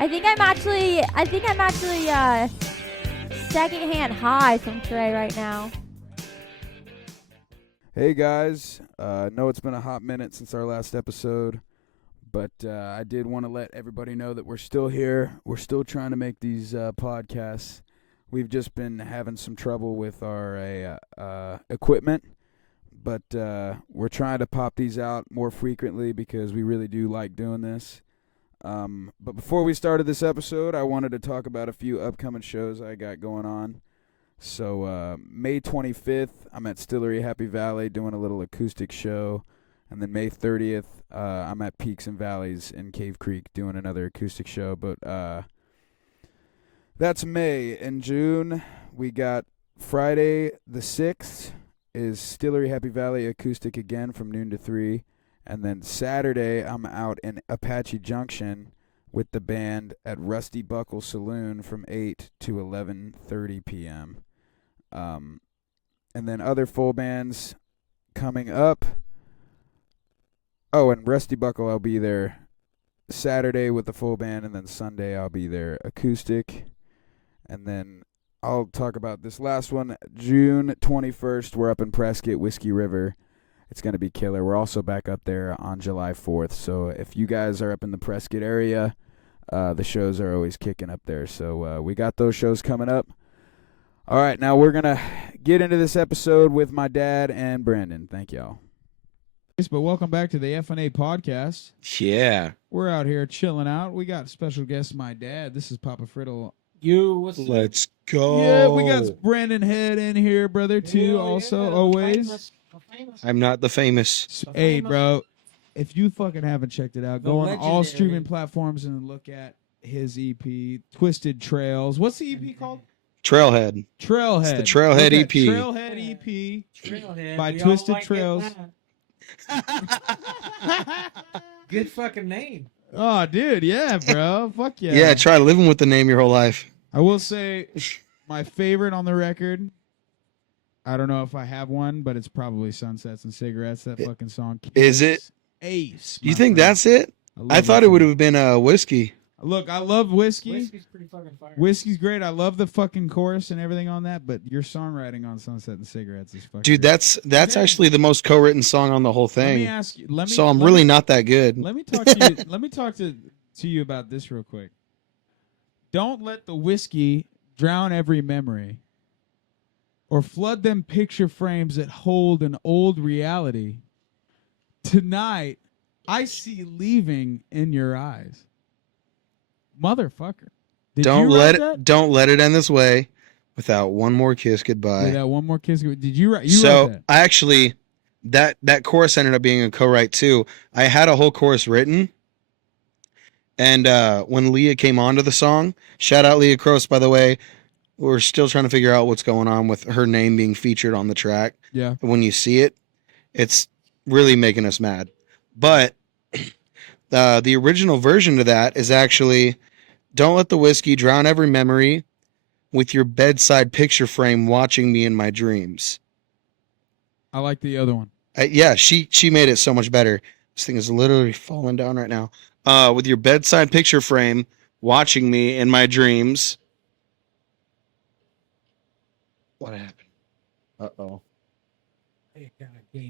I think I'm actually secondhand high from Trey right now. Hey guys, know it's been a hot minute since our last episode, but I did want to let everybody know that we're still here. We're still trying to make these podcasts. We've just been having some trouble with our equipment, but we're trying to pop these out more frequently because we really do like doing this. But before we started this episode, I wanted to talk about a few upcoming shows I got going on. So May 25th, I'm at Stillery Happy Valley doing a little acoustic show. And then May 30th, I'm at Peaks and Valleys in Cave Creek doing another acoustic show. But that's May. In June, we got Friday the 6th is Stillery Happy Valley acoustic again from noon to 3. And then Saturday, I'm out in Apache Junction with the band at Rusty Buckle Saloon from 8 to 11:30 p.m. And then other full bands coming up. Oh, and Rusty Buckle, I'll be there Saturday with the full band, and then Sunday I'll be there acoustic. And then I'll talk about this last one. June 21st, we're up in Prescott, Whiskey River. It's going to be killer. We're also back up there on July 4th. So if you guys are up in the Prescott area, the shows are always kicking up there. So we got those shows coming up. All right, now we're going to get into this episode with my dad and Brandon. Thank y'all. But welcome back to the FnA podcast. Yeah. We're out here chilling out. We got special guest, my dad. This is Papa Friddle. Let's go. Yeah, we got Brandon Head in here, brother, too, also, always. I'm not the famous. Hey, bro, if you fucking haven't checked it out, go on all streaming platforms and look at his EP, Twisted Trails. What's the EP called? Trailhead. Trailhead. It's the Trailhead EP. Trailhead EP Trailhead. by We Twisted all like Trails. Good fucking name. Oh, dude, yeah, bro. Fuck yeah. Yeah, try living with the name your whole life. I will say my favorite on the record, I don't know if I have one, but it's probably Sunsets and Cigarettes, that fucking song. Is it? Ace. You think that's it? I thought it would have been Whiskey. Look, I love Whiskey. Whiskey's pretty fucking fire. Whiskey's great. I love the fucking chorus and everything on that, but your songwriting on Sunset and Cigarettes is fucking Dude, great. that's actually the most co-written song on the whole Let me thing. ask you. So I'm really not that good. Let me talk to you. Let me talk to you about this real quick. Don't let the whiskey drown every memory, or flood them picture frames that hold an old reality. Tonight, I see leaving in your eyes, motherfucker. Don't let it end this way without one more kiss goodbye. Without one more kiss. Did you write? So wrote that? I actually that chorus ended up being a co-write too. I had a whole chorus written. And when Leah came onto the song, shout out Leah Cross, by the way. We're still trying to figure out what's going on with her name being featured on the track. Yeah. When you see it, it's really making us mad. But the original version to that is actually, don't let the whiskey drown every memory with your bedside picture frame watching me in my dreams. I like the other one. Yeah, she made it so much better. This thing is literally falling down right now. With your bedside picture frame watching me in my dreams. What happened? Uh-oh.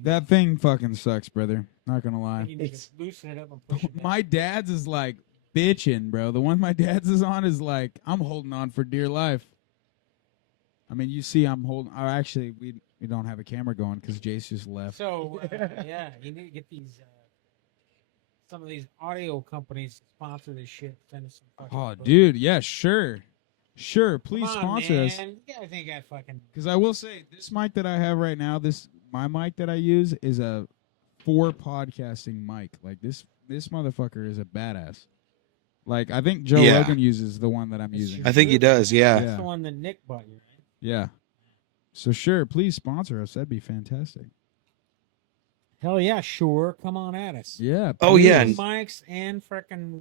That thing fucking sucks, brother. Not gonna lie. You need to loosen it up and push it down. My dad's is like bitching, bro. The one my dad's is on is like, I'm holding on for dear life. I mean, you see, I'm holding. Oh, actually, we don't have a camera going because Jace just left. So, yeah, you need to get these, some of these audio companies to sponsor this shit. Send us some fucking Oh, book. dude, yeah, sure. Please Come on, sponsor us. man. You guys ain't got fucking. Because I will say, this mic that I have right now, my mic that I use is a 4 podcasting mic. Like this motherfucker is a badass. Like I think Joe Rogan uses the one that I'm using. I think he does, yeah. That's the one that Nick bought you, right? Yeah. So sure, please sponsor us. That'd be fantastic. Hell yeah, sure. Come on at us. Yeah. Oh, yeah. please. Mics and frickin'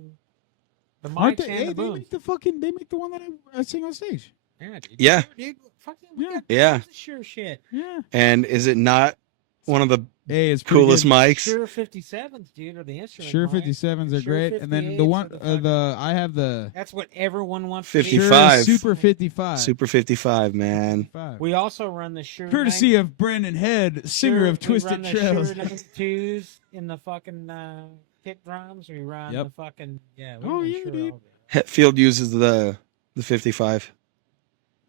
the Aren't mics they, and hey, the they boom. make the one that I sing on stage. Yeah, dude. Yeah. Dude, fucking, we Yeah. got Yeah. tons of sure shit. Yeah. And is it not one of the Hey, it's pretty Coolest good. mics. Sure 57s, dude, are the instrument. Sure mic. 57s are Sure great, and then 58s the are one the fucking- I have the That's what everyone wants. Shure 55. Super 55. Super 55, man. 55. We also run the Shure. Courtesy of Brandon Head, singer of Twisted Trails. We run the Shure 92s in the fucking kick drums. We run Yep. the fucking yeah. We Oh, run yeah, Shure dude. all day. Hetfield uses the 55.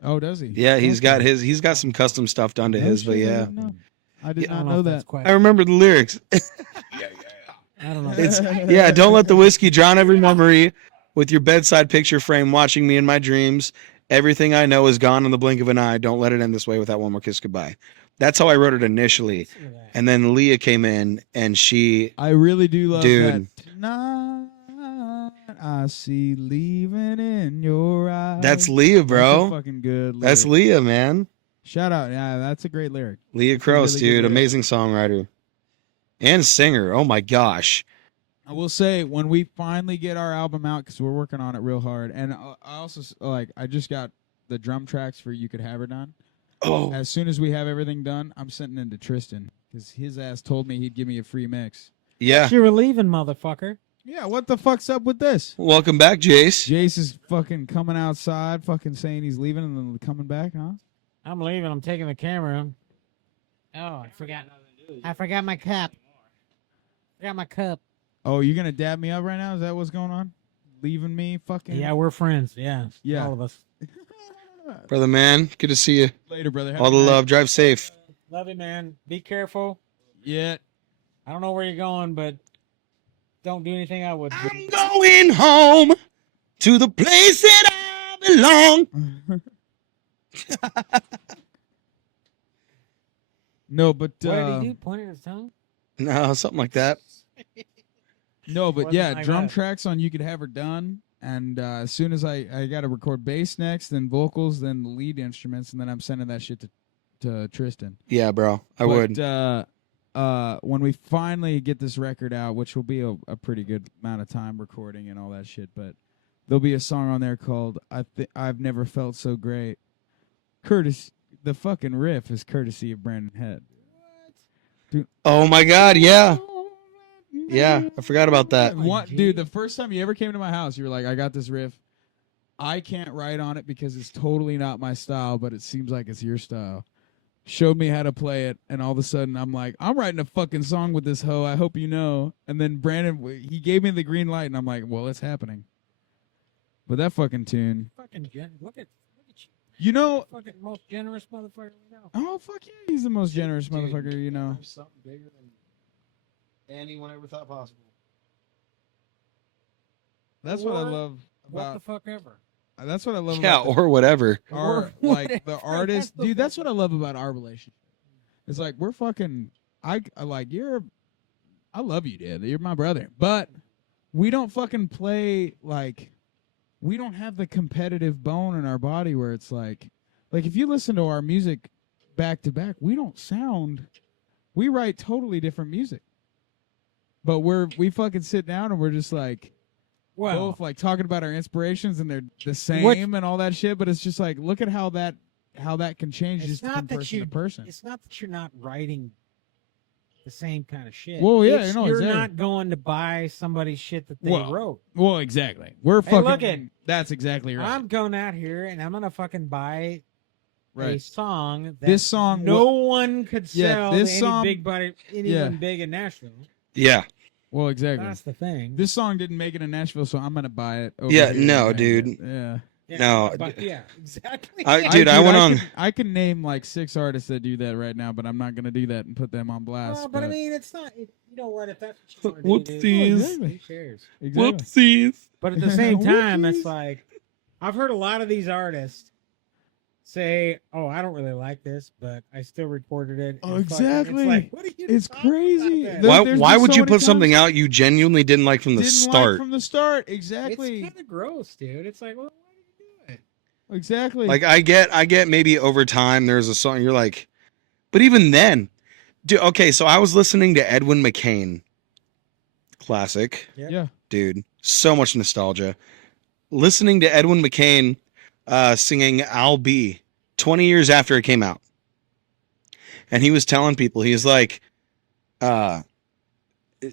Oh, does he? Yeah, he's Okay. got some custom stuff done to Oh, his, but shit, yeah. I did Yeah. not I know don't if that. that's quite- I remember the lyrics. I don't know. It's yeah, don't let the whiskey drown every memory with your bedside picture frame watching me in my dreams. Everything I know is gone in the blink of an eye. Don't let it end this way without one more kiss goodbye. That's how I wrote it initially. Listen to that. And then Leah came in and she I really do love Dude. that. Tonight I see leaving in your eyes. that's Leah, That's a bro. fucking good. That's lyric. Leah, man. Shout out. Yeah, that's a great lyric. Leah Cross, really good dude. lyric. Amazing songwriter. And singer. Oh my gosh. I will say when we finally get our album out, because we're working on it real hard, and I also I just got the drum tracks for "You Could Have Her" done. Oh, As soon as we have everything done, I'm sending into Tristan because his ass told me he'd give me a free mix. yeah. You were leaving, motherfucker. Yeah, what the fuck's up with this? Welcome back, Jace. Jace is fucking coming outside, fucking saying he's leaving and then coming back, huh? I'm leaving. I'm taking the camera. Oh, I forgot. I forgot my cup. Forgot my cup. Oh, you gonna dab me up right now? Is that what's going on? Leaving me, fucking Yeah, we're friends. Yeah. Yeah. All of us. Brother man, good to see you. Later, brother. Have All a the good night. love. Drive safe. Love you, man. Be careful. Yeah. I don't know where you're going, but don't do anything I would. I'm going home to the place that I belong. No, but What did he do? Point at his tongue? No, something like that. no, but Wasn't yeah, like drum that. tracks on "You Could Have Her" done, and as soon as I got to record bass next, then vocals, then the lead instruments, and then I'm sending that shit to Tristan. Yeah, bro. I would. When we finally get this record out, which will be a pretty good amount of time recording and all that shit, but there'll be a song on there called I've Never Felt So Great. The fucking riff is courtesy of Brandon Head. Oh my God. Yeah. Yeah. I forgot about that. What, dude, the first time you ever came to my house, you were like, I got this riff. I can't write on it because it's totally not my style, but it seems like it's your style. Showed me how to play it, and all of a sudden I'm like, I'm writing a fucking song with this hoe. I hope you know. And then Brandon, he gave me the green light, and I'm like, well, it's happening. But that fucking tune, Fucking look at you. you know. Fucking most generous motherfucker we know. Oh fuck yeah, he's the most generous motherfucker, you know. Something bigger than anyone ever thought possible. That's what I What? love What the about. fuck ever. That's what I love. Yeah, about or whatever. our Or like the whatever, artist, that's the dude. That's what I love about our relationship. It's like we're fucking. I like you're. I love you, dude. You're my brother, but we don't fucking play like. We don't have the competitive bone in our body where it's like if you listen to our music back to back, we don't sound. We write totally different music, but we fucking sit down and we're just like. Well, Both like talking about our inspirations and they're the same and all that shit, but it's just like look at how that can change it's just not from that person you. to person. It's not that you're not writing the same kind of shit. Well, yeah, It's I know, you're exactly. not going to buy somebody's shit that they Well, wrote. Well, exactly. We're Hey, fucking. look at- That's exactly right. I'm going out here and I'm gonna fucking buy a right. song that This song. no one could Yeah, sell this to any song- big buddy, anyone Yeah. big in Nashville. Yeah. Well, exactly. That's the thing. This song didn't make it in Nashville, so I'm gonna buy it. Over Yeah, here no, and dude. it. Yeah. Yeah, No. but yeah, exactly. Dude, I went on. I can name like 6 artists that do that right now, but I'm not gonna do that and put them on blast. Well, but I mean, it's not. You know what? If that's what you want to do, Whoopsies. who cares? exactly. Whoopsies. But at the same time, Whoopsies. it's like I've heard a lot of these artists say, "Oh, I don't really like this, but I still recorded it." Oh, and fucking- exactly. It's like, what are you It's talking crazy. about that? There- Why, there's why been would so you many put something times- out you genuinely didn't like from the Didn't like start? from the start. It's Exactly. kind of gross, dude. It's like, well, what are you doing? Exactly. Like I get maybe over time there's a song you're like, but even then, dude. Okay, so I was listening to Edwin McCain, classic, yeah. dude. So much nostalgia. Listening to Edwin McCain singing "I'll Be" 20 years after it came out, and he was telling people he's like,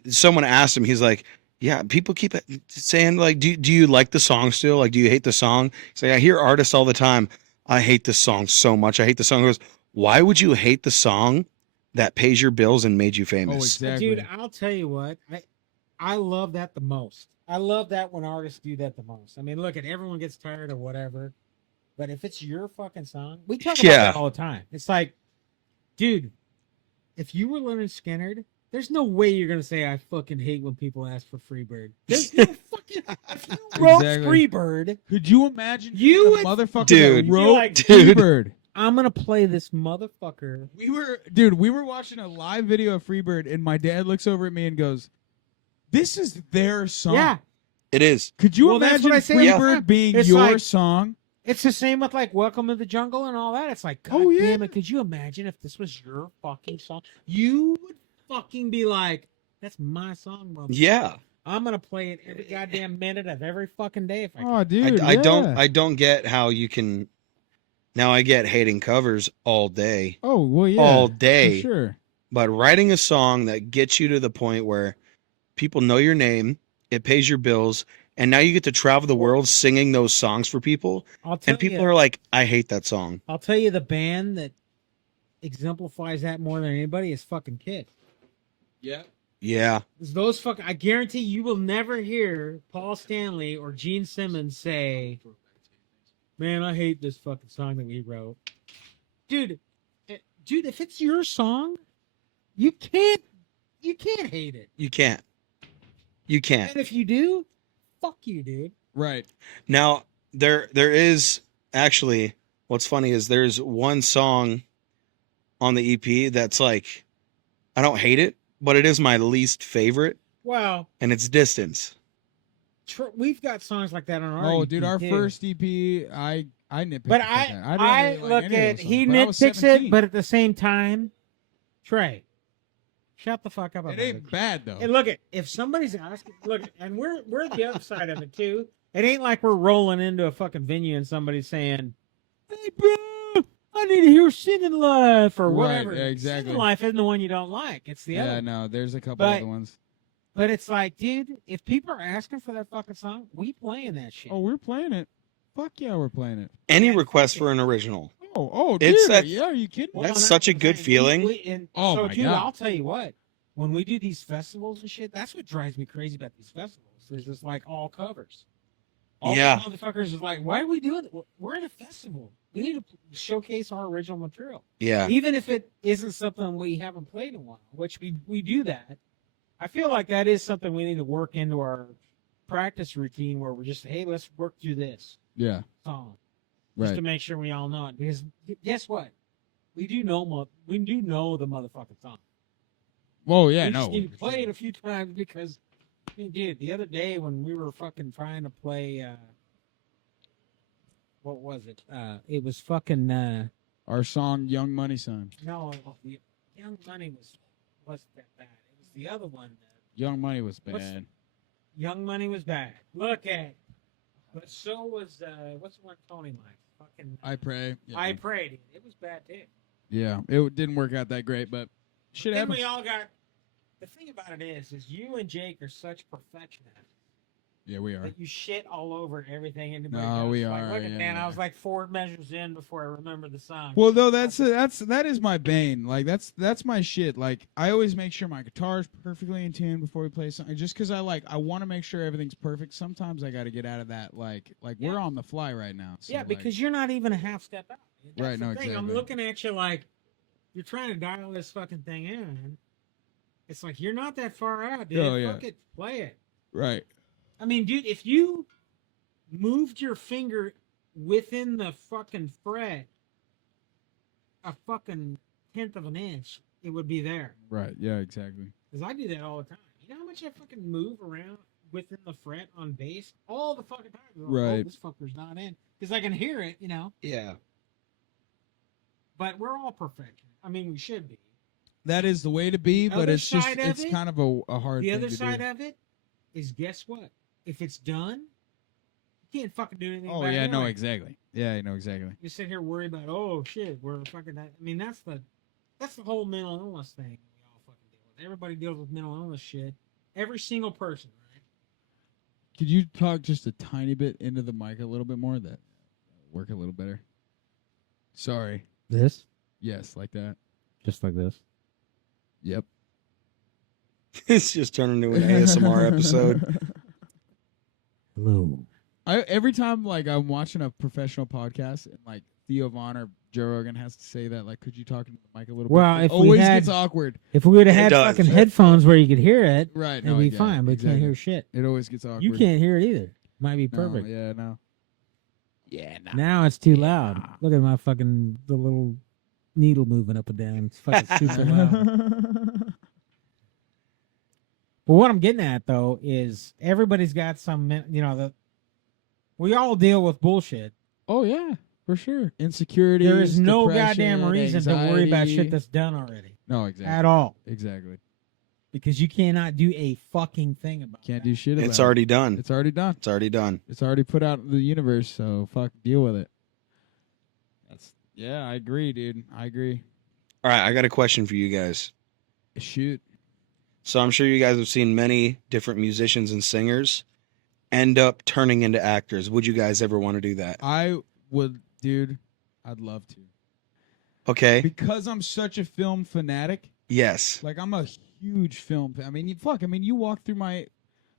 someone asked him, he's like, yeah, people keep saying like, do you like the song still? Like, do you hate the song? He's like, I hear artists all the time, I hate this song so much. I hate the song. He goes, why would you hate the song that pays your bills and made you Oh, famous? exactly. Dude, I'll tell you what, I love that the most. I love that when artists do that the most. I mean, look at everyone gets tired of whatever, but if it's your fucking song, we talk about Yeah. it all the time. It's like, dude, if you were Leonard Skinner, there's no way you're gonna say I fucking hate when people ask for Freebird. There's no fucking. If you wrote Exactly. Freebird, Could you imagine You the would- motherfucker Dude. that wrote Like, dude. Freebird? I'm gonna play this motherfucker. We were watching a live video of Freebird, and my dad looks over at me and goes, "This is their song." Yeah, It is. Could you Well, that's imagine what I say all the Freebird time. being It's your like- song? it's the same with like Welcome to the Jungle and all that. It's like, God Oh, yeah. damn it, could you imagine if this was your fucking song? You would fucking be like, that's my song, motherfucker. Yeah. I'm gonna play it every goddamn minute of every fucking day if I can. Oh, dude, I yeah. don't get how you can. Now I get hating covers all day, Oh, well, yeah. all for day. sure. But writing a song that gets you to the point where people know your name, it pays your bills, and now you get to travel the world singing those songs for people, I'll tell and people you, are like, I hate that song. I'll tell you the band that exemplifies that more than anybody is fucking Kid. Yeah. Yeah. Those fucking, I guarantee you will never hear Paul Stanley or Gene Simmons say, "Man, I hate this fucking song that we wrote." Dude, if it's your song, you can't hate it. You can't. You can't. And if you do, fuck you, dude. Right. Now, there is actually, what's funny is there's one song on the EP that's like, I don't hate it, but it is my least favorite, Well, and it's Distance. we've got songs like that on our Oh, EP dude, our too. first EP, I nitpicked. But the fuck out of it. I didn't really look like any of at those songs, he but I was nitpicks 17. it, but at the same time, Trey, shut the fuck up. It about ain't bad though. And look at if somebody's asking, look, and we're the other side of it too. It ain't like we're rolling into a fucking venue and somebody's saying, "Hey, bro, I need to hear Singing Life" or Right, whatever. yeah, exactly. Singing Life isn't the one you don't like. It's the other. Yeah, one. no, there's a couple But- other ones. But it's like, dude, if people are asking for that fucking song, we playing that shit. Oh, we're playing it. Fuck yeah, we're playing it. Any Yeah, request fuck for an original. Oh, It's dude, that- yeah, are you kidding? Well, That's no, such a I'm good saying, feeling. and Oh, so, my dude, God. I'll tell you what. When we do these festivals and shit, that's what drives me crazy about these festivals. Is it's like all covers. All Yeah. the motherfuckers is like, why are we doing it? We're at a festival. We need to showcase our original material, Yeah. even if it isn't something we haven't played in a while. Which we do that. I feel like that is something we need to work into our practice routine, where we're just, hey, let's work through this Yeah, song. Just right. to make sure we all know it. Because guess what? We do know the motherfucking song. Whoa, yeah, we no. just need to play it a few times because, I mean, dude, the other day when we were fucking trying to play, what was it? It was fucking, Our song, Young Money Son. no, the Young Money wasn't that bad. It was the other one. Young Money was What's- bad. Young Money was bad. Look at it. But so was, what's the one Tony liked? Fucking, I pray. Yeah. I Prayed. It was bad too. Yeah, it didn't work out that great, but shit Then happens. we all got. The thing about it is you and Jake are such perfectionists Yeah, we are. that you shit all over everything. Anybody No, does. we Like, are, Look at yeah, man, yeah. I was like 4 measures in before I remember the song. Well, though that is my bane. Like that's my shit. Like I always make sure my guitar's perfectly in tune before we play something. Just because I want to make sure everything's perfect. Sometimes I got to get out of that. Like Yeah. we're on the fly right now. So yeah, because you're not even a half step out. That's Right, the no, thing. I'm exactly. looking at you like you're trying to dial this fucking thing in. It's like you're not that far out, dude. Oh, yeah. Fuck it, play it. right. I mean, dude, if you moved your finger within the fucking fret a fucking 1/10 of an inch, it would be there. Right. Yeah. Exactly. Because I do that all the time. You know how much I fucking move around within the fret on bass? All the fucking time. Like, oh, Right. this fucker's not in. Because I can hear it, you know. Yeah. But we're all perfect. I mean, we should be. That is the way to be, The but other it's just side of it's it- kind of a hard. The thing other to side do. of it is, guess what? If it's done, you can't fucking do anything Oh about it yeah, no, anyway. exactly. Yeah, I know exactly. You sit here worried about, oh shit, we're fucking. I mean, that's the whole mental illness thing we all fucking deal Everybody deals with mental illness shit. Every single person, right? Could you talk just a tiny bit into the mic a little bit more? That work a little better. Sorry. This? Yes, like that. Just like this. Yep. It's just turned into an ASMR episode. Hello. Every time like I'm watching a professional podcast and like Theo Von or Joe Rogan has to say that, like, could you talk into the mic a little Well, bit? if It we always had- gets awkward. If we would have It had does. fucking headphones where you could hear it, Right. it'd No, be I get fine, it. but you Exactly. can't hear shit. It always gets awkward. You can't hear it either. Might be No, perfect. yeah, no. Yeah, no. Now it's too loud. Look at my fucking the little needle moving up and down. It's fucking super loud. But what I'm getting at though is everybody's got some, we all deal with bullshit. Oh yeah, for sure. Insecurity. There is no goddamn reason to worry about shit that's done already No, exactly. at all, Exactly. because you cannot do a fucking thing about Can't that. do shit about It's it. already done. It's already done. It's already done. It's already put out in the universe, so fuck, deal with it. I agree, dude. I agree. All right, I got a question for you guys. Shoot. So I'm sure you guys have seen many different musicians and singers end up turning into actors. Would you guys ever want to do that? I would, dude. I'd love to. Okay. Because I'm such a film fanatic. Yes. Like, I'm a huge film. I mean, you walk through my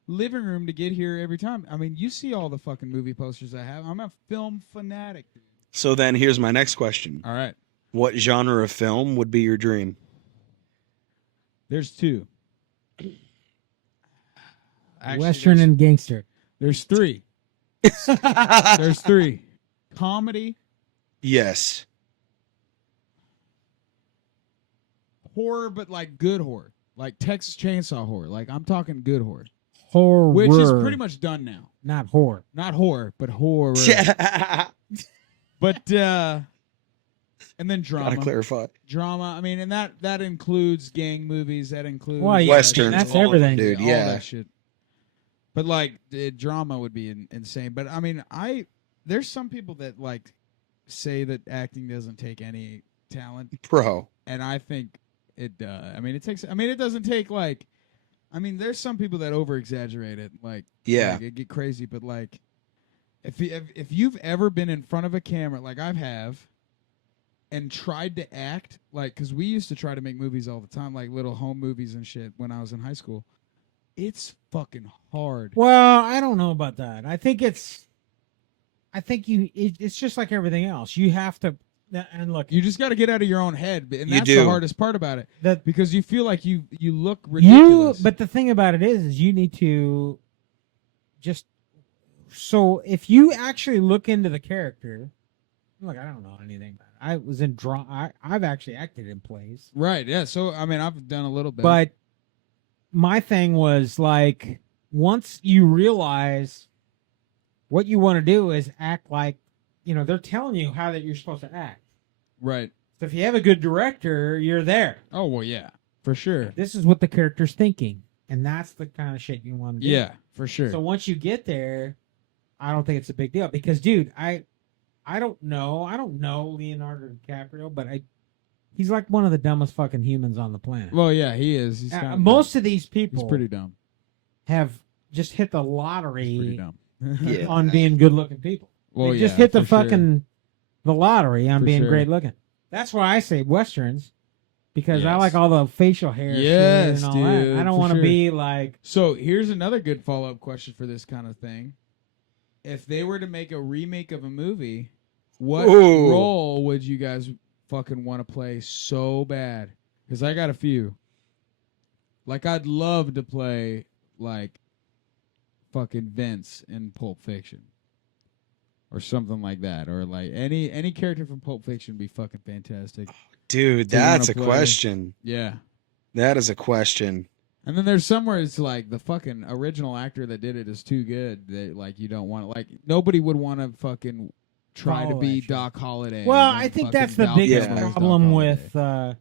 living room to get here every time. I mean, you see all the fucking movie posters I have. I'm a film fanatic, dude. So then here's my next question. All right. What genre of film would be your dream? There's two. Actually, Western and gangster. there's three. There's three. Comedy, Yes. horror, but like good horror. Like Texas Chainsaw horror. Like, I'm talking good horror. Horror. Which is pretty much done now. not horror. Not horror, but horror. But and then drama. Gotta clarify. Drama. I mean, and that includes gang movies. That includes Well, yeah, Westerns, that's all of them, everything. dude. all Yeah. that shit. But like drama would be insane. But I mean, there's some people that like say that acting doesn't take any talent, Bro. and I think it does. I mean, it takes. I mean, it doesn't take like. I mean, there's some people that over exaggerate it. Like, Yeah. like, it get crazy. But like, if you've ever been in front of a camera, like I have, and tried to act, like, because we used to try to make movies all the time, like little home movies and shit when I was in high school. It's fucking hard. Well, I don't know about that. I think it's just like everything else. You have to, and look, You just got to get out of your own head, and You that's do. the hardest part about it, that because you feel like you look you. ridiculous. But the thing about it is you need to just. So if you actually look into the character, look, I don't know anything about it. I was in I've actually acted in plays, Right? Yeah. So I mean, I've done a little bit, but my thing was like once you realize what you want to do is act like they're telling you how that you're supposed to act. right? So if you have a good director, you're there. Oh well, yeah, for sure. This is what the character's thinking, and that's the kind of shit you want to do. Yeah, for sure. So once you get there, I don't think it's a big deal because, dude, I don't know Leonardo DiCaprio, but he's like one of the dumbest fucking humans on the planet. Well, yeah, he is. He's kind of most of these people He's pretty dumb. have just hit the He's pretty lottery dumb. Yeah. on being good looking people. Well, They just yeah, hit the for sure. fucking the lottery on For being sure. great looking. That's why I say westerns, because I Yes. like all the facial hair Yes, shit and all dude, that. I don't for want to sure. be like So here's another good follow-up question for this kind of thing. If they were to make a remake of a movie, what Ooh. role would you guys fucking want to play so bad? Because I got a few. Like, I'd love to play, like, fucking Vince in Pulp Fiction. Or something like that. Or, like, any character from Pulp Fiction would be fucking fantastic. Dude, Do you that's a wanna play? question. Yeah. That is a question. And then there's somewhere it's like the fucking original actor that did it is too good that like you don't want to like nobody would want to fucking try to Follow be that shit. Doc Holliday. Well, and I then think fucking that's the Val biggest Kilmer's Doc problem Holliday.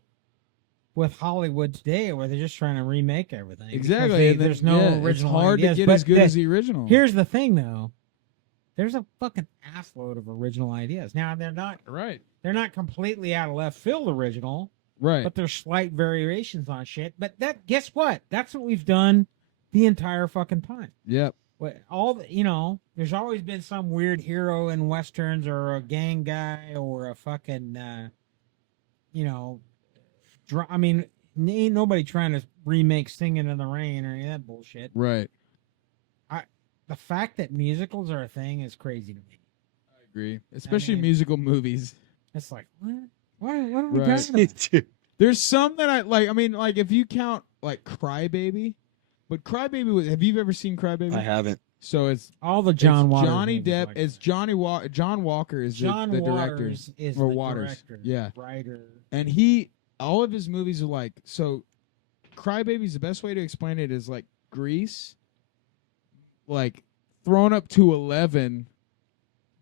with Hollywood today, where they're just trying to remake everything. because Exactly. and then, there's no yeah, original It's hard ideas. to get but as good as the original. Here's the thing, though. There's a fucking assload of original ideas. Now they're not right. completely out of left field original, Right. but there's slight variations on shit. But guess what? That's what we've done the entire fucking time. Yep. There's always been some weird hero in westerns or a gang guy or a fucking, ain't nobody trying to remake Singing in the Rain or any of that bullshit. Right. The fact that musicals are a thing is crazy to me. I agree. Especially mean- musical movies. It's like, what are we Right. talking about? There's some that I like. I mean, like if you count like Crybaby, but Crybaby was. Have you ever seen Crybaby? I haven't. So it's All the John it's Waters Johnny movies Depp. like It's that. John Walker is John the director, Waters is or the Waters. director, Yeah. writer. and all of his movies are like so. Crybaby's the best way to explain it is like Grease, like thrown up to 11,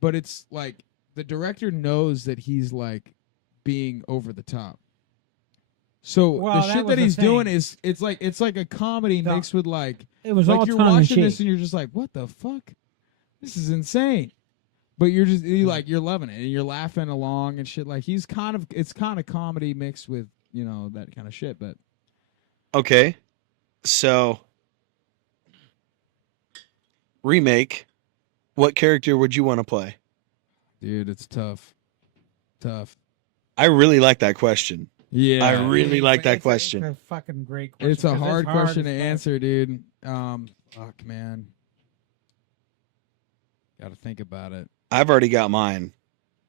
but it's like the director knows that he's like being over the top. So Well, the that shit was that the he's doing thing. is it's like a comedy The- mixed with like It was all you're tongue in watching cheek. this and you're just like, what the fuck? This is insane. But you're loving it and you're laughing along and shit. Like it's kind of comedy mixed with, that kind of shit. But Okay, so remake. What character would you want to play? dude, it's tough. I really like that question. Yeah. I really like that It's question. a fucking great question. It's a because hard question to as fuck. answer, dude. Fuck, man. Got to think about it. I've already got mine,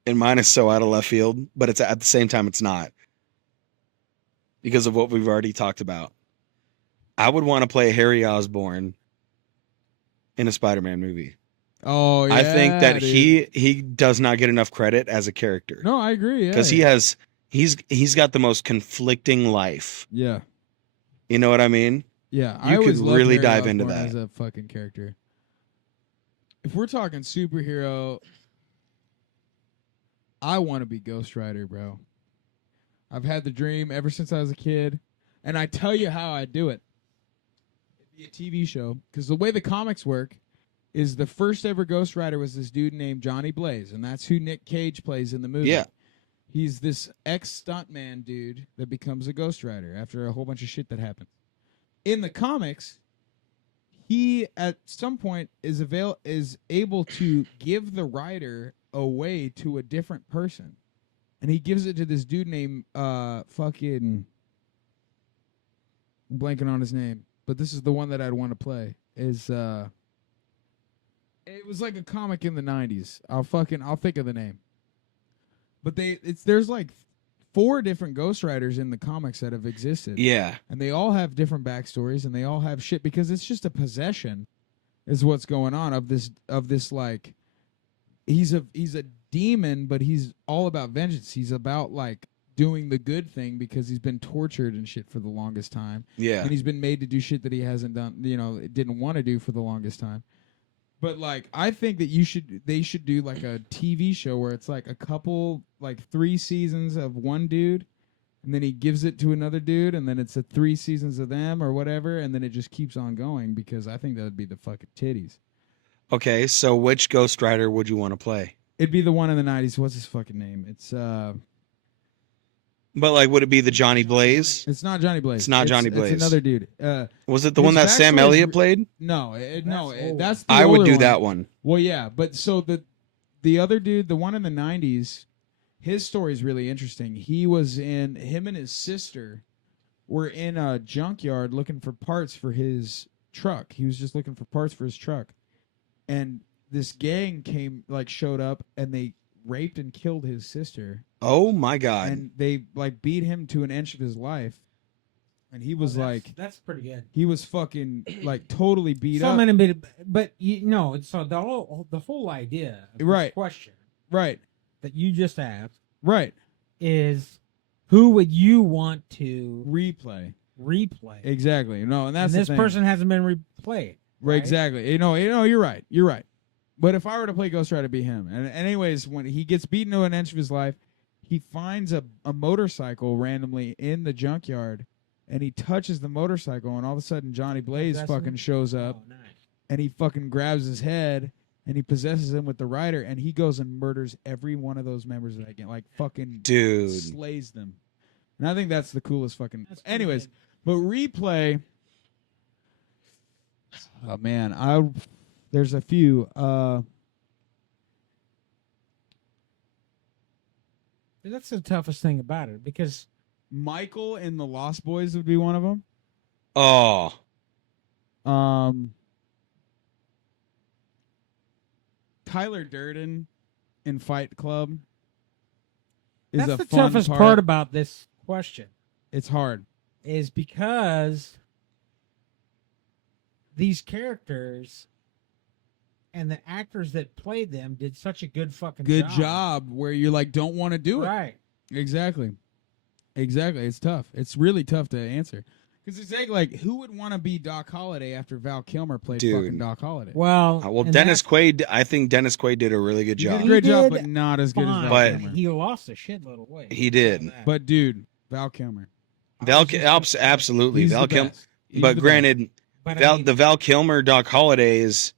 and mine is so out of left field, but it's at the same time it's not because of what we've already talked about. I would want to play Harry Osborn in a Spider-Man movie. Oh, yeah. I think that dude. he does not get enough credit as a character No, I agree. Yeah. because he's got the most conflicting life. Yeah. You know what I mean? Yeah. You I always could loved really Harry dive into Osborn that. as a fucking character. If we're talking superhero, I want to be Ghost Rider, bro. I've had the dream ever since I was a kid, and I tell you how I do it. It'd be a TV show, because the way the comics work is the first ever Ghost Rider was this dude named Johnny Blaze, and that's who Nick Cage plays in the movie. Yeah. He's this ex-stuntman dude that becomes a Ghost Rider after a whole bunch of shit that happens. In the comics, he at some point is able to give the rider away to a different person, and he gives it to this dude named fucking I'm blanking on his name, but this is the one that I'd want to play. It was like a comic in the 90s. I'll think of the name. But there's like 4 different Ghost Riders in the comics that have existed. Yeah. And they all have different backstories and they all have shit because it's just a possession is what's going on of this like he's a demon, but he's all about vengeance. He's about like doing the good thing because he's been tortured and shit for the longest time. Yeah. And he's been made to do shit that he hasn't done, didn't want to do for the longest time. But like I think that they should do like a TV show where it's like a couple like 3 seasons of one dude and then he gives it to another dude and then it's 3 seasons of them or whatever and then it just keeps on going because I think that would be the fucking titties. Okay, so which Ghost Rider would you want to play? It'd be the one in the 90s. What's his fucking name? But like, would it be the Johnny Blaze? It's not Johnny Blaze. It's not Johnny Blaze. It's another dude. Was it the his one that Sam backstory is Elliott played? No, old. that's the I would older do that one. Well, yeah, but so the other dude, the one in the 90s, his story is really interesting. Him and his sister were in a junkyard looking for parts for his truck. He was just looking for parts for his truck. And this gang showed up and they raped and killed his sister. Oh my God. And they like beat him to an inch of his life. And he was that's pretty good. he was fucking like totally beat So up. many bit, but so the whole idea of Right. this question Right. that you just asked Right. is who would you want to Replay. replay? Exactly. No, and that's And this the thing. person hasn't been replayed. Right, exactly. You're right. You're right. But if I were to play Ghost Rider, it'd be him. And anyways, when he gets beaten to an inch of his life, he finds a motorcycle randomly in the junkyard, and he touches the motorcycle, and all of a sudden Johnny Blaze Possess fucking him? shows up, Oh, nice. and he fucking grabs his head, and he possesses him with the rider, and he goes and murders every one of those members of that gang, like fucking Dude. slays them. And I think that's the coolest fucking. That's pretty Anyways, good. but replay. Oh man, there's a few. That's the toughest thing about it because Michael in the Lost Boys would be one of them. Oh, Tyler Durden in Fight Club is that's a the fun toughest part about this question It's hard. is because these characters and the actors that played them did such a good fucking Good job where you like don't want to do it. Right. Exactly. It's tough. It's really tough to answer. Because it's like who would want to be Doc Holliday after Val Kilmer played Dude. fucking Doc Holliday? Well, and Dennis Quaid. I think Dennis Quaid did a really good He did job. a great job, did but not as good as fine, Val But- Kilmer. he lost a shitload of weight. He did. I know that. But dude, Val Kilmer. Absolutely, He's Val the Kilmer. best. He's But the granted, But I mean, the Val Kilmer Doc Holliday is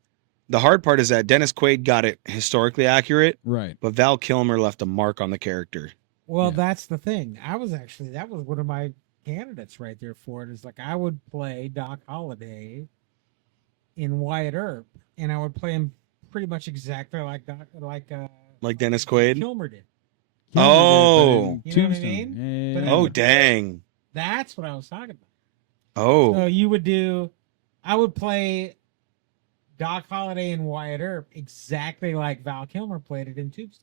the hard part is that Dennis Quaid got it historically accurate, best. Right. but Val Kilmer left a mark on the character. well, yeah. that's the thing. That was one of my candidates right there for it. Is like I would play Doc Holliday in Wyatt Earp, and I would play him pretty much exactly like Dennis Quaid? Kilmer did. Kilmer Oh. did, but in You know what I Tombstone. mean? Yeah, But yeah, I Oh yeah. would- dang! That's what I was talking about. Oh, So you would do, I would play Doc Holliday and Wyatt Earp exactly like Val Kilmer played it in Tombstone.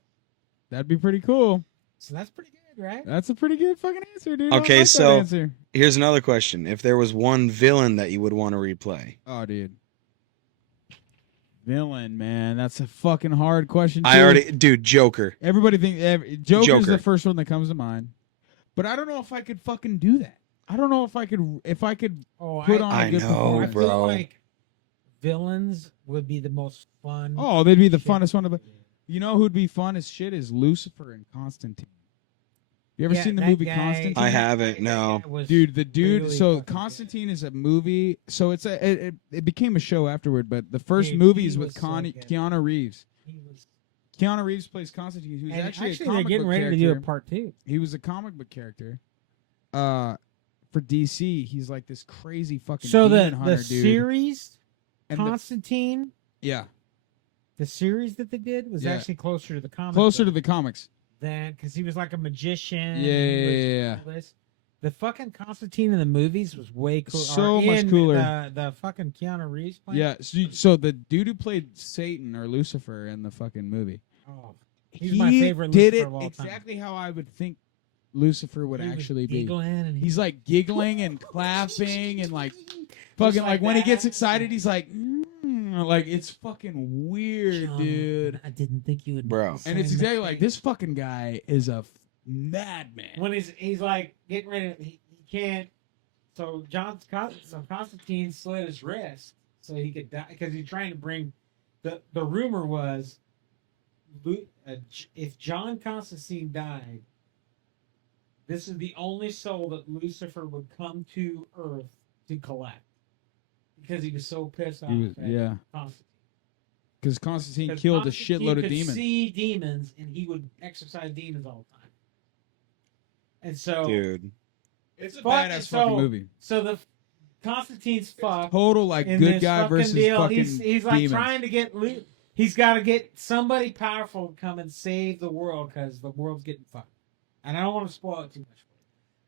That'd be pretty cool. So that's pretty good, right? That's a pretty good fucking answer, dude. I Okay, like that so- answer. here's another question: if there was one villain that you would want to replay, Oh, dude. Villain, man. That's a fucking hard question. dude, Joker. Everybody Joker's Joker. the first one that comes to mind. But I don't know if I could fucking do that. I don't know if I could Oh, put on a I good know, performance. I feel bro. like villains would be the most fun. Oh, they'd be the shit. funnest one to. You know who'd be fun as shit is Lucifer and Constantine. You ever Yeah, seen the that movie guy- Constantine? I haven't. No. That was Dude, the dude. really So fucking Constantine is a movie. So it became a show afterward. But the first Dude, movie he is with was so good. Keanu Reeves. good. He was, Keanu Reeves plays Constantine, who's and actually a they're comic getting book ready character. to do a part 2. He was a comic book character. For DC, he's like this crazy fucking So demon the hunter dude. series And the- Constantine, yeah, the series that they did was Yeah. actually closer to the comic. closer to book the comics. than because he was like a magician. Yeah, and he was yeah. all this. The fucking Constantine in the movies was way cooler. So much cooler. The fucking Keanu Reeves playing. Yeah, so the dude who played Satan or Lucifer in the fucking movie, Oh, he's he my favorite did Lucifer it of all time. exactly how I would think Lucifer would He was actually be. giggling and He's like giggling and clapping and like fucking like when he gets excited, he's like it's fucking weird, John, dude. I didn't think you would. Bro. make the And it's same exactly like mistake. this fucking guy is a madman. When he's like getting ready, he can't. So Constantine slit his wrist so he could die because he's trying to bring. The rumor was, if John Constantine died, this is the only soul that Lucifer would come to Earth to collect because he was so pissed off. at Yeah, Constantine. because Constantine 'Cause killed a Constantine shitload of could demons. See demons, and he would exorcise demons all the time. And so, Dude, It's a Fuck, badass so- fucking movie. so the Constantine's fucked. Total like in good this guy fucking versus deal. fucking He's like demons. trying to get loot. He's got to get somebody powerful to come and save the world because the world's getting fucked. And I don't want to spoil it too much for you.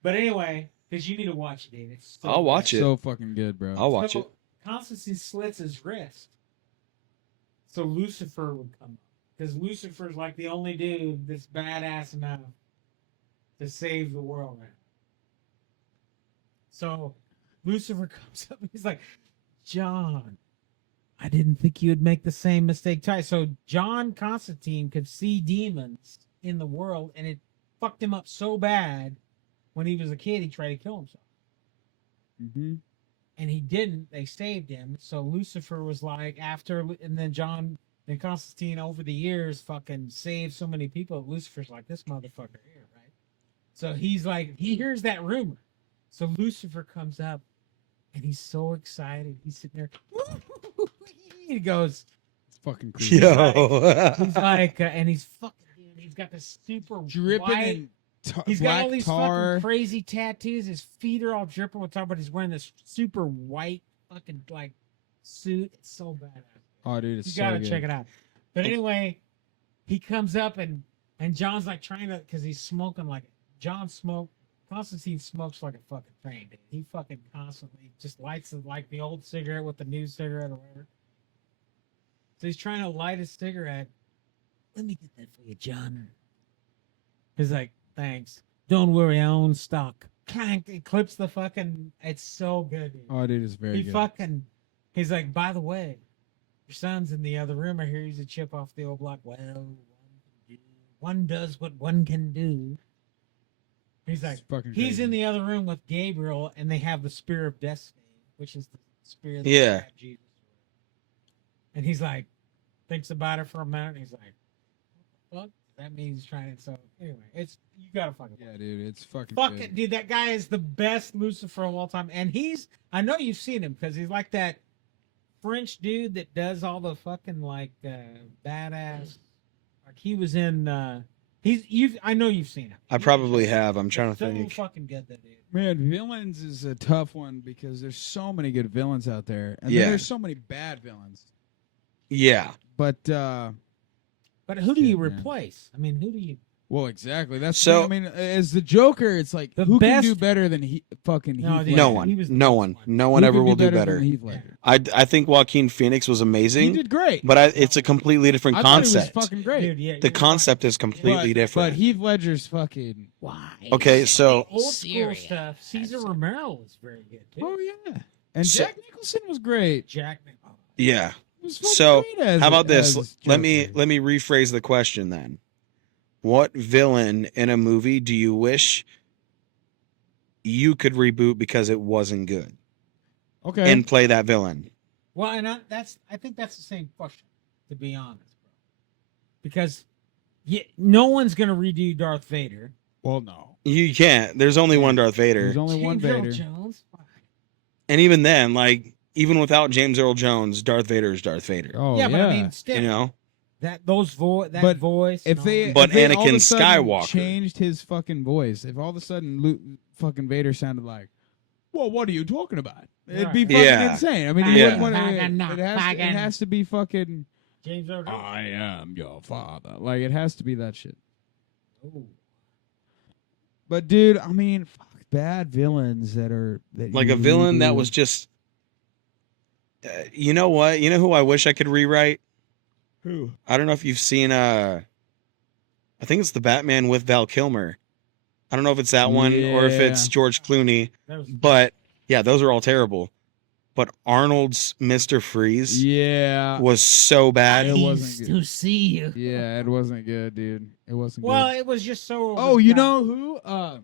But anyway, because you need to watch it, Dave. It's so I'll watch good. it. So fucking good, bro. I'll watch So, it. Constantine slits his wrist. So Lucifer would come. Because Lucifer's like the only dude that's badass enough to save the world right now. So Lucifer comes up and he's like, John, I didn't think you would make the same mistake twice. So John Constantine could see demons in the world, and it fucked him up so bad when he was a kid he tried to kill himself. Mm-hmm. And he didn't. They saved him. So Lucifer was like and then John and Constantine over the years fucking saved so many people. Lucifer's like, this motherfucker here, right? So he's like, he hears that rumor. So Lucifer comes up and he's so excited. He's sitting there. He goes, It's fucking creepy. Yo. he's like, and he's fucking, he's got this super Dripping white, in He's black got all these tar. fucking crazy tattoos. His feet are all dripping with tar, but he's wearing this super white fucking like suit. It's so badass. Oh, dude, it's You so gotta good. check it out. But anyway, he comes up and John's like trying to, because he's smoking like Constantine smokes like a fucking train, dude. He fucking constantly just lights like the old cigarette with the new cigarette or whatever. So he's trying to light his cigarette. Let me get that for you, John. He's like, thanks. Don't worry, I own stock. Clank. It clips the fucking. It's so good, dude. Oh, dude, it's very good. He's like, by the way, your son's in the other room. I hear he's a chip off the old block. Well, one does what one can do. He's like, he's in the other room with Gabriel, and they have the Spear of Destiny, which is the spear that stabbed Jesus. And he's like, thinks about it for a minute, and he's like, what? That means he's trying it. So anyway, you gotta fucking watch it. Dude, it's fucking Fuck good. it, dude. That guy is the best Lucifer of all time, and I know you've seen him because he's like that French dude that does all the fucking like badass. Like he was in. I know you've seen him. I probably have. I'm trying to think. So fucking good, that dude. Man, villains is a tough one because there's so many good villains out there, and then Yeah. there's so many bad villains. Yeah. But who do you Shit, man. replace? I mean, who do you? well, exactly. That's So- I mean, as the Joker, it's like The who can best- do better than fucking No, Heath dude, No Ledger? one. he was the No best one. one. No one Who ever could will do than better. Heath Ledger? I think Joaquin Phoenix was He amazing, did great. but it's a completely different I thought concept. he was fucking great. Dude, yeah, The you're concept right. is completely different. But Heath Ledger's fucking. Why? Okay, so Old school stuff. Caesar Romero was very good too. Oh yeah, and So- Jack Nicholson was great. Jack. Oh, yeah. He was fucking So, great as how about this? as Let me Joker. rephrase the question then. What villain in a movie do you wish you could reboot because it wasn't good Okay. and play that villain? well, and I think that's the same question, to be honest, bro. Because no one's gonna redo Darth Vader. well, no. You can't. There's only one Darth Vader. There's only one James Earl Vader. Jones. And even then, like, even without James Earl Jones, Darth Vader is Darth Vader. Oh yeah, but I mean, still, You know? that But voice. If and all they, that. But if they all of Anakin a sudden Skywalker. changed his fucking voice, if all of a sudden fucking Vader sounded like, well, what are you talking about? It'd be Right. fucking Yeah. insane. I mean, you Yeah. wouldn't want Fucking it has to be fucking. James Earl Jones. I am your father. Like it has to be that shit. Ooh. But dude, I mean, fuck, bad villains that Like you a villain that redo. was just. You know what? You know who I wish I could rewrite? Who? I don't know if you've seen I think it's the Batman with Val Kilmer. I don't know if it's that one or if it's Yeah. George Clooney, That was but yeah, those are all terrible. But Arnold's Mr. Freeze Yeah. was so bad. It wasn't good. see you. Yeah, it wasn't good, dude. It wasn't Well, good. it was just so. Oh, you overdone. know who?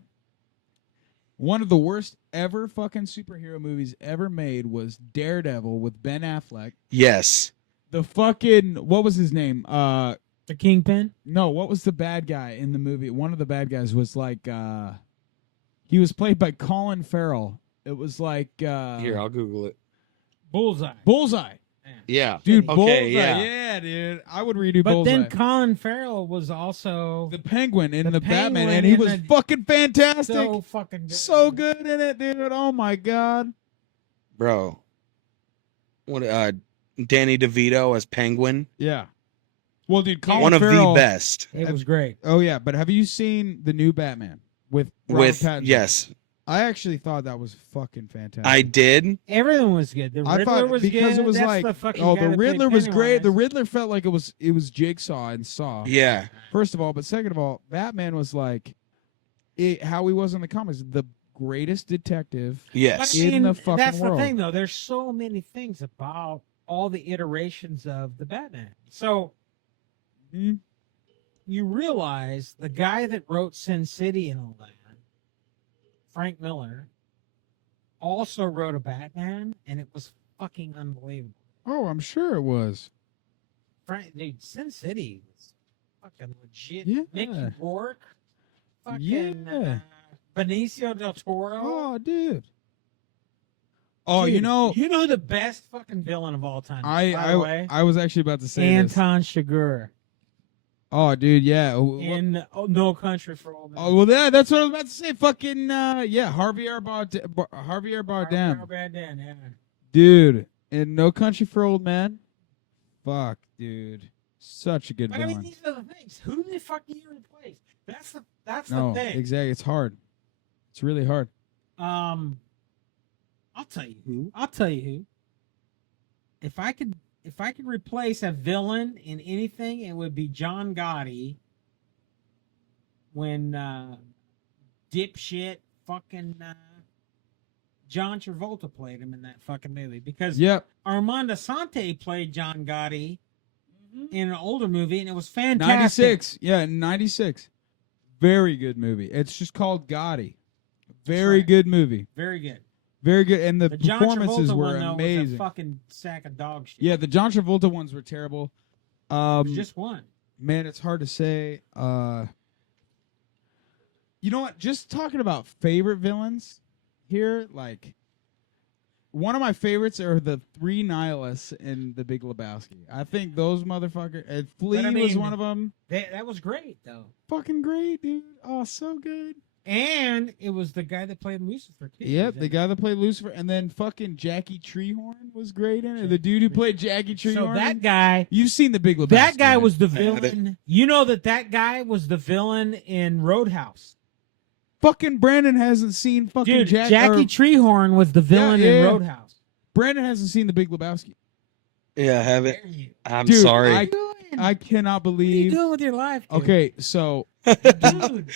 One of the worst ever fucking superhero movies ever made was Daredevil with Ben Affleck. Yes. The fucking what was his name? The Kingpin. No, what was the bad guy in the movie? One of the bad guys was like he was played by Colin Farrell. It was like Here, I'll Google it. Bullseye. Bullseye. Yeah. Dude, Okay, Bullseye. yeah. Yeah, dude. I would redo But Bullseye. then Colin Farrell was also the Penguin in the the Batman, Penguin and he in was the- fucking fantastic. so fucking good. So good in it, dude. Oh my god. Bro. What Danny DeVito as Penguin? Yeah. Well, dude, Colin One of Farrell, the best. It was great. Oh yeah, but have you seen the new Batman with Robert With Pattinson? yes. I actually thought that was fucking fantastic. I did. Everyone was good. The I Riddler thought was because good. it was That's like, the fucking oh, guy the that played Riddler was great. The Pennywise. Riddler felt like it was Jigsaw and Saw. Yeah. First of all, but second of all, Batman was like how he was in the comics, the greatest detective. Yes. But I in mean, the fucking that's world. the thing, though. There's so many things about all the iterations of the Batman. So Mhm. you realize the guy that wrote Sin City and all that, Frank Miller, also wrote a Batman, and it was fucking unbelievable. Oh, I'm sure it was. Dude, Sin City was fucking legit. Yeah. Mickey Rourke, fucking Yeah. Benicio del Toro. Oh, dude. Oh, Dude, you know, the best fucking villain of all time. by the way, I was actually about to say this. Anton Chigurh. Oh, dude, yeah. in No Country for Old Men. Oh, well, that's what I was about to say. Fucking, Javier Bardem. Bardem, yeah. Dude, in No Country for Old Men. Fuck, dude. Such a good But I villain. mean, these are the things. Who the fuck do you replace? That's No, the thing. exactly. It's hard. It's really hard. I'll tell you who. If I could replace a villain in anything, it would be John Gotti. When dipshit fucking John Travolta played him in that fucking movie, because Yep. Armand Assante played John Gotti in an older movie, and it was fantastic. 96. Yeah, 96. Very good movie. It's just called Gotti. Very right. good movie. Very good. Very good. And the John performances Travolta were one, though, was amazing. a fucking sack of dog shit. Yeah, the John Travolta ones were terrible. It was just one. Man, it's hard to say. You know what? Just talking about favorite villains here, like one of my favorites are the three nihilists in The Big Lebowski. I think those motherfuckers. And Flea But I was mean, one of them. That was great, though. Fucking great, dude. Oh, so good. And it was the guy that played Lucifer, too. Yep, the guy that played Lucifer, and then fucking Jackie Treehorn was great in it. The dude who played Jackie Treehorn. So that guy, you've seen The Big Lebowski. that guy right? was the I have villain. You know that guy was the villain in Roadhouse. Fucking Brandon hasn't seen fucking Dude, Jackie Treehorn was the villain Yeah, in yeah. Roadhouse. Brandon hasn't seen The Big Lebowski. Yeah, I haven't. Dare you? I'm Dude, sorry. I cannot What are you believe. doing with your life, dude? Okay, so Dude.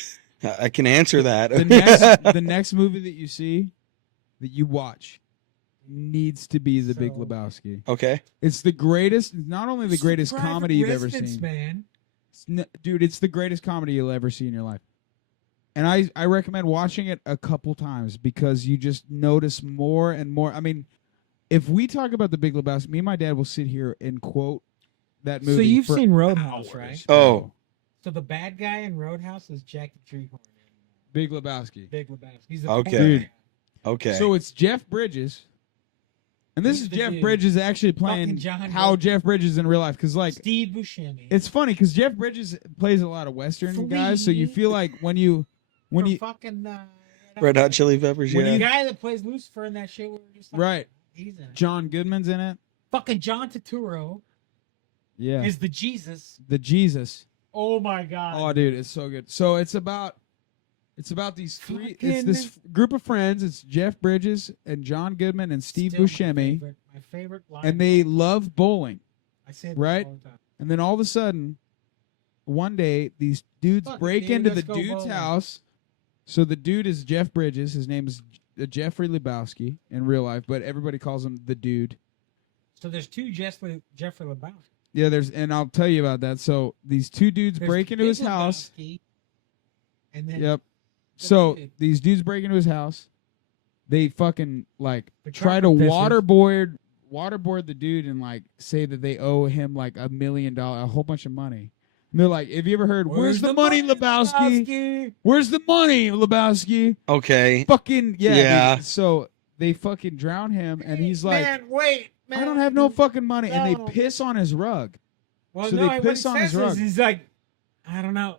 I can answer that. the next movie that you see, that you watch, needs to be The Big So- Lebowski. Okay. It's the greatest, not only the greatest Private comedy you've ever Residence, seen. man. Dude, it's the greatest comedy you'll ever see in your life. And I recommend watching it a couple times because you just notice more and more. I mean, if we talk about The Big Lebowski, me and my dad will sit here and quote that movie. So you've for seen Roadhouse, hours. right? Oh, So the bad guy in Roadhouse is Jackie Treehorn. Big Lebowski. Big Lebowski. He's the Okay. porn Dude. guy. okay. So it's Jeff Bridges. And this He's is the Jeff dude. Bridges actually playing Fucking John how Goodman. Jeff Bridges in real life. Because, like, Steve Buscemi. it's funny because Jeff Bridges plays a lot of Western guys. So you feel like when you From fucking Red Hot Chili Peppers, when yeah. the guy that plays Lucifer in that shit, we were just like, right, he's in it. John Goodman's in it. Fucking John Turturro Yeah. is the Jesus. The Jesus. Oh my god. Oh, dude, it's so good. So it's about these three. It's Fucking- this group of friends. It's Jeff Bridges and John Goodman and Steve Still Buscemi, My favorite line. and they love bowling. I say this right? all the time. And then all of a sudden, one day, these dudes Fuck it, break dude, into the let's go dude's bowling. house. So the dude is Jeff Bridges. His name is Jeffrey Lebowski in real life, but everybody calls him the dude. So there's two Jeffrey Lebowski. Yeah, and I'll tell you about that. So these two dudes There's break into Big his house. Lebowski, and then Yep. the So dude. these dudes break into his house. They fucking like The try to carpet waterboard the dude and like say that they owe him like $1 million, a whole bunch of money. And they're like, "Have you ever heard? Where's the money, Lebowski? Where's the money, Lebowski? Okay. Fucking yeah." Yeah. Dude. So they fucking drown him, and he's like, man, wait, man. "I don't have no fucking money," and No. they piss on his rug. Well, so no, they what piss he on his says is rug. He's like, I don't know.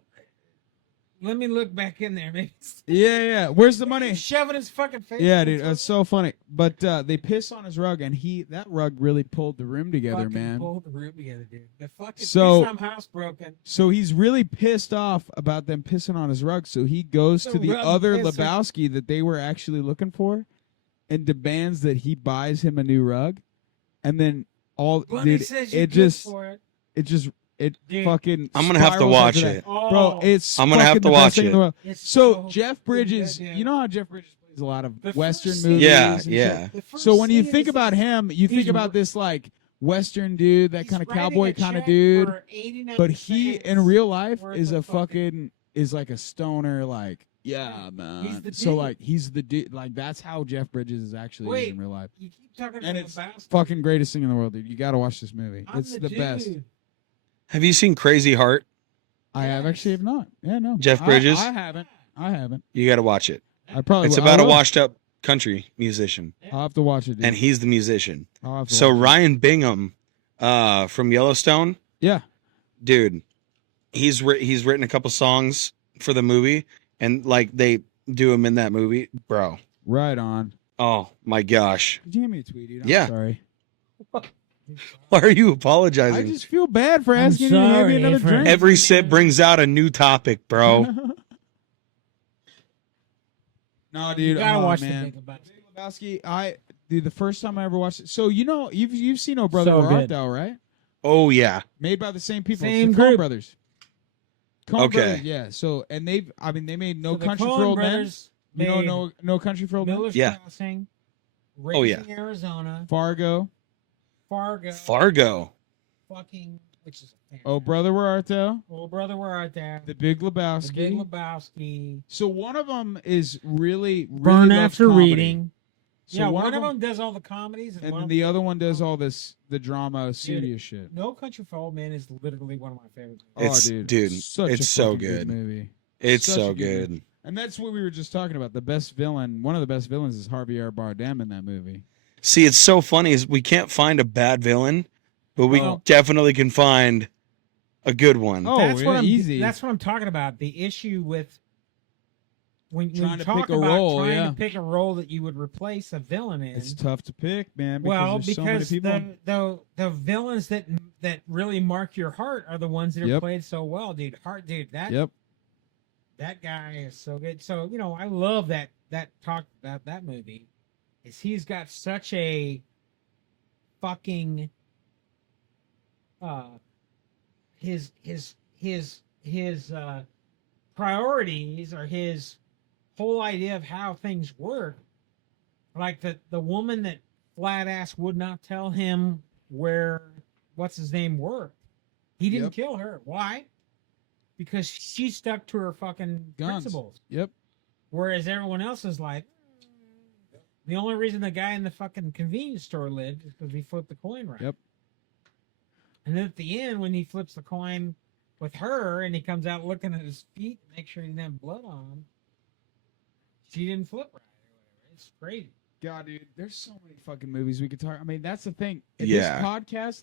Let me look back in there, maybe. Yeah. Where's the money? Shoving his fucking face. Yeah, in dude, his it's so funny. But they piss on his rug, and that rug really pulled the room together, fucking man. Pulled the room together, dude. The fucking So- some house broken. So he's really pissed off about them pissing on his rug. So he goes The to the rug other pisser. Lebowski that they were actually looking for, and demands that he buys him a new rug. And then Bunny dude, says you're it good just for it. it Dude. fucking. I'm gonna have to spirals watch into that. it. Oh, Bro. It's I'm gonna have fucking to the best watch thing in it. the world. it's So Jeff Bridges, goddamn- you know how Jeff Bridges plays a lot of The Western first movies. scene- Yeah, and shit? yeah. The first So when you scene think is about him, you think he's about r- this like Western dude, that he's kind of writing cowboy a kind of check dude. for 89 But he in real life worth is of a fucking is like a stoner, like yeah, man. He's the So dude. like he's the dude, like that's how Jeff Bridges is actually Wait. in real life. You keep talking And about it's Lebowski. fucking greatest thing in the world, dude. You got to watch this movie. I'm It's the best. dude. Have you seen Crazy Heart? I have Yes. actually have not. Yeah, no. Jeff Bridges? I haven't. I haven't. You got to watch it. I probably. It's will. about I a will. washed-up country musician, I'll have to watch it. Dude. and he's the musician. I'll have to So watch it. Ryan Bingham, from Yellowstone, Yeah. dude, he's written a couple songs for the movie, and like they do him in that movie, bro. Right on. Oh my gosh. Did you give me a tweet, dude? I'm Yeah. sorry. Why are you I apologizing? just feel bad for I'm asking you to give sorry me another for- drink. Every sip brings out a new topic, bro. No, You dude. gotta Oh, watch man. the Big Lebowski. Lebowski, dude, the first time I ever watched it. So you've seen Oh Brother So Where Art good. Thou, right? Oh yeah. Made by the same people. Same It's the Coen group. brothers. Coen Okay. brothers, yeah. So and they made No So the Country for Coen Old Men. brothers You know made No Country for Old Men. Miller's Yeah. Crossing, Oh, yeah. Raising Arizona, Fargo. Fargo. fucking, which is a Oh Brother Where Art Thou. Oh Brother, Where Art Thou? The Big The Lebowski. Big Lebowski. So one of them is really Burn loves After comedy. Reading. So yeah, one one of of them does all the comedies, and one then of the them- other one does all the drama, serious shit. No Country for Old Men is literally one of my favorites. It's- dude, such it's a so fucking good. movie. It's Such so a good good. And that's what we were just talking about. The best villain, one of the best villains is Javier Bardem in that movie. See, it's so funny is we can't find a bad villain, but we Oh. definitely can find a good one. Oh, That's yeah, what I'm. easy. That's what I'm talking about. The issue with when Trying you to talk pick a about role, trying yeah. to pick a role that you would replace a villain in. It's tough to pick, man. Because Well, there's so many because people. the villains that really mark your heart are the ones that are Yep. played so well, dude. That Yep. that guy is so good. So I love that talk about that movie. Is he's got such a fucking his priorities or his whole idea of how things work. Like the woman that flat ass would not tell him where what's his name worked. He didn't Yep. kill her. Why? Because she stuck to her fucking Guns. principles. Yep. Whereas everyone else is like, the only reason the guy in the fucking convenience store lived is because he flipped the coin right. Yep. And then at the end, when he flips the coin with her and he comes out looking at his feet to make sure he didn't have blood on him, she didn't flip right or whatever. It's crazy. God, dude, there's so many fucking movies we could talk. I mean, that's the thing. Yeah.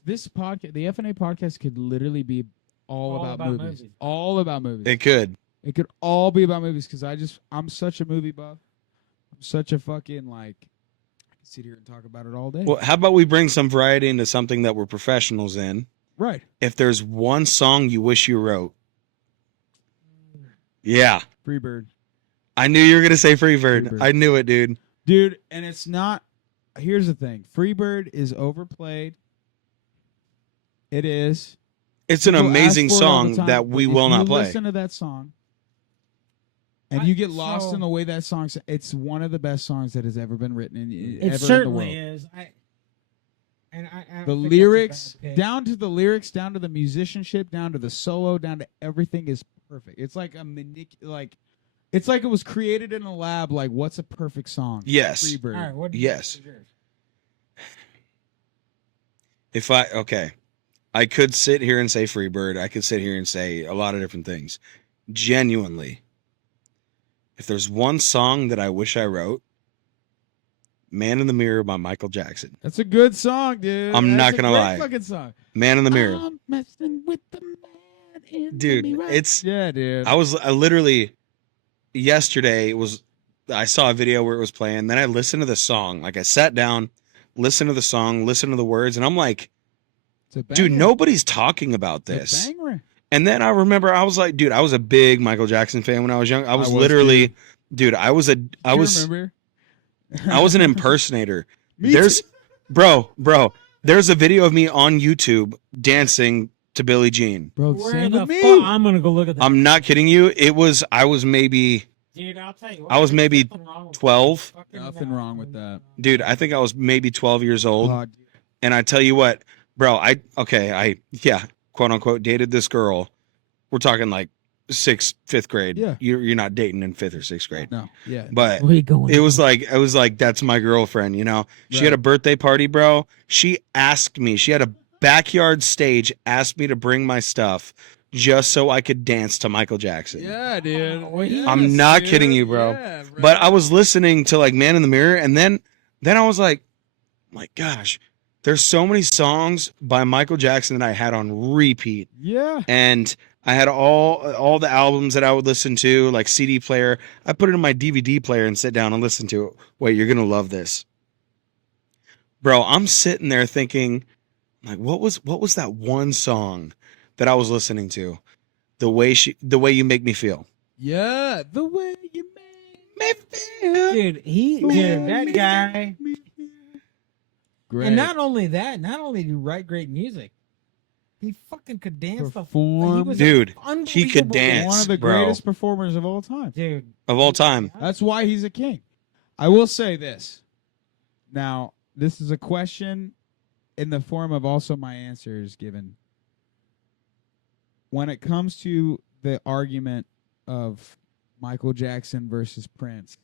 This podcast, the FnA podcast could literally be all about movies. All about movies. It could. It could all be about movies because I'm such a movie buff. I'm such a fucking I can sit here and talk about it all day. Well, how about we bring some variety into something that we're professionals in? Right. If there's one song you wish you wrote. Yeah. Freebird. I knew you were going to say Freebird. Freebird. I knew it, dude. Dude, and it's not. Here's the thing. Freebird is overplayed. It is. It's an People amazing ask for it all the song time, that but we if will not you play. Listen to that song, and you get lost So- in the way that song. It's one of the best songs that has ever been written It ever certainly in the world. is. I don't The think that's a lyrics, bad pick. down to the lyrics, down to the musicianship, down to the solo, down to everything is perfect. It's like it's like it was created in a lab. Like, what's a perfect song? Yes. Freebird. All right, what Yes. what is yours? I could sit here and say Freebird. I could sit here and say a lot of different things. Genuinely, if there's one song that I wish I wrote, Man in the Mirror by Michael Jackson. That's a good song, dude. I'm That's not gonna a great lie. Fucking song. Man in the Mirror. I'm messing with the man in Dude, the mirror. it's Yeah, dude. I literally yesterday I saw a video where it was playing, then I listened to the song. Like I sat down, listened to the song, listened to the words, and I'm like, It's a dude, banger. nobody's talking about It's a this. banger. And then I remember I was like, dude, I was a big Michael Jackson fan when I was young. I was was literally, dude, I was Do you an remember? impersonator. Me There's too. bro, there's a video of me on YouTube dancing to Billie Jean. Bro, Where same the with me. fuck? I'm gonna go look at that. I'm not kidding you. I was maybe, Dude, I'll tell you. I was there's maybe nothing wrong with 12. fucking, Nothing wrong with that. Dude, I think I was maybe 12 years old. Oh, And I tell you what, bro, I quote unquote dated this girl. We're talking like fifth grade. Yeah. You're not dating in 5th or 6th grade. no, yeah. But Where you going? it was like that's my girlfriend, you know. She had Right. a birthday party, bro. She asked me. She had a backyard stage, asked me to bring my stuff just so I could dance to Michael Jackson. Yeah, dude. Oh, well, Yes, I'm not dude. kidding you, bro. Yeah, bro. But I was listening to like Man in the Mirror, and then I was like, my gosh, there's so many songs by Michael Jackson that I had on repeat. Yeah. And I had all the albums that I would listen to, like CD player. I put it in my DVD player and sit down and listen to it. Wait, you're gonna love this, bro. I'm sitting there thinking, like, what was that one song that I was listening to? The way you make me feel. Yeah, the way you make Me feel. Dude, that guy. me feel. Great. And not only that, not only did he write great music, he fucking could dance. Perform. He was Dude, he unbelievable could dancer. dance. one of the bro. greatest performers of all time. Dude. Of all time. That's why he's a king. I will say this. Now, this is a question in the form of also my answers given. When it comes to the argument of Michael Jackson versus Prince,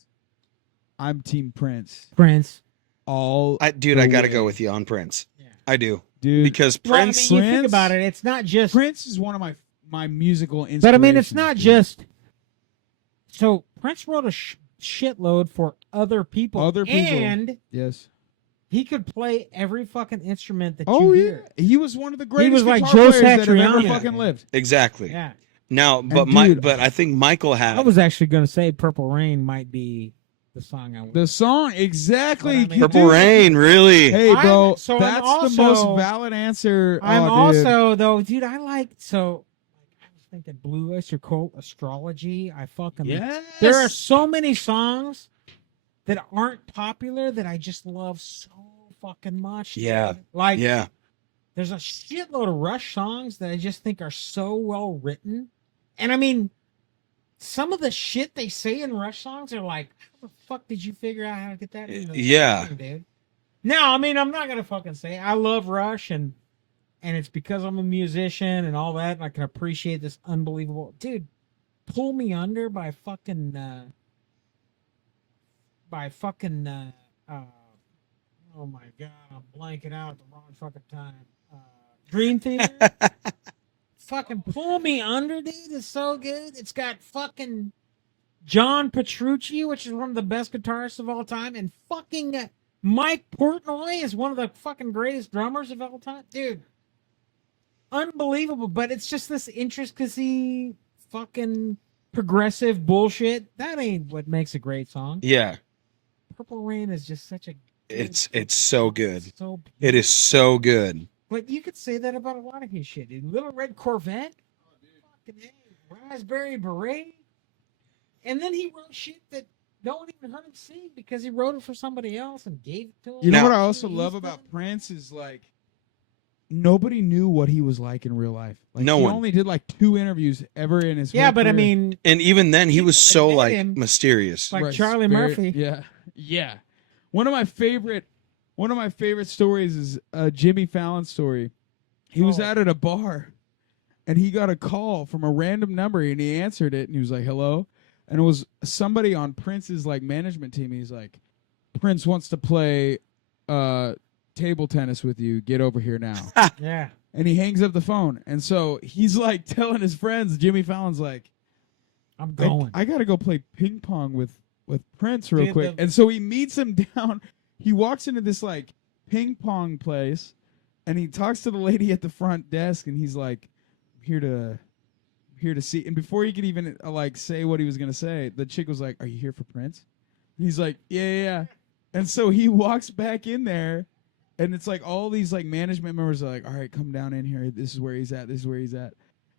I'm Team Prince. Prince. I gotta go with you on Prince. Yeah. I do. Dude, Because Well, I mean, Prince. you think about it, it's not just. Prince is one of my musical inspirations. But I mean, it's not dude. just. So Prince wrote a shitload for other people. Other people. And Yes. he could play every fucking instrument that Oh you yeah, hear. he was one of the greatest was like guitar Joe players that have ever Satriani. fucking lived. Exactly. Yeah. Now, but dude, but I think Michael had. I was actually going to say Purple Rain might be the song I would. The song exactly. But I mean- you Purple do- Rain, really? Hey, bro, I'm that's also- the most valid answer. I'm Oh, dude. also, though, dude, I was thinking Blue Oyster Cult, Astrology. I fucking. Yes. There are so many songs that aren't popular that I just love so fucking much. Yeah. dude. Like, Yeah. there's a shitload of Rush songs that I just think are so well written. And I mean, some of the shit they say in Rush songs are like, how the fuck did you figure out how to get that into the Yeah. song, dude? Now, I mean, I'm not gonna fucking say I love Rush and it's because I'm a musician and all that, and I can appreciate this unbelievable dude. Pull Me Under by fucking oh my god, I'm blanking out at the wrong fucking time. Dream Theater. Fucking Pull Me Under, dude, is so good. It's got fucking John Petrucci, which is one of the best guitarists of all time, and fucking Mike Portnoy is one of the fucking greatest drummers of all time. Dude, unbelievable. But it's just this intricacy, fucking progressive bullshit. That ain't what makes a great song. Yeah. Purple Rain is just such a It's so good. so It is so good. But you could say that about a lot of his shit. Dude. Little Red Corvette, fucking Raspberry Beret, and then he wrote shit that no one even heard him sing because he wrote it for somebody else and gave it to him. You know Now- what I also He's love done- about Prince is like nobody knew what he was like in real life. Like, No he one. only did like 2 interviews ever in his Yeah, whole but I career. mean, And even then, he was People so that met like him- mysterious. like Right, Charlie very- Murphy. Yeah. One of my favorite stories is Jimmy Fallon's story. He was Oh. out at a bar and he got a call from a random number and he answered it and he was like, "Hello?" And it was somebody on Prince's like management team. He's like, "Prince wants to play table tennis with you. Get over here now." Yeah. And he hangs up the phone. And so he's like telling his friends, Jimmy Fallon's like, I'm going. I gotta go play ping pong with Prince real Dude, quick. And so he meets him down. He walks into this like ping pong place and he talks to the lady at the front desk and he's like, here to see. And before he could even like say what he was gonna say, the chick was like, "Are you here for Prince?" And he's like, yeah. And so he walks back in there and it's like all these like management members are like, "All right, come down in here. This is where he's at. This is where he's at."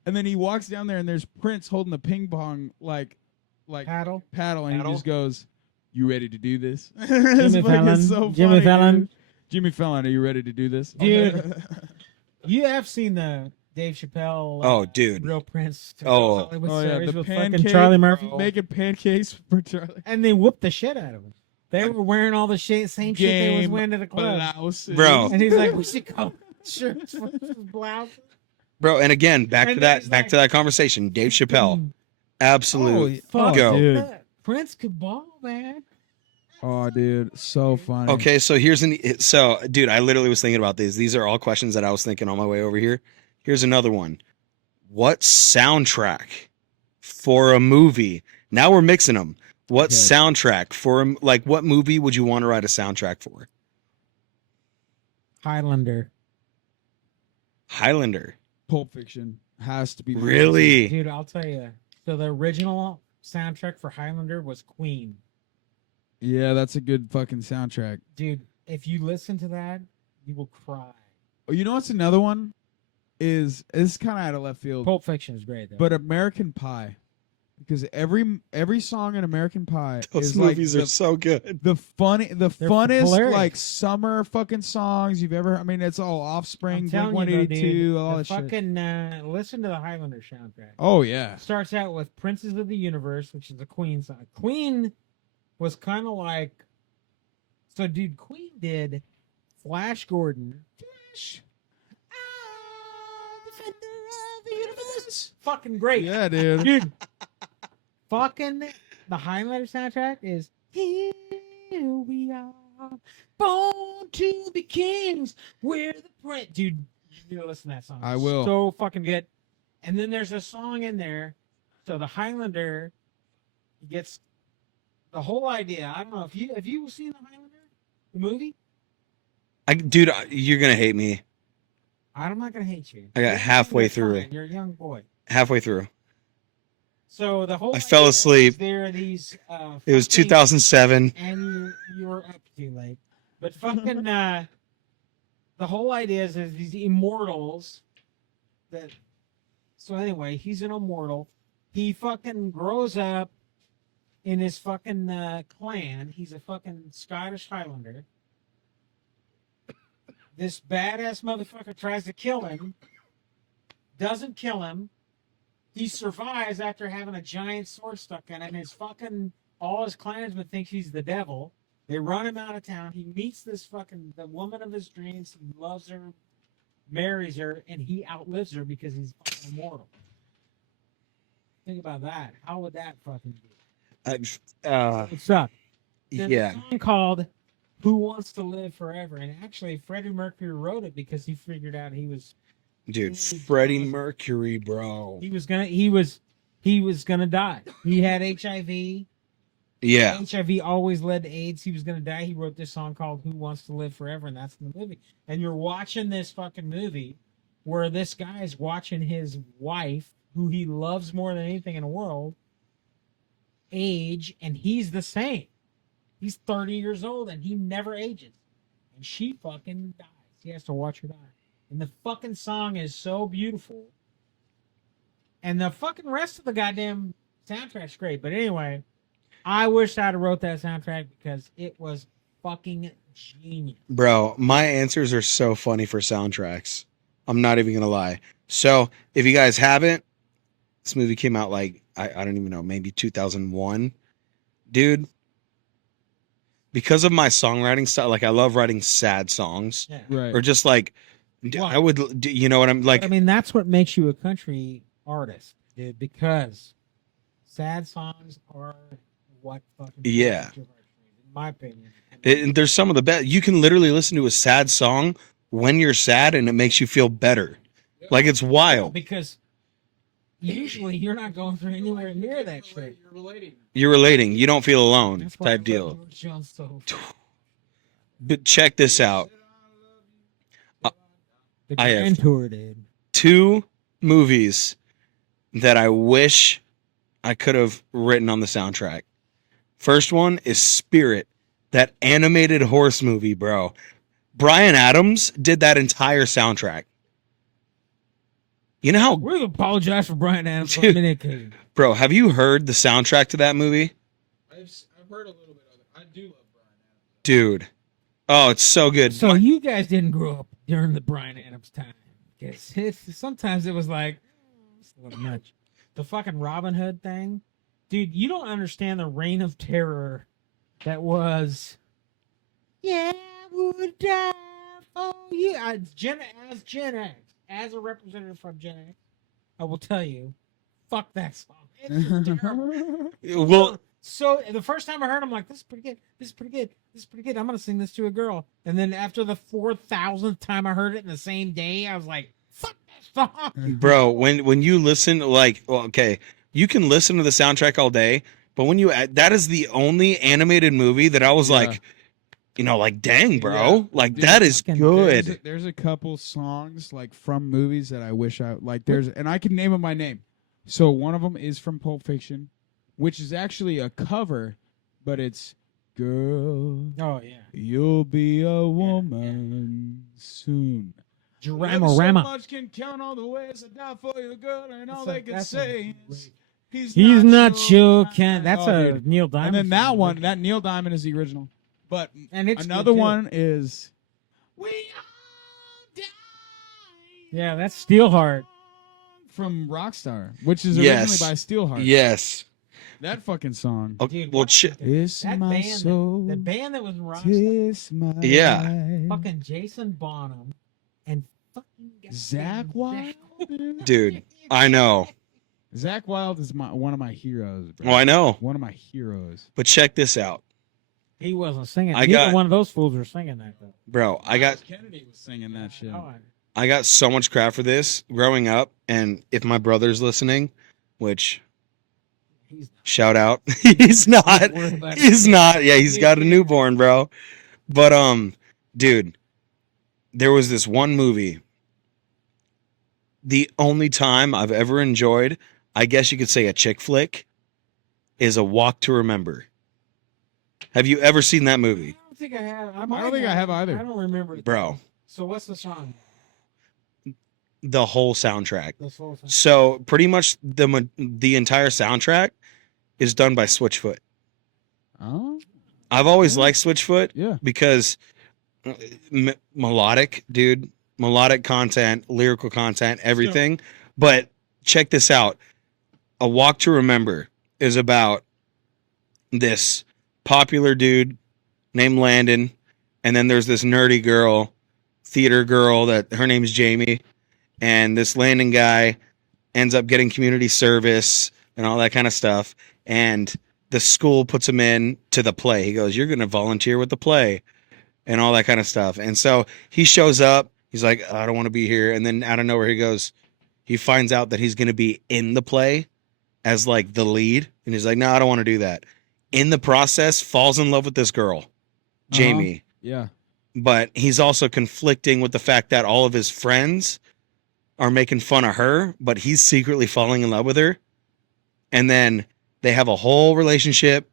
And then he walks down there and there's Prince holding the ping pong like Paddle. and Paddle? he just goes, "You ready to do this?" Jimmy Fallon. Jimmy Fallon. dude. Jimmy Fallon, are you ready to do this? Dude. You have seen the Dave Chappelle. Oh, dude. Real Prince. Oh. Hollywood Oh yeah, series the with fucking pancake, Charlie Murphy. making pancakes for Charlie. And they whooped the shit out of him. They were wearing all the same shit they was wearing to the club. Blouses. Bro. And he's like, we should go shirts versus blouses. Bro, and again, back And to then that he's back like- to that conversation. Dave Chappelle. Absolute. Fuck Go. dude. Prince could ball, man. Oh, dude, so funny. Okay, so dude, I literally was thinking about these. These are all questions that I was thinking on my way over here. Here's another one. What soundtrack for a movie? Now we're mixing them. What Okay. soundtrack for like what movie would you want to write a soundtrack for? Highlander. Highlander. Pulp Fiction. Has to be Really? Dude, I'll tell you. So the original soundtrack for Highlander was Queen. Yeah, that's a good fucking soundtrack. Dude, if you listen to that, you will cry. Oh, you know what's another one? Is kind of out of left field, Pulp Fiction is great though. but American Pie, because every song in American Pie Those is movies like are so good. the They're funnest hilarious. like summer fucking songs you've ever. I mean, it's all Offspring, I'm telling Blink you, though, 182, dude, all the that shit. fucking listen to the Highlander soundtrack. Oh yeah, Starts out with Princes of the Universe, which is a Queen song. Queen was kind of like, so dude, Queen did Flash Gordon. Flash. Defender of the universe. Fucking great. yeah, dude. Dude. Fucking the Highlander soundtrack is here we are, born to be kings. We're the prince. Dude, you need to listen to that song. I will. So fucking good. And then there's a song in there. So the Highlander gets the whole idea. I don't know if you have you seen the Highlander, the movie? Dude, you're gonna hate me. I'm not gonna hate you. I got halfway You're through fine. it. You're a young boy. Halfway through. So the whole I fell idea asleep. is there are these It was fucking- 2007. and you were up too late. But fucking the whole idea is there's these immortals that. So anyway, he's an immortal. He fucking grows up in his fucking clan. He's a fucking Scottish Highlander. This badass motherfucker tries to kill him. Doesn't kill him. He survives after having a giant sword stuck in him. His fucking all his clansmen think he's the devil. They run him out of town. He meets this fucking the woman of his dreams. He loves her, marries her, and he outlives her because he's fucking immortal. Think about that. How would that fucking be? What's up? There's Yeah. a song called "Who Wants to Live Forever," and actually Freddie Mercury wrote it because he figured out he was Dude, Freddie Mercury, bro. he was gonna die. He had HIV. Yeah. HIV always led to AIDS. He was gonna die. He wrote this song called "Who Wants to Live Forever," and that's in the movie. And you're watching this fucking movie where this guy's watching his wife, who he loves more than anything in the world, age, and he's the same. He's 30 years old and he never ages. And she fucking dies. He has to watch her die. And the fucking song is so beautiful. And the fucking rest of the goddamn soundtrack's great. But anyway, I wish I'd have wrote that soundtrack because it was fucking genius. Bro, my answers are so funny for soundtracks. I'm not even going to lie. So, if you guys haven't, this movie came out like, I don't even know, maybe 2001. Dude, because of my songwriting style, like I love writing sad songs Yeah. Right. or just like, Well, I would, you know what I'm like? I mean, that's what makes you a country artist, dude, because sad songs are what fucking Yeah. in my opinion. And there's some of the best. You can literally listen to a sad song when you're sad and it makes you feel better. Like it's wild. Because usually you're not going through anywhere near that shit. You're relating. You don't feel alone That's why I type love deal. George Jones so But check this out. the I have- Grand Tour, dude. 2 movies that I wish I could have written on the soundtrack. First one is Spirit, that animated horse movie, bro. Bryan Adams did that entire soundtrack. You know how, We apologize for Brian Adams for Dude. communicating. bro, have you heard the soundtrack to that movie? I've heard a little bit of it. I do love Brian Adams. Dude. Oh, it's so good. So you guys didn't grow up during the Brian Adams time. Sometimes it was like, it's a little much. The fucking Robin Hood thing. Dude, you don't understand the reign of terror that was. Yeah, I would die for you. Gen X, as a representative from Gen X, I will tell you, fuck that song. It's just terrible. Well, So the first time I heard, I'm like, this is pretty good. This is pretty good. This is pretty good. I'm gonna sing this to a girl. And then after the 4,000th time I heard it in the same day, I was like, fuck that song. bro, when you listen, like, well, okay, you can listen to the soundtrack all day, but when you that is the only animated movie that I was Yeah. like, like, dang, bro. Yeah. Like, Dude, that is fucking good. There's a couple songs like from movies that I wish I like. And I can name them by name. So one of them is from Pulp Fiction, which is actually a cover, but it's "Girl, Oh yeah. You'll Be a Woman Soon." Never so Rama. much can count all the ways I die for you, girl, and all they can That's say is He's not sure. kind." That's Oh, a dude. Neil Diamond. And then that song. one, that Neil Diamond is the original. But And it's another good, too. one is "We All Die." Yeah, that's Steelheart. From Rockstar, which is Yes. originally by Steelheart. Yes. That fucking song. Okay, Dude, well, what It's that my band, soul. the band that was in Rockstar, Tis my Yeah. life. fucking Jason Bonham and fucking Zach Wilde. dude, I know. Zach Wilde is one of my heroes, bro. Oh, I know. One of my heroes. But check this out, He wasn't singing. I Neither got- one of those fools were singing that though. bro. Kennedy was singing that shit. Oh, I got so much crap for this growing up, and if my brother's listening, which he's shout out, he's not. worried about He's it. not. Yeah, he's got a newborn, bro. But dude, there was this one movie. The only time I've ever enjoyed, I guess you could say a chick flick, is A Walk to Remember. Have you ever seen that movie? I don't think I have. I don't think I have either. I don't remember it. Bro, So what's the song? the whole soundtrack. The full song. So pretty much the entire soundtrack is done by Switchfoot. Oh, I've always Yeah. liked Switchfoot yeah. because melodic, dude, melodic content, lyrical content, everything. But check this out. A Walk to Remember is about this popular dude named Landon, and then there's this nerdy girl, theater girl, that her name's Jamie, and this Landon guy ends up getting community service and all that kind of stuff, and the school puts him in to the play. He goes, "You're going to volunteer with the play," and all that kind of stuff. And so he shows up. He's like, "I don't want to be here." And then out of nowhere, he finds out that he's going to be in the play as like the lead. And he's like, "No, I don't want to do that." In the process, falls in love with this girl, Jamie. Yeah. But he's also conflicting with the fact that all of his friends are making fun of her, but he's secretly falling in love with her. And then they have a whole relationship.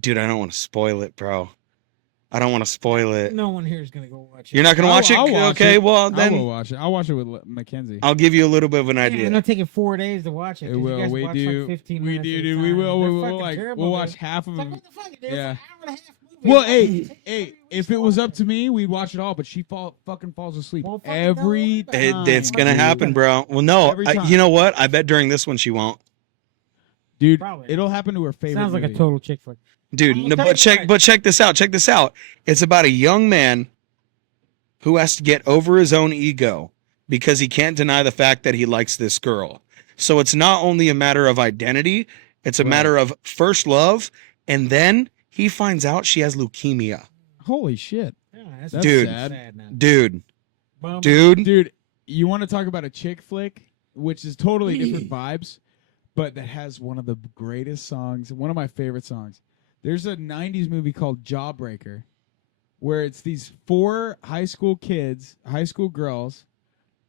Dude, I don't want to spoil it, bro. I don't want to spoil it. No one here is gonna go watch it. You're not going to watch it? I'll watch Okay, it. well, I will then watch it. I'll watch it with Mackenzie. I'll give you a little bit of an Yeah, it's idea. gonna take you 4 days to watch it. It 'cause you will. guys We watch, do. Like 15 We minutes do. at a Do. We time. will. They're We will. fucking Like terrible, we'll watch dude. half of It's like, them. what the fuck? There's Yeah. an hour and a half movie. Well, Why hey, would you take hey, 30 if it minutes was to up watch to me, we'd watch it all. But she fucking falls asleep Well, fucking every don't worry about time. It's going to dude. happen, bro. Well, no, Every time. you know what? I bet during this one she won't. Dude, Probably. it'll happen to her favorite. Sounds like a movie. total chick flick. Dude, I'll no, tell you what. but check this out. Check this out. It's about a young man who has to get over his own ego because he can't deny the fact that he likes this girl. So it's not only a matter of identity, it's a Right. matter of first love, and then he finds out she has leukemia. Holy shit, Yeah, that's Dude. sad. now. Dude, Bummer. Dude, you want to talk about a chick flick, which is totally different vibes, but that has one of the greatest songs, one of my favorite songs. There's a 90s movie called Jawbreaker, where it's these 4 high school kids, high school girls,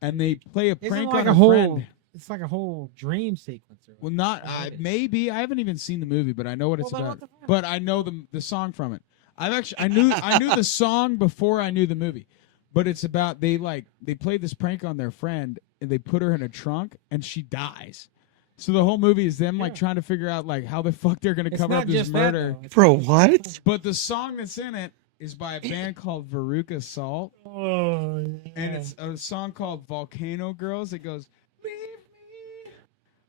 and they play a Isn't prank it like on a a whole? friend. It's like a whole dream sequence. Or Well, not what it is. maybe I haven't even seen the movie, but I know what it's Well, then about. what the fuck? But I know the song from it. I knew the song before I knew the movie. But it's about they play this prank on their friend and they put her in a trunk and she dies. So the whole movie is them like Yeah. trying to figure out like how the fuck they're gonna It's cover not up this just that, murder. though. It's Bro, also- what? But the song that's in it is by a band called Veruca Salt, Oh, yeah. and it's a song called Volcano Girls. It goes, "Leave me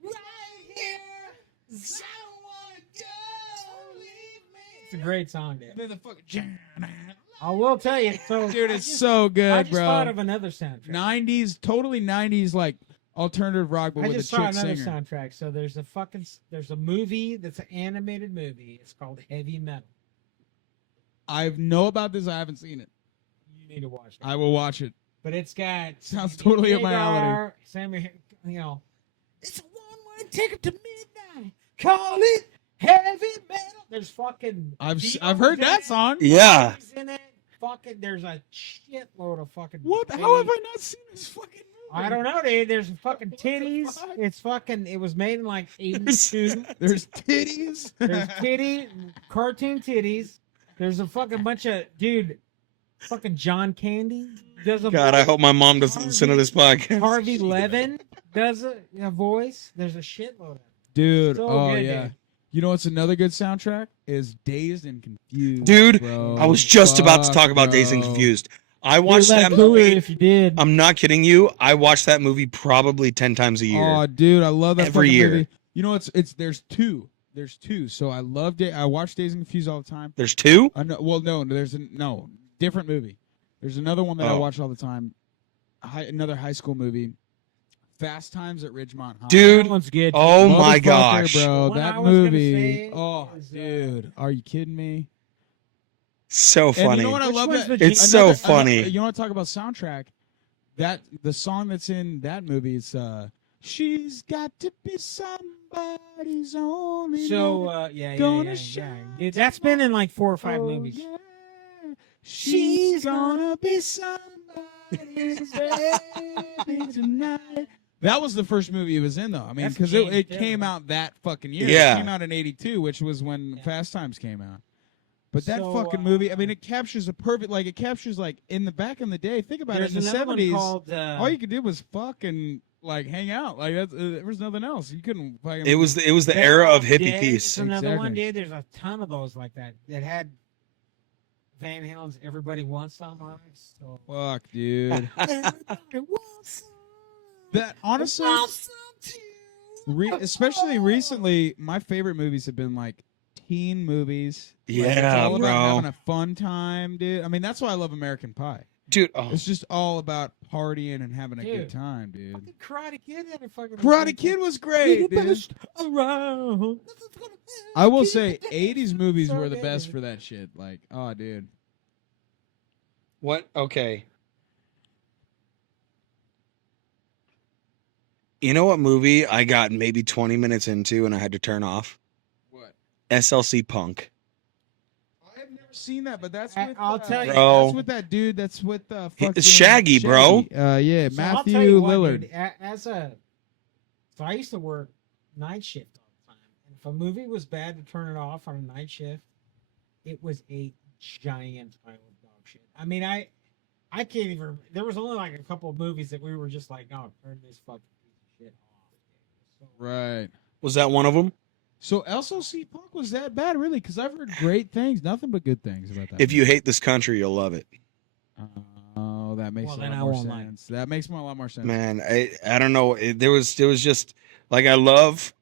right here, 'cause I don't wanna go, leave me." It's a great song, dude. And then the fucking I will tell you. So dude, I it's just- so I good, just bro. thought of another soundtrack. 90s, totally 90s, like alternative rock, but I with a just saw chick another singer. soundtrack. So there's a movie that's an animated movie. It's called Heavy Metal. I know about this. I haven't seen it. You need to watch it. I will watch it. But it's got Sounds totally up my alley. Hagar, Sammy, it's a one-way ticket to midnight. Call it Heavy metal. There's fucking. I've Dino's heard in that it, song. Yeah. He's in it. Fucking. There's a shitload of fucking. What? How have I not seen this fucking movie? I don't know, dude. There's fucking the titties. fuck? It's fucking. It was made in like '82. There's titties. There's cartoon titties. There's a fucking bunch of fucking John Candy does a God, I hope my mom doesn't listen to this podcast. Harvey Levin does a voice. There's a shitload of it. Dude, So oh good, yeah. dude. You know what's another good soundtrack? Is Dazed and Confused. Dude, bro. I was just about to talk about Fuck, Dazed and bro. Confused. I watched You're that cooler movie. if you did. I'm not kidding you. I watched that movie probably 10 times a year. Oh, dude, I love that Every fucking year. movie. You know, there's two. There's two. So I loved it. I watch Dazed and Confused all the time. There's two? No, different movie. There's another one that I Oh. watch all the time. Another high school movie. Fast Times at Ridgemont High. Dude. That one's good. Oh my Motherfucker, gosh. bro, What I that was gonna movie. say Oh, is, dude, are you kidding me? So And funny. you know what I Which love? one's That the It's so another- funny. You know what I talk about soundtrack? That the song that's in that movie is "She's Got to Be Somebody's Only." So Love. yeah. Gonna Dude, that's been in like 4 or 5 Oh, movies. yeah. She's gonna be somebody's baby tonight. That was the first movie he was in, though. I mean, That's because James it Dillon. came out that fucking year. Yeah. It came out in '82, which was when Yeah. Fast Times came out. But that So, fucking movie, I mean, it captures it captures like in the back in the day. Think about There's it. In the another one '70s, called. all you could do was fucking like hang out. Like there was nothing else. You couldn't. Fucking, It was the Better era of Off hippie Dead peace. is another one, Exactly. dude. There's a ton of those like that had Van Halen's "Everybody Wants Some" on it. So. fuck, dude. That honestly, especially recently, my favorite movies have been like teen movies. Like, it's Yeah, all about bro. having a fun time, dude. I mean, that's why I love American Pie. Dude, oh, It's just all about partying and having a good Dude. time, dude. Fucking Karate Kid had a fucking Karate Kid was great, dude. around. I will say, '80s movies So were the good, best dude. for that shit. Like, oh, dude. what? Okay. You know what movie I got maybe 20 minutes into and I had to turn off? What? SLC Punk. I've never seen that, but that's I- with. I'll tell you. Bro. That's with that dude. That's with fucking It's Shaggy, bro. Yeah, So I'll Matthew tell you what, Lillard. dude, so I used to work night shift all the time. And if a movie was bad to turn it off on a night shift, it was a giant pile of dog shit. I mean, I can't even. There was only like a couple of movies that we were just like, no, turn this fucking piece of shit off. So, Right. Was that one of them? So SLC Punk was that bad, really? Because I've heard great things, nothing but good things about that. If you hate this country, you'll love it. Oh, that makes Well, a then lot I more won't like sense. That makes a lot more sense. Man, I don't know. There was just like I love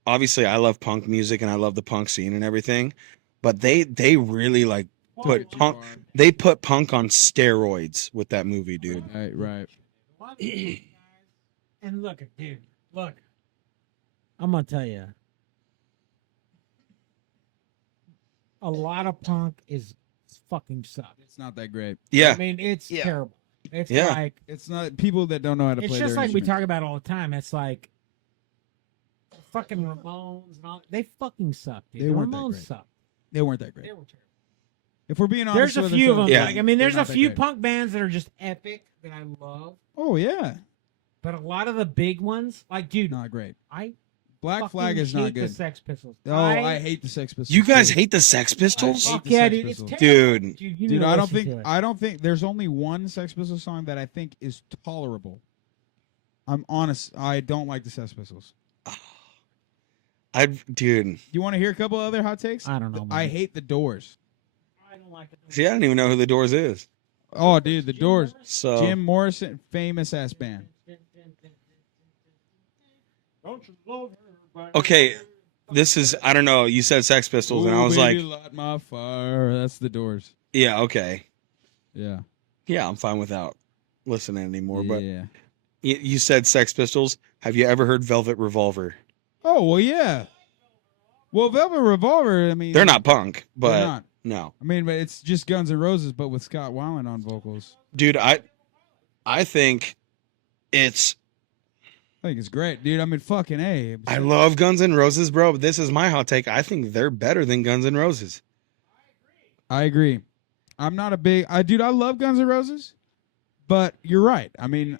punk music and I love the punk scene and everything, but they really like put punk they put punk on steroids with that movie, dude. Right. a lot of these guys- and look, dude, look. I'm gonna tell you. A lot of punk is fucking suck. It's not that great. Yeah. I mean, it's Yeah. terrible. It's Yeah. like It's not people that don't know how to it's play. just their like we instrument. talk about all the time. It's like fucking Ramones and all. They fucking suck, dude. They The weren't that Ramones great. suck. They weren't that great. They were terrible. If we're being honest, There's a with few of them. ourselves, Yeah. Like, I mean, there's they're a not that few great. punk bands that are just epic that I love, Oh yeah, but a lot of the big ones, like, dude, not great. I Black fucking Flag is hate not the good. Sex Pistols. Oh, I hate the Sex Pistols. You guys too. hate the Sex Pistols? I hate Fuck the yeah, Sex dude. It's Pistols. terrible. Dude. you Dude, need to I don't listen think to it. I don't think there's only one Sex Pistols song that I think is tolerable. I'm honest. I don't like the Sex Pistols. Dude. You want to hear a couple other hot takes? I don't know. I man. hate the Doors. I don't like it. See, I don't even know who the Doors is. Oh, dude, the Doors. So Jim Morrison, famous ass band. Don't you love her? Okay, this is I don't know. You said Sex Pistols, and I Ooh, was baby, like, light my fire. That's the Doors. yeah, okay, Yeah. yeah, I'm fine without listening anymore. But yeah. you said Sex Pistols. Have you ever heard Velvet Revolver? Oh well, yeah. Well, Velvet Revolver. I mean, They're not punk, they're but not. no, I mean, but it's just Guns N' Roses, but with Scott Weiland on vocals. dude, I think it's I think it's great, dude. I mean, fucking A. I love Guns N' Roses, bro. But this is my hot take. I think they're better than Guns N' Roses. I agree. I'm not a big. I love Guns N' Roses, but you're right. I mean,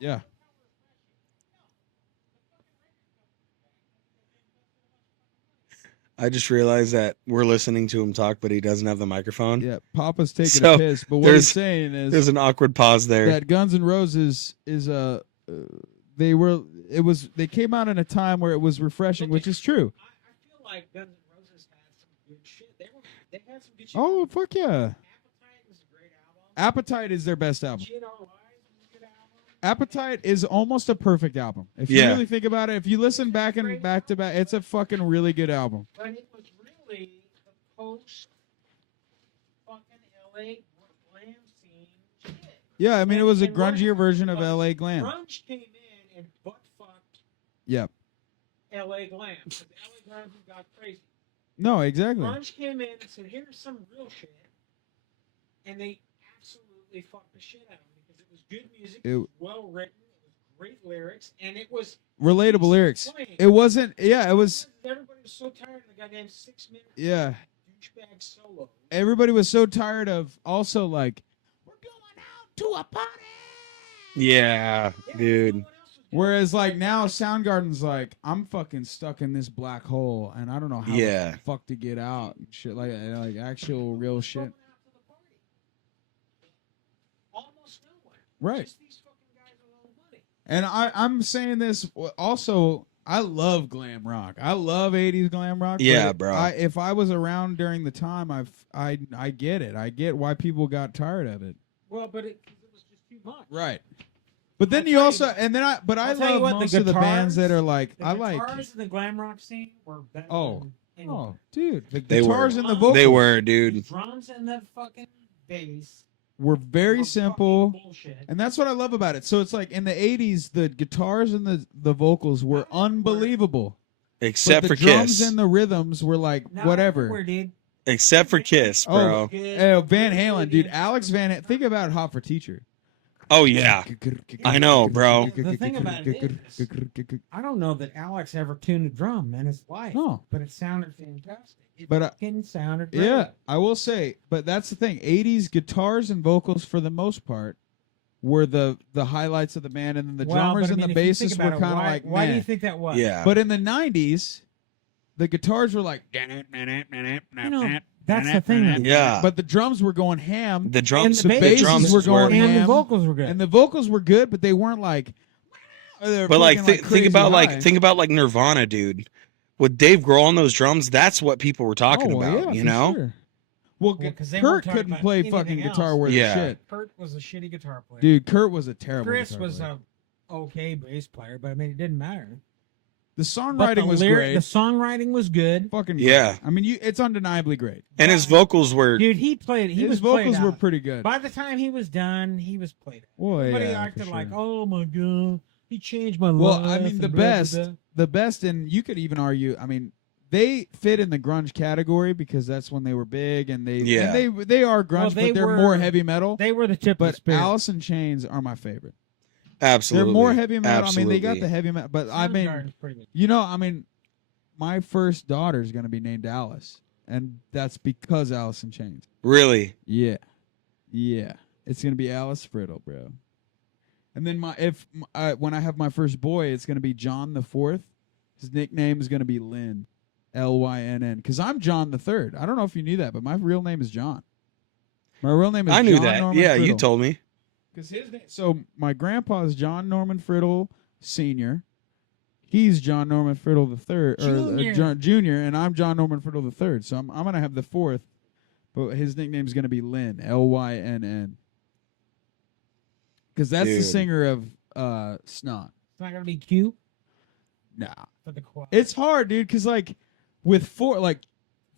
yeah. I just realized that we're listening to him talk, but he doesn't have the microphone. Yeah, Papa's taking So, a piss, but what there's- he's saying is There's an awkward pause there. that Guns N' Roses is they came out in a time where it was refreshing, which is true. I feel like Guns N' Roses had some good shit. They had some good shit. Oh fuck yeah! Appetite was a great album. Appetite is their best album. GNR Live was a good album. Appetite is almost a perfect album. If you Yeah. really think about it, if you listen back to back, it's a fucking really good album. But it was really the post fucking LA glam scene shit. Yeah, I mean it was a And what grungier version of was LA glam. Grunge came in and butt fucked Yep. LA glam because LA glam got crazy. No, exactly. Grunge came in and said, "Here's some real shit," and they absolutely fucked the shit out of them because it was good music, it was well written, it was great lyrics, and it was Relatable lyrics. playing. It wasn't. Yeah, it was. Everybody was so tired of the goddamn 6 minute Yeah. douchebag solo. Everybody was so tired of also like we're going out to a party. Yeah, dude. Whereas like now Soundgarden's like I'm fucking stuck in this black hole and I don't know how Yeah. the fuck to get out and shit like actual real shit. Almost no one. Right. Just these fucking guys with all the money. And I'm saying this also. I love glam rock. I love 80s glam rock. Yeah, but bro. If I was around during the time, I get it. I get why people got tired of it. Well, but it was just too much. Right. But then I'll you tell also you- and then I I'll tell you love what, the most of the bands that guitars- are like The I like. guitars in the glam rock scene were better. Oh. than anyone. Oh, dude, the They were. guitars and the They vocals They were, The dude. drums and the fucking bass were were very fucking simple. bullshit. And that's what I love about it. So it's like in the 80s, the guitars and the vocals were unbelievable. Except but for the drums Kiss. and the rhythms were like Not whatever. everywhere, dude. Except for Kiss, bro. Oh, Van Halen, dude. Alex Van Halen. Think about Hot for Teacher. Oh, yeah. I know, bro. The thing about it is, I don't know that Alex ever tuned a drum in his life. No. But it sounded fantastic. It But, fucking sounded great. Yeah, I will say, but that's the thing. 80s guitars and vocals, for the most part, were the highlights of the band, and then the Well, drummers but I and mean, the if you think bassists about were it, kind of why- like, why do meh. you think that was? Yeah. But in the 90s, the guitars were like, That's the thing. Yeah. but the drums were going ham, The drums, And the the basses drums were going and ham. the vocals were good. and the vocals were good, but they weren't like. They were But like, fucking, think crazy about high. think about like Nirvana, dude. With Dave Grohl on those drums, that's what people were talking Oh, well, about. yeah, you for know? sure. Well, Well, 'cause they weren't Kurt talking couldn't about play anything fucking else. guitar worth Yeah. of shit. Kurt was a shitty guitar player. Dude, Kurt was a terrible Chris guitar was player. a okay bass player, but I mean, it didn't matter. The But songwriting was great. The songwriting was good. Fucking Yeah. great. I mean, it's undeniably great. And his vocals were Dude, he played. He His was vocals played were out. pretty good. By the time he was done, he was played out. Well, Everybody yeah, acted for like, sure. "Oh my god, he changed my Well, life." I mean, the and blah, blah, best, blah." the best, and you could even argue. I mean, they fit in the grunge category because that's when they were big, and Yeah. they are grunge, Well, they but they're were- more heavy metal. They were the tip of the But spear. Alice in Chains are my favorite. absolutely. They're more heavy metal. Absolutely. I mean, they got the heavy metal, but I mean, Soundgarden's pretty good. you know, I mean, my first daughter is going to be named Alice, and that's because Alice in Chains. Really. Yeah, it's going to be Alice Friddle, bro. And then when I have my first boy, it's going to be John the Fourth. His nickname is going to be Lynn, Lynn, because I'm John the Third. I don't know if you knew that, but my real name is John. My real name is I knew John that. Norman Yeah, you Friddle. told me. Because his name. So my grandpa is John Norman Friddle Senior. He's John Norman Friddle the Third, or Junior. Junior, and I'm John Norman Friddle the Third. So I'm gonna have the fourth, but his nickname is gonna be Lynn, Lynn. Because that's the Dude. singer of Snot. It's not gonna be cute Nah, for the choir. it's hard, dude. Because like with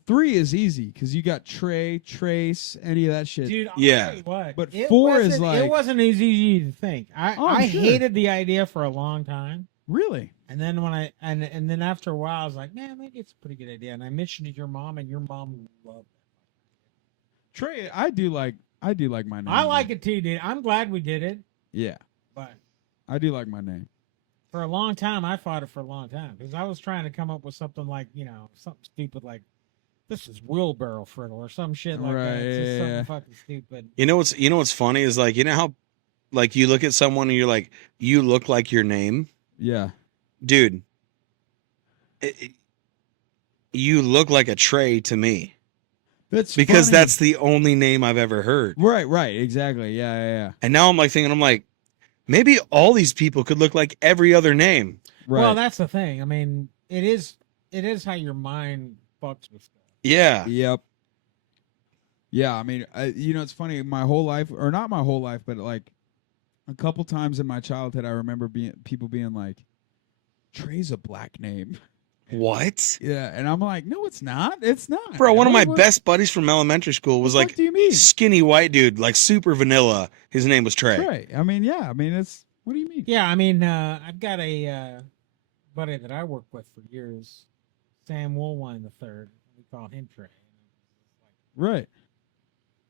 3 is easy because you got Trey, Trace, any of that shit. Dude, I'll Yeah. tell you what. But it 4 is wasn't- like- it wasn't as easy to think. I'm I sure. hated the idea for a long time. Really? And then when I and then after a while I was like, man, maybe it's a pretty good idea. And I mentioned it to your mom, and your mom loved it. Trey, I do like my name. I like it too, dude. I'm glad we did it, Yeah, but I do like my name. for a long time I fought it for a long time because I was trying to come up with something like, something stupid like this is wheelbarrow Friddle or some shit like that. It's just something fucking stupid. You know what's funny is like, you know how like you look at someone and you're like, you look like your name, Yeah. dude. You look like a Trey to me That's because funny. that's the only name I've ever heard. right, exactly. Yeah. And now I'm like thinking, I'm like, maybe all these people could look like every other name. Right. Well, that's the thing. I mean, it is how your mind fucks with stuff. Yeah. Yep. Yeah, I mean, it's funny. My whole life, or not my whole life, but like a couple times in my childhood, I remember people being like, "Trey's a black name." What? Yeah, and I'm like, "No, it's not. It's not." Bro, one of my What- best buddies from elementary school was what the like fuck do you mean? skinny white dude, like super vanilla. His name was Trey. Trey. I mean, yeah. I mean, it's. What do you mean? Yeah, I mean, I've got a buddy that I worked with for years, Sam Woolwine the third. We call him Trey. Right.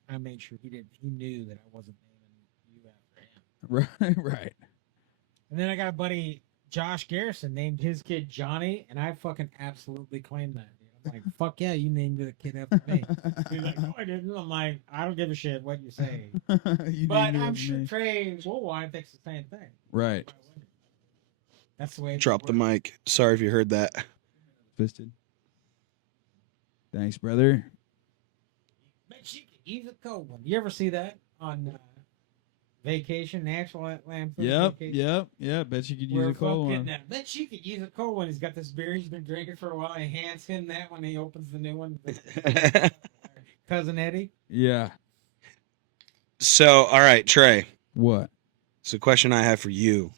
I made sure he knew that I wasn't naming you after him. Right. And then I got a buddy, Josh Garrison, named his kid Johnny, and I fucking absolutely claimed that. Dude. I'm like, fuck yeah, you named the kid after me. He's like, no, I didn't. I'm like, I don't give a shit what you say. You But named it I'm after sure me. Trey Woolwine thinks the same thing. Right. That's the way. Drop the mic. Sorry if you heard that. Fisted. Thanks, brother. Bet she could use a cold one. You ever see that on Vacation, National Lampoon's Vacation? Yep. Bet you could Where use a cold fucking, one. Bet she could use a cold one. He's got this beer he's been drinking for a while. He hands him that when he opens the new one. Cousin Eddie. Yeah. So, all right, Trey. What? So, question I have for you.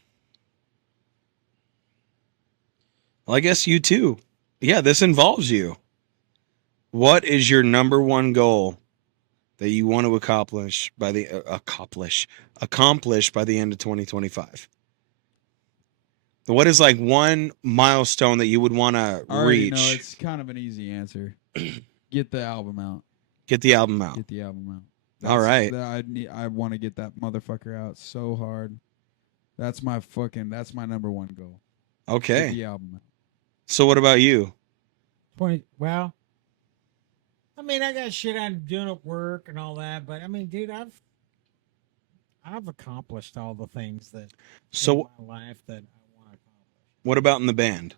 Well, I guess you too. Yeah, this involves you. What is your number one goal that you want to accomplish by the end of 2025? What is like one milestone that you would want to I already know reach? it's kind of an easy answer. Get the album out. Get the album out. Get the album out. All right. I want to get that motherfucker out so hard. That's my number one goal. Get Okay. the album out. So what about you? Well, I mean, I got shit I'm doing at work and all that, but I mean, dude, I've accomplished all the things that So in my life that I want to accomplish. what about in the band?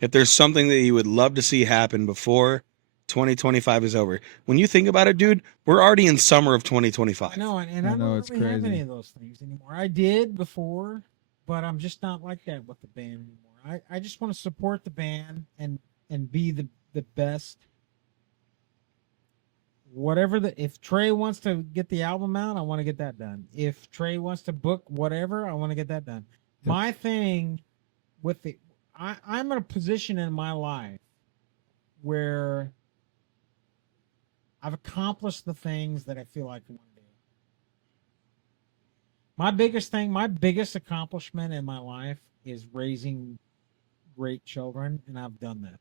If there's something that you would love to see happen before 2025 is over. When you think about it, dude, we're already in summer of 2025. I know, and I know, don't it's really have crazy. any of those things anymore. I did before, but I'm just not like that with the band anymore. I just want to support the band and be the best. If Trey wants to get the album out, I want to get that done. If Trey wants to book whatever, I want to get that done. Yep. My thing with I'm in a position in my life where I've accomplished the things that I feel like I want to do. My biggest accomplishment in my life is raising great children, and I've done that.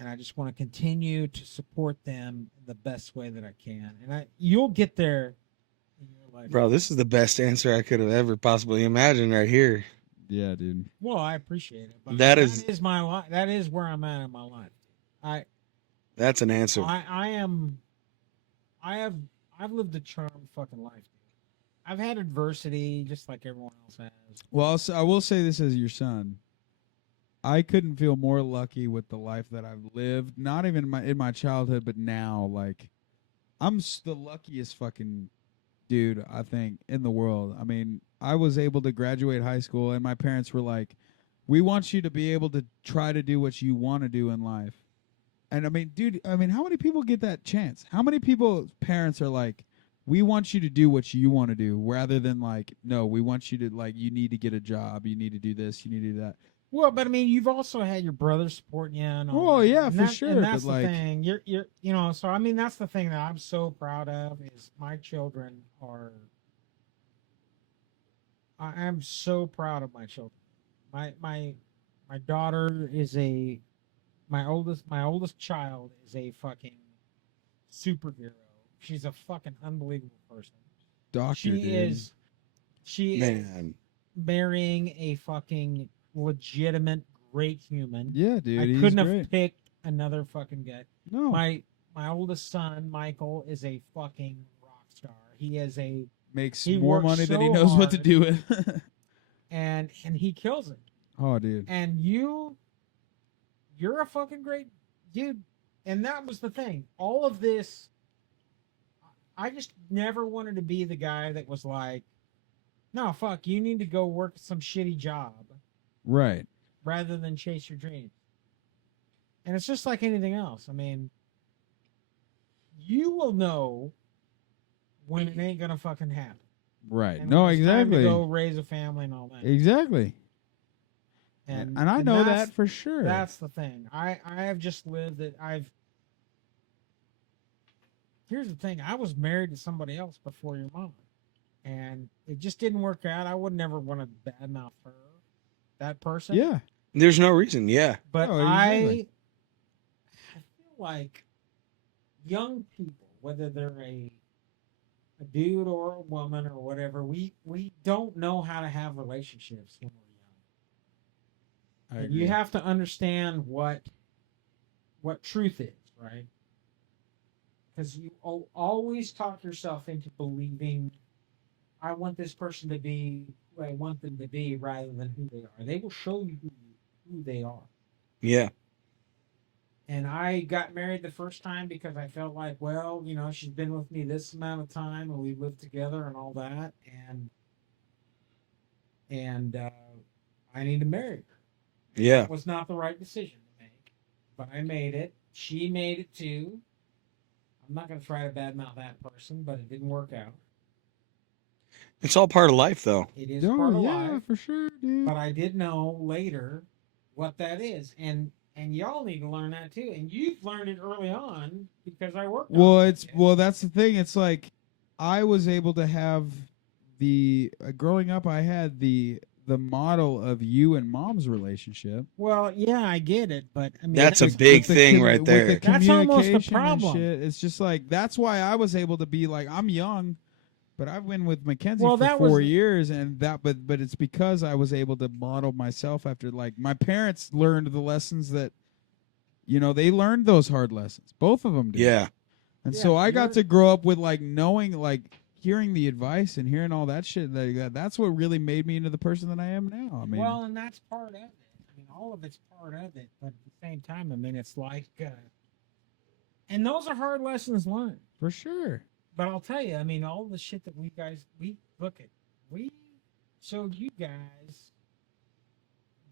And I just want to continue to support them the best way that I can. And you'll get there in your life. Bro, this is the best answer I could have ever possibly imagined right here. Yeah, dude. Well, I appreciate it. But That that is- is my life. That is where I'm at in my life. That's an answer. I've lived a charmed fucking life. I've had adversity just like everyone else has. Well, I will say this as your son. I couldn't feel more lucky with the life that I've lived. Not even in my childhood, but now, like, I'm the luckiest fucking dude I think in the world. I mean, I was able to graduate high school, and my parents were like, "We want you to be able to try to do what you want to do in life." And I mean, dude, how many people get that chance? How many parents are like, "We want you to do what you want to do," rather than like, "No, we want you to, like, you need to get a job, you need to do this, you need to do that." Well, but I mean, you've also had your brother supporting you. And all Oh, that. yeah, And for that- sure, And that's but, the like- thing. You're, so I mean, that's the thing that I'm so proud of is my children are. I am so proud of my children. My daughter is my oldest child is a fucking superhero. She's a fucking unbelievable person. Doctor, She dude. is Man. marrying a fucking legitimate great human. Yeah, dude. I he's couldn't great. have picked another fucking guy. No. My oldest son, Michael, is a fucking rock star. He is Makes he more works money than he so knows what to hard. do with. and he kills it. Oh, dude. And you're a fucking great dude. And that was the thing. All of this, I just never wanted to be the guy that was like, no, fuck, you need to go work some shitty job Right. rather than chase your dreams. And it's just like anything else. I mean, you will know when it ain't gonna fucking happen. Right. And No, when it's time exactly. to go raise a family and all that. Exactly. And I know that's- that for sure. That's the thing. I have just lived it. Here's the thing. I was married to somebody else before your mom, and it just didn't work out. I would never want to badmouth her, that person. Yeah. There's no reason. Yeah. But Oh, I exactly. feel like young people, whether they're a dude or a woman or whatever, we don't know how to have relationships when we're young. I And you agree. have to understand what truth is, right? Because you always talk yourself into believing, I want this person to be who I want them to be rather than who they are. They will show you who they are. Yeah. And I got married the first time because I felt like, well, she's been with me this amount of time and we lived together and all that. And I need to marry her. Yeah. It was not the right decision to make, but I made it. She made it too. I'm not going to try to badmouth that person, but it didn't work out. It's all part of life, though. It is Oh, part of yeah, life, for sure, dude. but I did know later what that is, and y'all need to learn that too. And you've learned it early on because I worked. Well, on it. that's the thing. It's like I was able to have the growing up. I had the model of you and mom's relationship. Well, yeah, I get it, but I mean That's a With big the thing commu- right with there. the That's almost the communication and problem. shit. It's just like that's why I was able to be like I'm young, but I've been with Mackenzie Well, for that 4 was- years, and but it's because I was able to model myself after like my parents learned the lessons that they learned those hard lessons. Both of them did. Yeah. And Yeah, so I got you're- to grow up with like knowing like hearing the advice and hearing all that shit. That's what really made me into the person that I am now. I mean, well, and that's part of it. I mean, all of it's part of it, but at the same time, I mean, it's like, and those are hard lessons learned. for sure. But I'll tell you, I mean, all the shit that we showed you guys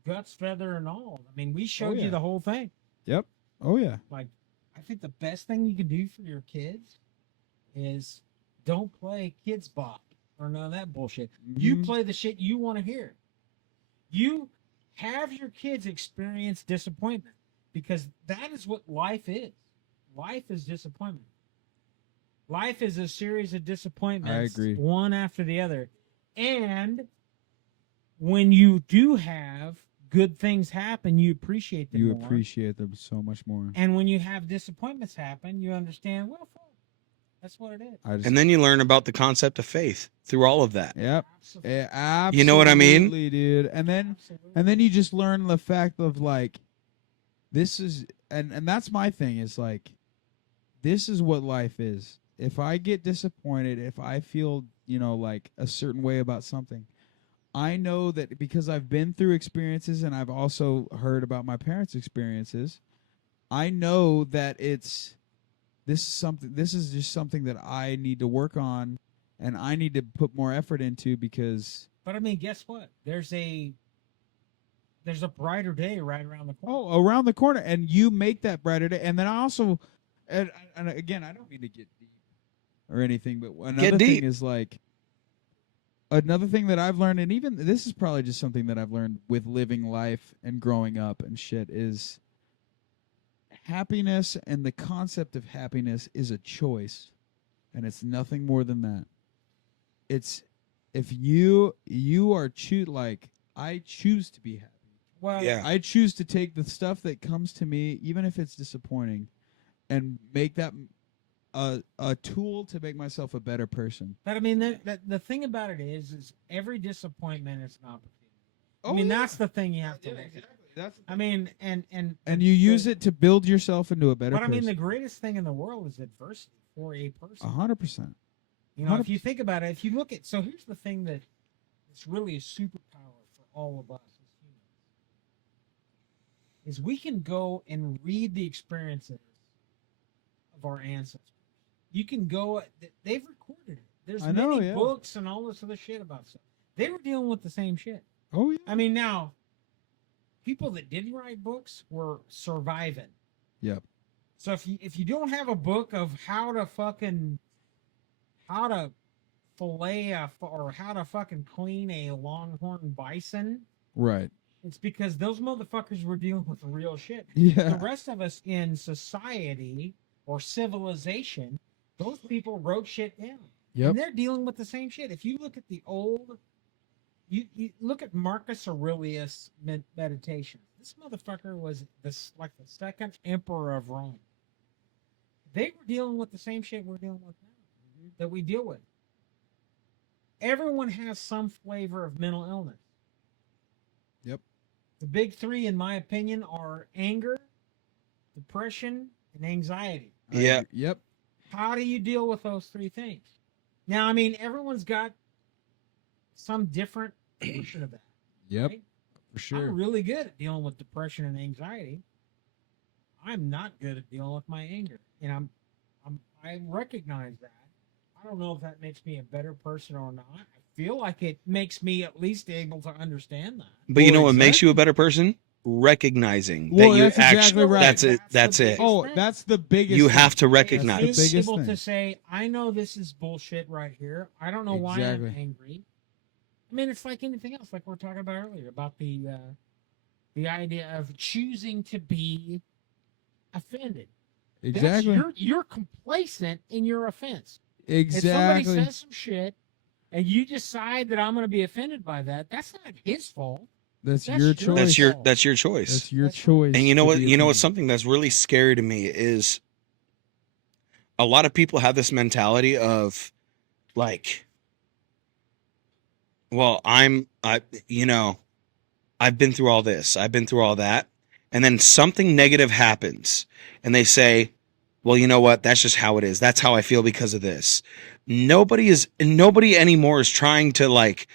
guts, feather, and all. I mean, we showed yeah. you the whole thing. Yep. Oh yeah. Like, I think the best thing you can do for your kids is don't play kids bop or none of that bullshit. You Mhm. play the shit you want to hear. You have your kids experience disappointment because that is what life is. Life is disappointment. Life is a series of disappointments, I agree. one after the other. And when you do have good things happen, you appreciate them You more. appreciate them so much more. And when you have disappointments happen, you understand, well, fuck, that's what it is. I just, And then you learn about the concept of faith through all of that. yep. Absolutely. Yeah, absolutely. You know what I mean? dude. And then you just learn the fact of like this is and that's my thing is like this is what life is. If I get disappointed, if I feel, like a certain way about something, I know that because I've been through experiences and I've also heard about my parents' experiences, I know that this is just something that I need to work on and I need to put more effort into because But I mean, guess what? There's a brighter day right around the corner. around the corner, and you make that brighter day. And then I also, and again, I don't mean to get deep or anything, but another deep. thing is like, another thing that I've learned, and even this is probably just something that I've learned with living life and growing up and shit, is happiness, and the concept of happiness is a choice, and it's nothing more than that. It's if you are like, I choose to be happy. Well, Yeah. I choose to take the stuff that comes to me, even if it's disappointing, and make that a tool to make myself a better person. but I mean, the thing about it is every disappointment is an opportunity. Oh, I mean, yeah. that's the thing you have to look at. That's I mean, and you use it to build yourself into a better But I mean, person. the greatest thing in the world is adversity for a person. 100%. You know, if you think about it, if you look at, so here's the thing that it's really a superpower for all of us as humans, is we can go and read the experiences of our ancestors. You can go, they've recorded it. There's I know, many yeah. books and all this other shit about stuff. They were dealing with the same shit. Oh yeah. I mean, now, people that didn't write books were surviving. Yep. So if you don't have a book of how to fillet or how to fucking clean a longhorn bison, Right. it's because those motherfuckers were dealing with real shit. Yeah. The rest of us in society or civilization, those people wrote shit down. Yep. And they're dealing with the same shit. If you look at the old, you look at Marcus Aurelius Meditation. This motherfucker was like the second emperor of Rome. They were dealing with the same shit we're dealing with now, that we deal with. Everyone has some flavor of mental illness. Yep. The big three, in my opinion, are anger, depression, and anxiety. Yeah. Yep. How do you deal with those three things? Now, I mean, everyone's got some different version of that. Yep. Right? For sure. I'm really good at dealing with depression and anxiety. I'm not good at dealing with my anger, and I recognize that. I don't know if that makes me a better person or not. I feel like it makes me at least able to understand that. But you Well, know what makes exactly. you a better person? Recognizing Well, that you that's actually exactly right. that's it. That's That's the it. biggest Oh, thing. that's the biggest. You thing. have to It's recognize. That's the being biggest able thing. to say, I know this is bullshit right here. I don't know why I'm Exactly. angry. I mean, it's like anything else, like we were talking about earlier, about the idea of choosing to be offended. Exactly. You're complacent in your offense. Exactly. If somebody says some shit and you decide that I'm going to be offended by that, that's not his fault. That's That's your your choice. That's your fault. that's your choice. That's your That's right. choice. And you know to what? be You know what's offended. something that's really scary to me is a lot of people have this mentality of like, well, I've been through all this, I've been through all that, and then something negative happens, and they say, well, you know what? That's just how it is. That's how I feel because of this. Nobody anymore is trying to like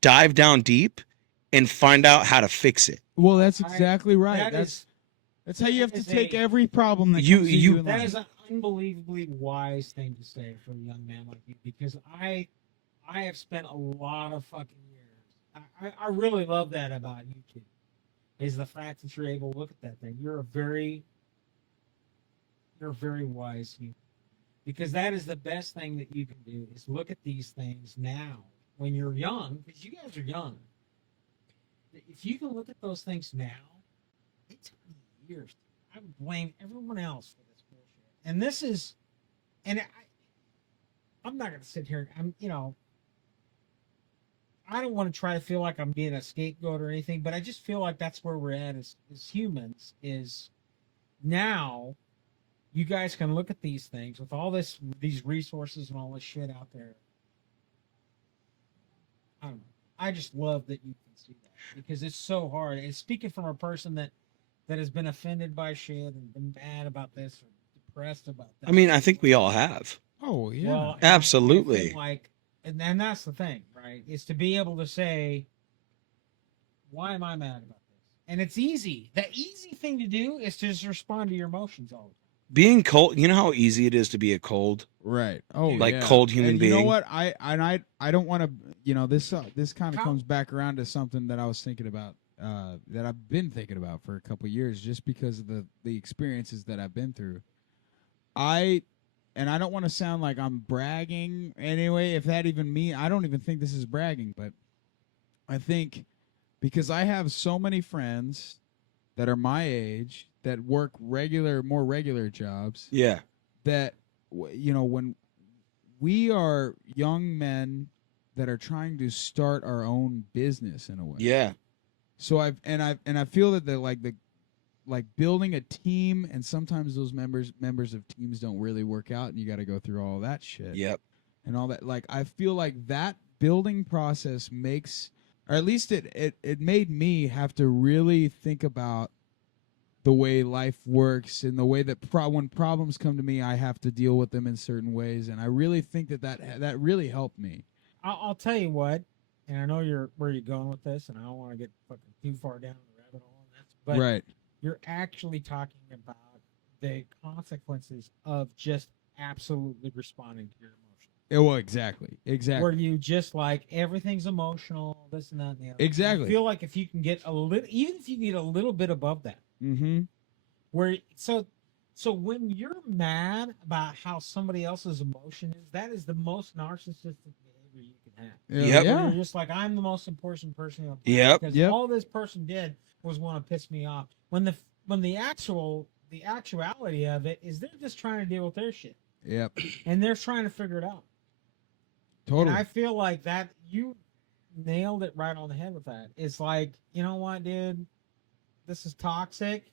dive down deep and find out how to fix it. Well, that's exactly right. That That's is how you have to is take a- every problem that You- comes to you- you in that life. is an unbelievably wise thing to say for a young man like you, because I have spent a lot of fucking years. I really love that about you two, is the fact that you're able to look at that thing. You're a very wise human, because that is the best thing that you can do, is look at these things now when you're young, because you guys are young. If you can look at those things now, it took me years. I would blame everyone else for this bullshit. And this is, and I'm not going to sit here. I don't want to try to feel like I'm being a scapegoat or anything, but I just feel like that's where we're at as humans. Is now you guys can look at these things with all these resources and all this shit out there. I don't know. I just love that you can see that, because it's so hard. And speaking from a person that has been offended by shit and been mad about this or depressed about that. I mean, I think we all have. Oh yeah. Well, Absolutely. I feel like, and that's the thing, right? Is to be able to say, why am I mad about this? And it's easy. The easy thing to do is to just respond to your emotions all the time. Being cold, you know how easy it is to be a cold, Right. Oh, like yeah. cold human And being. You know what? I don't want to. You know, this kind of How- comes back around to something that I was thinking about. That I've been thinking about for a couple of years, just because of the experiences that I've been through. I and I don't want to sound like I'm bragging anyway, if that even mean, I don't even think this is bragging, but I think because I have so many friends that are my age that work more regular jobs, Yeah. that when we are young men that are trying to start our own business in a way. Yeah. So I feel that like building a team, and sometimes those members of teams don't really work out, and you got to go through all that shit. Yep. And all that. Like, I feel like that building process makes, or at least it made me have to really think about the way life works, and the way that when problems come to me, I have to deal with them in certain ways. And I really think that really helped me. I'll tell you what, and I know where you're going with this, and I don't want to get fucking too far down the rabbit hole on this, but Right. you're actually talking about the consequences of just absolutely responding to your emotions. Yeah, well, exactly. Where you just like everything's emotional, this and that and the other. Exactly. I feel like if you can get a little, even if you get a little bit above that, Mm-hmm. where so when you're mad about how somebody else's emotion is, that is the most narcissistic behavior you can have. Yep. Yeah. Where you're just like, I'm the most important person on the planet Yep. because Yep. all this person did was want to piss me off. When the actuality of it is they're just trying to deal with their shit Yep. and they're trying to figure it out. Totally. And I feel like that you nailed it right on the head with that. It's like, you know what, dude? This is toxic.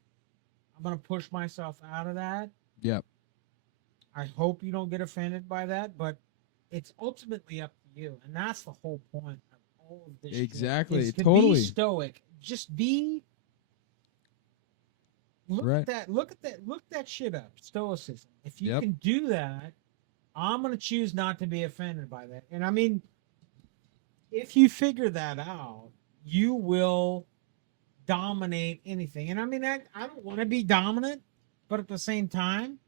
I'm going to push myself out of that. Yep. I hope you don't get offended by that, but it's ultimately up to you. And that's the whole point of all of this. Exactly. Shit, is to Totally. be stoic. Just be. Look Right. at that. Look that shit up. Stoicism. If you Yep. can do that, I'm going to choose not to be offended by that. And I mean, if you figure that out, you will dominate anything. And I mean, I don't want to be dominant, but at the same time,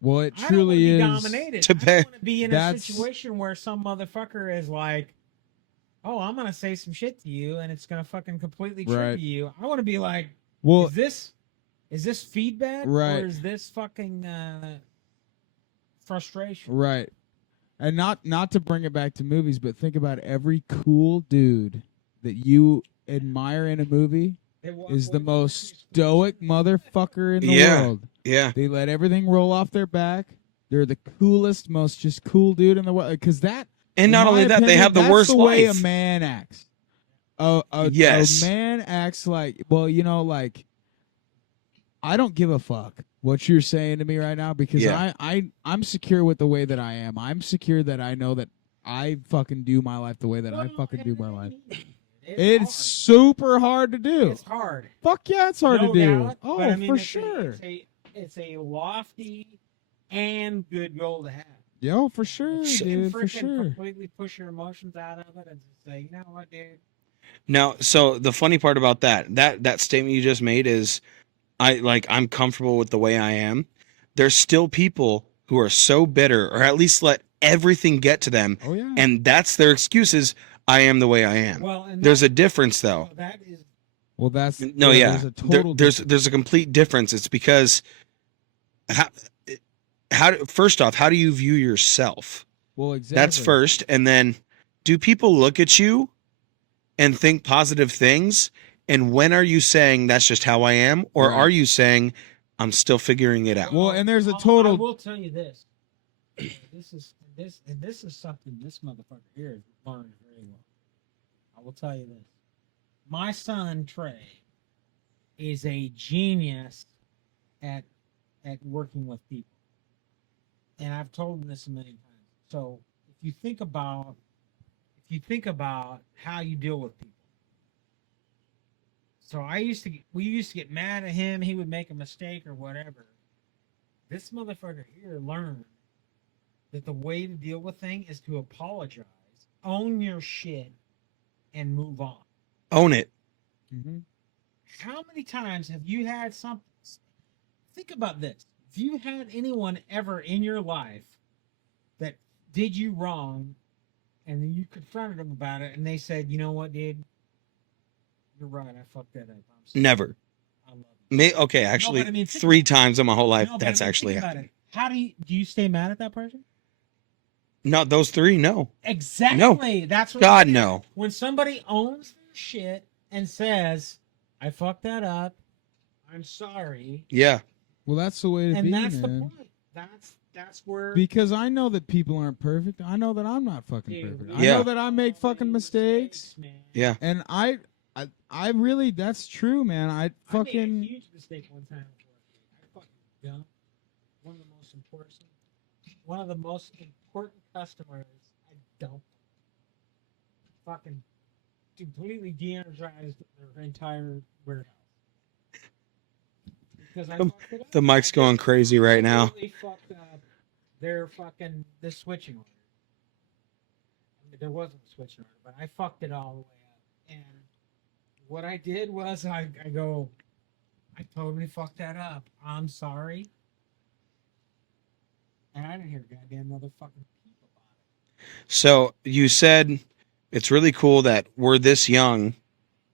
Well, it I don't want to truly be is. dominated. To I be- don't want to be in a That's- situation where some motherfucker is like, "Oh, I'm gonna say some shit to you, and it's gonna fucking completely trigger Right. you." I want to be like, Well, is this feedback, Right. or is this fucking frustration? right. And not to bring it back to movies, but think about every cool dude that you admire in a movie is the most stoic motherfucker in the Yeah. world. Yeah. They let everything roll off their back. They're the coolest, most just cool dude in the world. Because that, And in not my only that, they opinion, have the that's worst the way life. a man acts. Yes. A man acts like, well, like, I don't give a fuck what you're saying to me right now because Yeah. I'm secure with the way that I am. I'm secure that I know that I fucking do my life the way that I fucking do my life. It's super hard to do. It's hard. Fuck yeah, it's hard No to do. doubt, Oh, but I mean, for it's sure. It's a lofty and good goal to have. Yo, for sure, You can dude, for freaking sure. completely push your emotions out of it and just say, you know what, dude? Now, so the funny part about that statement you just made is, I'm comfortable with the way I am. There's still people who are so bitter, or at least let everything get to them, Oh yeah. and that's their excuses. I am the way I am. Well, and There's a difference, though. that is Well, that's No, yeah, There's a total. there's a complete difference. It's because first off, how do you view yourself? well, exactly. That's first, and then do people look at you and think positive things? And when are you saying that's just how I am, or Right. are you saying I'm still figuring it out? Well, and there's a I total. will tell you this. This is something this motherfucker here is learned very well. I will tell you this. My son Trey is a genius at working with people, and I've told him this a million times. So if you think about how you deal with people. So we used to get mad at him. He would make a mistake or whatever. This motherfucker here learned that the way to deal with things is to apologize, own your shit, and move on. Own it. Mhm. How many times have you had something? Think about this. If you had anyone ever in your life that did you wrong, and then you confronted them about it, and they said, "You know what, dude? You're right. I fucked that up. I'm sorry. Never. I love you." Okay, actually, but I mean, think 3 about it. times in my whole life, No, but I that's mean, actually think about happened. it. How do you stay mad at that person? Not those three, no. Exactly. That's what God, I'm saying. no. When somebody owns their shit and says, "I fucked that up. I'm sorry." Yeah. Well, that's the way to And be, that's the man. point. That's where Because I know that people aren't perfect. I know that I'm not fucking Dude, perfect. we I know Yeah. that I make fucking mistakes. man. Yeah. And I really, that's true, man. I I made a fucking, huge mistake one time. I fucking dumped one of the most important customers. I dumped. Fucking completely de-energized their entire warehouse. Because I fucked it up. The mic's going crazy right now. Absolutely fucked up their fucking the switching order. I mean, there wasn't a switching order, but I fucked it all the way up. And what I did was I go, I totally fucked that up. I'm sorry. And I didn't hear a goddamn motherfucking peep about it. So you said it's really cool that we're this young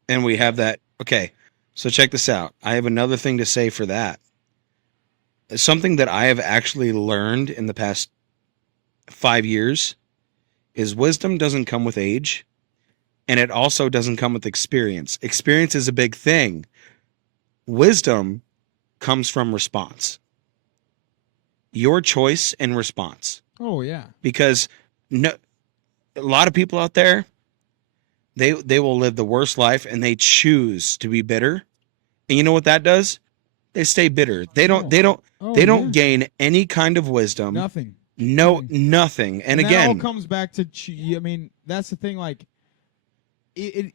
and we have that. Okay. So check this out. I have another thing to say for that. Something that I have actually learned in the past 5 years is wisdom doesn't come with age, and it also doesn't come with experience. Experience is a big thing. Wisdom comes from response. Your choice and response. oh yeah. Because no, a lot of people out there, they will live the worst life and they choose to be bitter. And you know what that does? They stay bitter. They don't Oh, don't yeah. gain any kind of wisdom. Nothing. No, nothing. And that again, all comes back to, I mean, that's the thing. Like,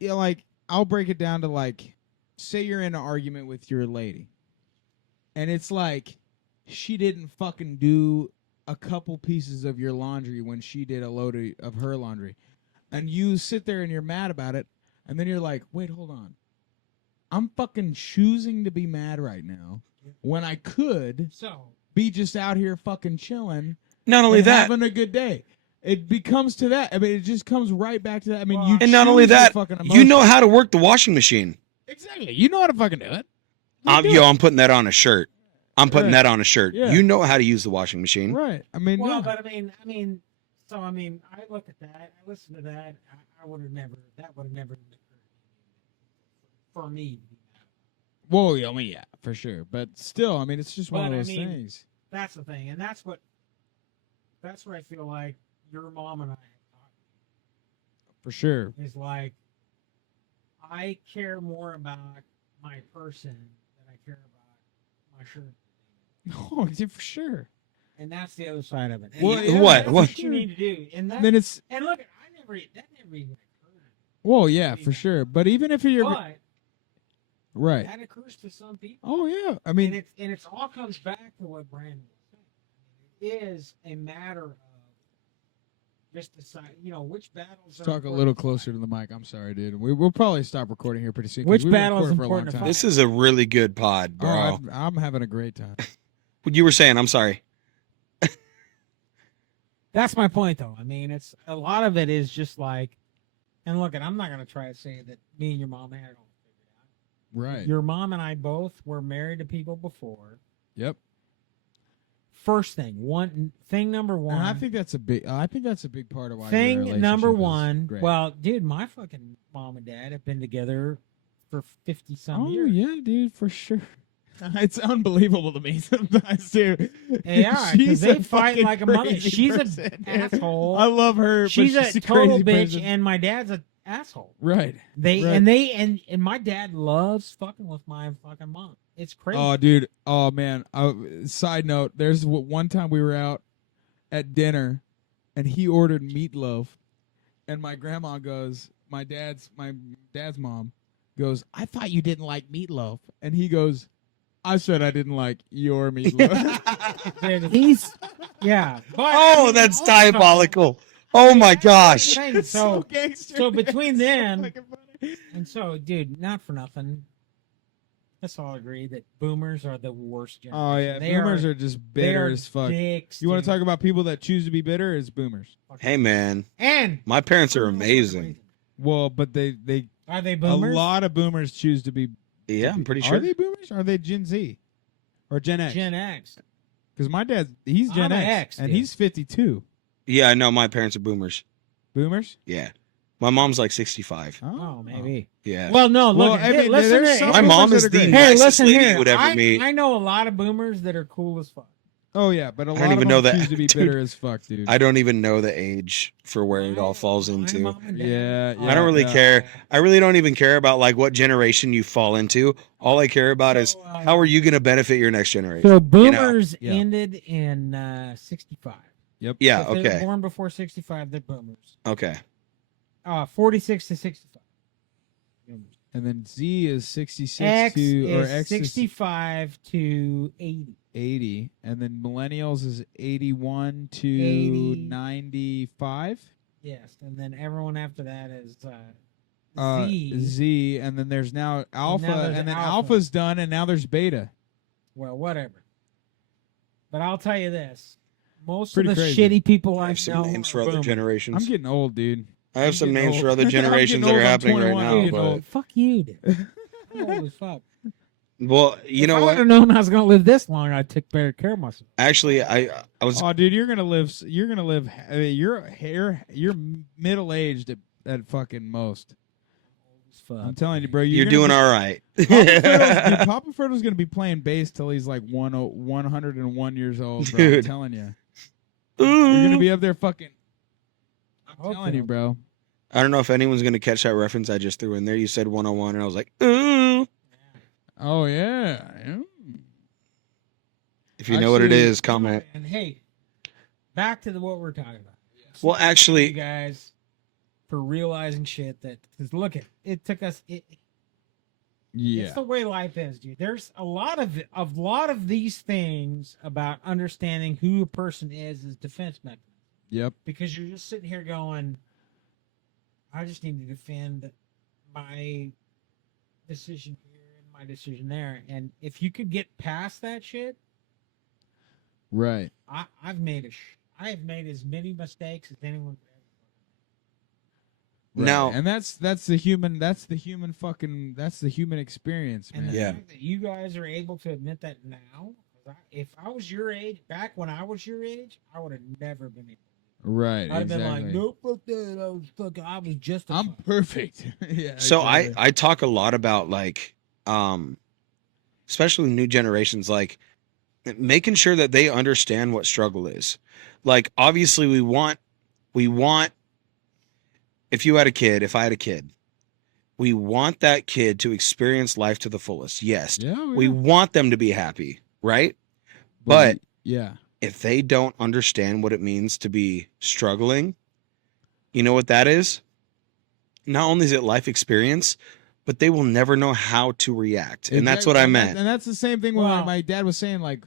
like, I'll break it down to, like, say you're in an argument with your lady, and it's like she didn't fucking do a couple pieces of your laundry when she did a load of her laundry, and you sit there and you're mad about it, and then you're like, wait, hold on, I'm fucking choosing to be mad right now when I could So be just out here fucking chilling. not only and that, having a good day. It becomes to that. I mean, it just comes right back to that. I mean, Well, you and not only choose your that, fucking you know emotions. how to work the washing machine. Exactly. You know how to fucking do it. You do Yo, it. I'm putting that on a shirt. I'm putting Right. that on a shirt. Yeah. You know how to use the washing machine. Right. I mean, well, yeah. but so I look at that, I listen to that, I would have never, that would have never occurred for me. Well, I mean, yeah, for sure. But still, I mean, it's just one But, of I those mean, things. That's the thing, and that's where I feel like your mom and I have talked. For sure. Is like, I care more about my person than I care about my shirt. Oh, yeah, for sure. And that's the other side of it. And Well, that's yeah, What? what you need to do. And that, Then it's, and look, that never even occurred. well, yeah, for sure. But even if you're, But right. that occurs to some people. Oh, yeah. I And mean, it's all comes back to what Brandon was saying. It is a matter of just decide, which battles are talk a important little to closer fight. to the mic. I'm sorry, dude. We'll probably stop recording here pretty soon. 'cause Which we've been battle is recording for a long important to time. fight? This is a really good pod, bro. Oh, I'm having a great time. What you were saying, I'm sorry. That's my point, though. I mean, it's a lot of it is just like, and look, and I'm not gonna try to say that me and your mom had it all figured out. Right. Your mom and I both were married to people before. Yep. First thing, number one. And I think that's a big. I think that's a big part of why. your Thing relationship number is one. great. Well, dude, my fucking mom and dad have been together for 50 some oh years. yeah, dude, for sure. It's unbelievable to me sometimes too. Yeah, She's because they a fight fucking like a mother. crazy She's person, an dude. asshole. I love her. She's but she's a total crazy bitch, person. and my dad's an asshole. Right. And my dad loves fucking with my fucking mom. It's crazy. Oh, dude. Oh man. Side note: there's one time we were out at dinner, and he ordered meatloaf, and my grandma goes, my dad's mom goes, I thought you didn't like meatloaf, and he goes, I said I didn't like your meatloaf. Dude, he's yeah. But, Oh, that's also- diabolical. Oh my gosh. Thing, It's so So gangster. so between It's so them- fucking funny. and so, dude, not for nothing. Let's all agree that boomers are the worst generation. Oh yeah, They boomers are just bitter they are as fuck. Dicks, You want dude. to talk about people that choose to be bitter? It's boomers. Hey man, And my parents are amazing. Well, but they are they a boomers? lot of boomers choose to be. Yeah, I'm pretty Are sure. they boomers? Are they Gen Z or Gen X? Gen X. Because my dad, he's Gen I'm an X, X, and dude. he's 52. Yeah, I know. My parents are boomers. Boomers? Yeah. My mom's like 65. Oh, maybe. Yeah. Well, no, look. Well, I mean, listen there's to some my boomers mom that is are the great. Hey, nicest listen lady here. you would ever meet. I know a lot of boomers that are cool as fuck. Oh, yeah, but a don't lot of even them know that- choose to be dude, bitter as fuck, dude. I don't even know the age for where it all falls My into. mom and dad- Yeah, I don't really yeah. care. I really don't even care about like what generation you fall into. All I care about is how are you going to benefit your next generation? So you know? boomers Yeah. ended in 65. Yeah, If they were okay. born before 65, they're boomers. Okay. 46 to 65. And then Z is 66 X to, or is X 65 to 80. 80. And then millennials is 81 to 80. 95. Yes, and then everyone after that is Z. And then there's now Alpha. there's And then Alpha. Alpha's done, and now there's Beta. Well, whatever. But I'll tell you this: most Pretty of the crazy. shitty people I I have some know names are for other boomers. generations. I'm getting old, dude. I have I'm some getting names for old. other I'm getting generations that old. are I'm happening right 21, now. dude. But, Fuck you, dude. Holy fuck! well, you know if I would what? have known I was gonna live this long, I'd take better care of myself. Actually, I was Oh, dude, you're gonna live. You're gonna live. I mean, you're middle aged at fucking most. Fuck. I'm telling you, bro. you're gonna doing be, all right. Papa Friddle's gonna be playing bass till he's like 101 years old, bro. I'm Dude. telling you. You're gonna be up there fucking. I'm Okay. telling you, bro. I don't know if anyone's going to catch that reference I just threw in there. You said 101, and I was like, ooh. Oh yeah. If you know what it Actually- is, comment. And hey, back to what we're talking about. Well, actually- you guys, for realizing shit that because look it took us. It's Yeah. the way life is, dude. There's a lot of these things about understanding who a person is defense mechanism. Yep. Because you're just sitting here going, I just need to defend my decision here and my decision there. And if you could get past that shit, Right. I've made as many mistakes as anyone could Right. Now- and that's the human experience, And man. the Yeah. fact that you guys are able to admit that now, 'cause if I was your age, back when I was your age, I would have never been able. Right. I'd have exactly. been like, nope, fuck that. I was just. I'm perfect. Yeah. So exactly. I talk a lot about like especially new generations, like making sure that they understand what struggle is. Like obviously we want if you had a kid, if I had a kid, we want that kid to experience life to the fullest. Yes. Yeah. We want them to be happy, right? But But yeah. if they don't understand what it means to be struggling, you know what that is? Not only is it life experience, but they will never know how to react. And that's what I meant. And that's the same thing when Well, my dad was saying, like,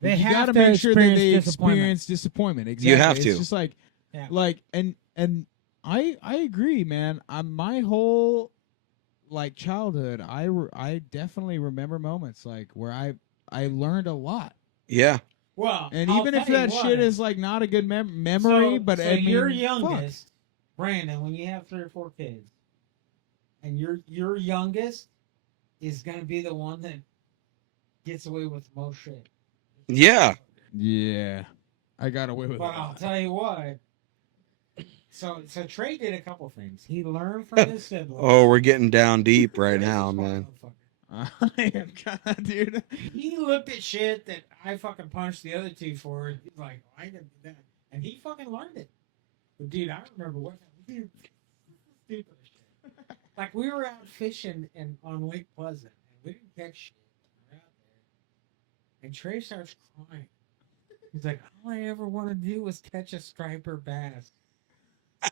They you have got to to make sure that they experience disappointment. experience disappointment. Exactly. You have It's to. just like, Yeah. and I agree, man. My whole like childhood, I definitely remember moments like where I learned a lot. Yeah. Well, And I'll even if tell you that what. shit is like not a good memory, but so I mean, your fuck. youngest, Brandon, when you have 3 or 4 kids, and your youngest is gonna be the one that gets away with most shit. Yeah. Yeah, I got away with But it. I'll tell you what. So Trey did a couple things. He learned from his siblings. Oh, we're getting down deep right Trey's now, a smart man. motherfucker. I am God, dude. He looked at shit that I fucking punched the other 2 for. He's like, I didn't do that. And he fucking learned it. But dude, I remember what stupid shit. Like we were out fishing on Lake Pleasant and we didn't catch shit. We're out there. And Trey starts crying. He's like, all I ever want to do was catch a striper bass.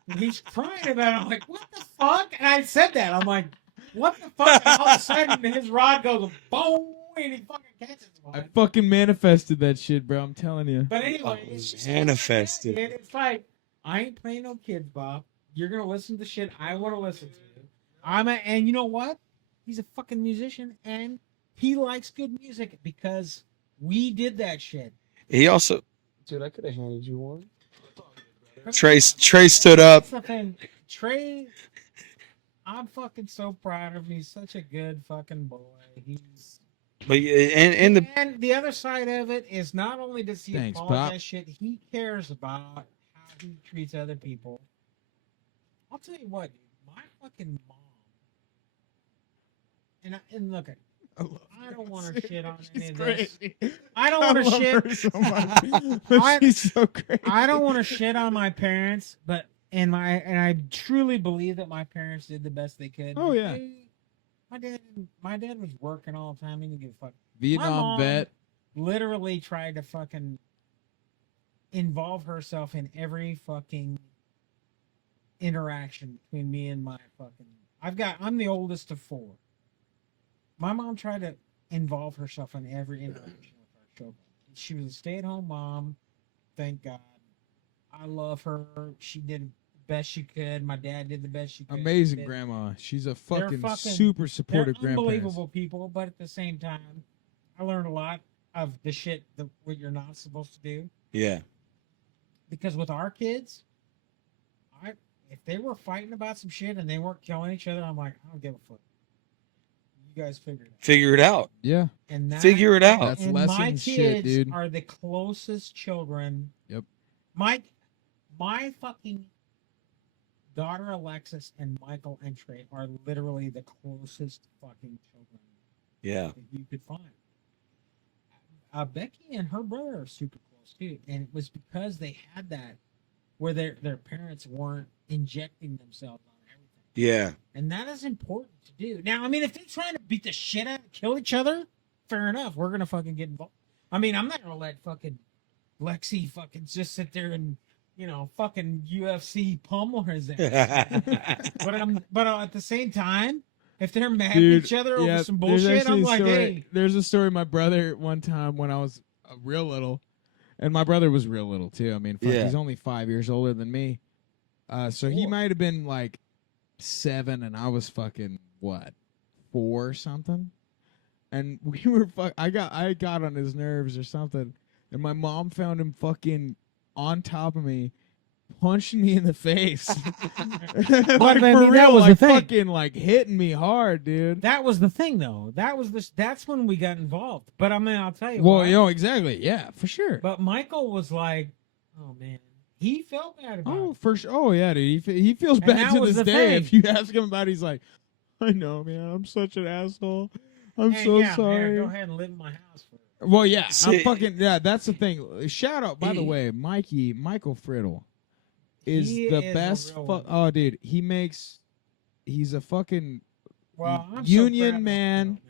And he's crying about it. I'm like, what the fuck? And I said that. I'm like, what the fuck? And all of a sudden, his rod goes boom, and he fucking catches I one. fucking manifested that shit, bro. I'm telling you. But anyway, it's just Manifested. Like that, it's like I ain't playing no kids, Bob. You're gonna listen to shit I want to listen to. And you know what? He's a fucking musician, and he likes good music because we did that shit. He also, dude, I could have handed you one. Trey stood up. That's the thing. Trey, I'm fucking so proud of him. He's such a good fucking boy. But and the And the other side of it is not only does he Thanks, apologize Pop. shit, he cares about how he treats other people. I'll tell you what, dude, my fucking mom. And look at. I don't want to shit on any of this. I don't want to shit. Her so much, but she's so crazy. I don't want to shit on my parents, but I truly believe that my parents did the best they could. Oh, yeah. My dad was working all the time. He didn't give a fuck. My Vietnam mom vet. literally tried to fucking involve herself in every fucking interaction between me and my fucking. I'm the oldest of 4. My mom tried to involve herself in every interaction with our children. She was a stay-at-home mom. Thank God. I love her. She did the best she could. My dad did the best she could. Amazing grandma. She's a fucking fucking- super They're supportive grandparents. unbelievable people, but at the same time, I learned a lot of the shit that what you're not supposed to do. yeah. Because with our kids, if they were fighting about some shit and they weren't killing each other, I'm like, I don't give a fuck. You guys figure it out. Yeah. And that, Figure it out. That's and my lessons kids shit, dude. are the closest children. Yep. My fucking daughter Alexis and Michael and Trey are literally the closest fucking children Yeah. that you could find. Becky and her brother are super close too, and it was because they had that where their parents weren't injecting themselves on everything. Yeah. And that is important to do. Now, I mean, if they're trying to beat the shit out and kill each other, fair enough. We're gonna fucking get involved. I mean, I'm not gonna let fucking Lexi fucking just sit there and fucking UFC pummel his ass. but at the same time, if they're mad at each other over some there's bullshit, actually I'm a like, story- hey, There's a story. My brother one time when I was real little, and my brother was real little too. I mean, fuck, Yeah. he's only 5 years older than me. So he Four. might have been like 7, and I was fucking what, 4 or something. And we were I got on his nerves or something, and my mom found him fucking on top of me, punching me in the face. Like, I for mean, real, that was like, the thing. fucking like hitting me hard, dude. that was the thing, though. That's when we got involved. But I mean, I'll tell you Well, what. exactly, yeah, for sure. But Michael was like, oh man, he felt bad about Oh, it. for sure. Oh, yeah, dude. He feels And bad that to was this the day. thing. If you ask him about it, he's like, I know, man. I'm such an asshole. I'm Hey, so yeah, sorry. Man, go ahead and live in my house for. Well, yeah, I'm See- fucking, yeah, that's the thing. Shout out, by the way, Michael Friddle is He the is a best. real one. Oh, dude, he's a fucking Well, I'm union so proud of man. myself,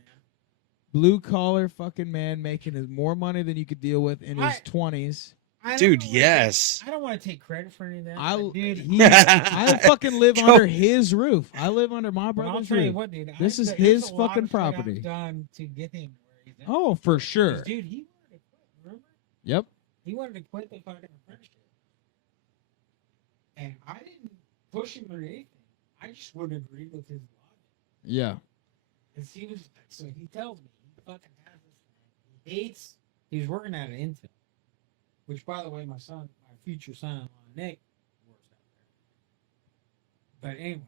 blue collar fucking man making more money than you could deal with in his I- 20s. I don't Dude, wanna yes. I don't want to take credit for any of that. I but dude, I fucking live Go. under his roof. I live under my but I'll brother's tell you roof. what, dude. This is there's his a lot fucking of shit I've property. done to get him where he's at. Oh, for 'Cause, sure. dude, he wanted to quit. Remember? Yep. He wanted to quit the fucking apprenticeship, and I didn't push him or anything. I just wouldn't agree with his logic. Yeah. Cause so he tells me he fucking has this thing. He hates. He was working at an Intel, which, by the way, my future son-in-law Nick works out there. But anyway,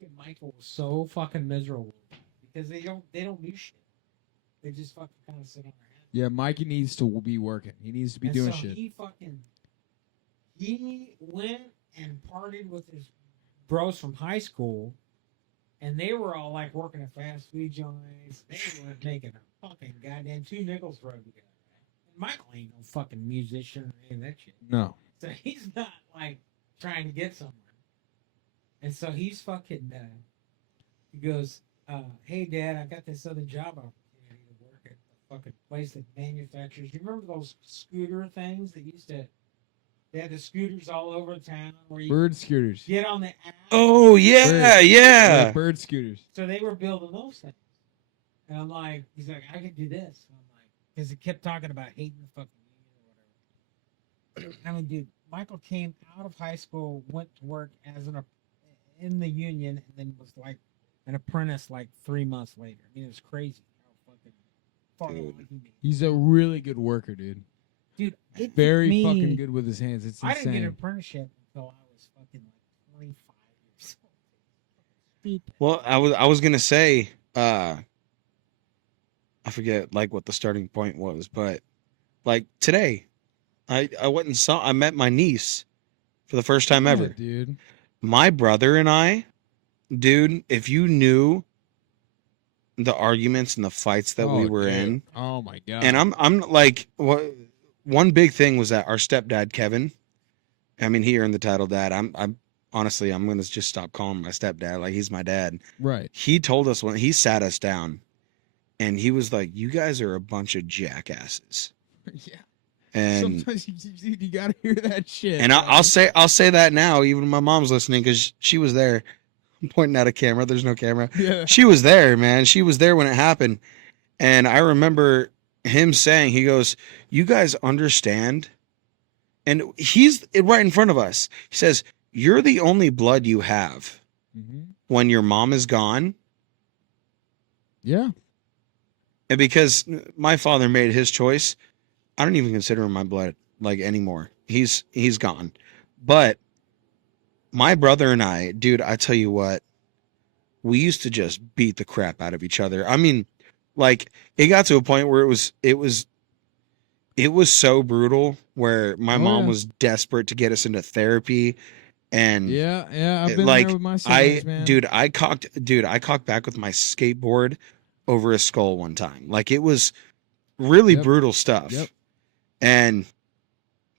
fucking Michael was so fucking miserable because they don't do shit. They just fucking kind of sit on their hands. Yeah, Mikey needs to be working. He needs to be And doing so shit. He went and partied with his bros from high school, and they were all like working at fast food joints. They were making a fucking goddamn 2 nickels throw together. And Michael ain't no fucking musician or any of that shit. No. So he's not like trying to get somewhere. And so he's fucking. He goes, "Hey, Dad, I got this other job opportunity to work at the fucking place that manufactures. You remember those scooter things that used to? They had the scooters all over town where you Bird scooters. get on the app. Oh yeah, Bird. yeah. Bird scooters. So they were building those things. And I'm like, he's like, I can do this. And I'm like, because he kept talking about hating the fucking union or whatever. I mean, dude, Michael came out of high school, went to work as in the union, and then was like an apprentice like 3 months later. I mean, it was crazy how fucking far Dude. along he made. He's a really good worker, dude. Dude, it took Very me- fucking good with his hands. It's I didn't get an insane. apprenticeship until I was fucking like 25 years old. Well, I was gonna say, I forget like what the starting point was, but like today, I went and I met my niece for the first time Yeah, ever. dude. My brother and I, dude, if you knew the arguments and the fights that we were dude. in, Oh my god. and I'm like, what? One big thing was that our stepdad Kevin, I mean, he earned the title dad. I'm honestly, I'm gonna just stop calling him my stepdad. Like he's my dad. right. He told us when he sat us down, and he was like, "You guys are a bunch of jackasses." Yeah. And Sometimes you gotta hear that shit. and I'll say that now. Even my mom's listening because she was there. I'm pointing at a camera. There's no camera. Yeah. She was there, man. She was there when it happened. And I remember him saying, he goes, "You guys understand?" And he's right in front of us. He says, "You're the only blood you have Mm-hmm. when your mom is gone." Yeah. And because my father made his choice, I don't even consider him my blood like anymore. He's gone. But my brother and I, dude, I tell you what, we used to just beat the crap out of each other. I mean, like it got to a point where it was so brutal where my mom was desperate to get us into therapy. And Yeah. I've been like there with my siblings, man. I cocked back with my skateboard over a skull one time. Like it was really brutal stuff. Yep. And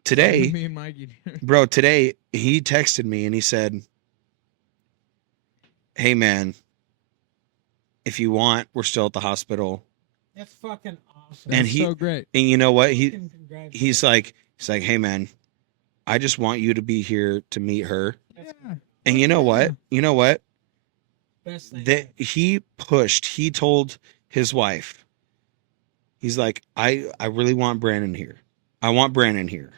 today, Me and Mikey. bro, today he texted me and he said, "Hey man, if you want, we're still at the hospital." That's fucking awesome. That's And he- so great. And you know what? Fucking congratulations. He's like, "Hey man, I just want you to be here to meet her." That's Yeah. And you know what? You know what? best thing. That he told his wife, he's like, I really want Brandon here. I want Brandon here,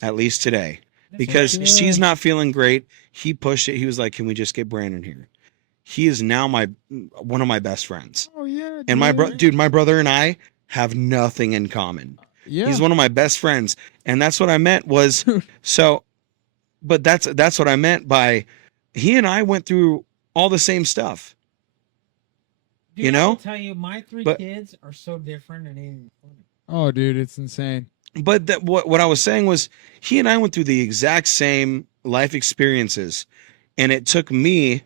at least today. That's Because Yeah. she's not feeling great. He pushed it. He was like, "Can we just get Brandon here?" He is now one of my best friends. Oh yeah. And my brother and I have nothing in common. Yeah. He's one of my best friends. And that's what I meant was so but that's what I meant by he and I went through all the same stuff. Dude, you know? I'll tell you, my three But- kids are so different and ain't funny. Oh, dude, it's insane. But what I was saying was he and I went through the exact same life experiences. And it took me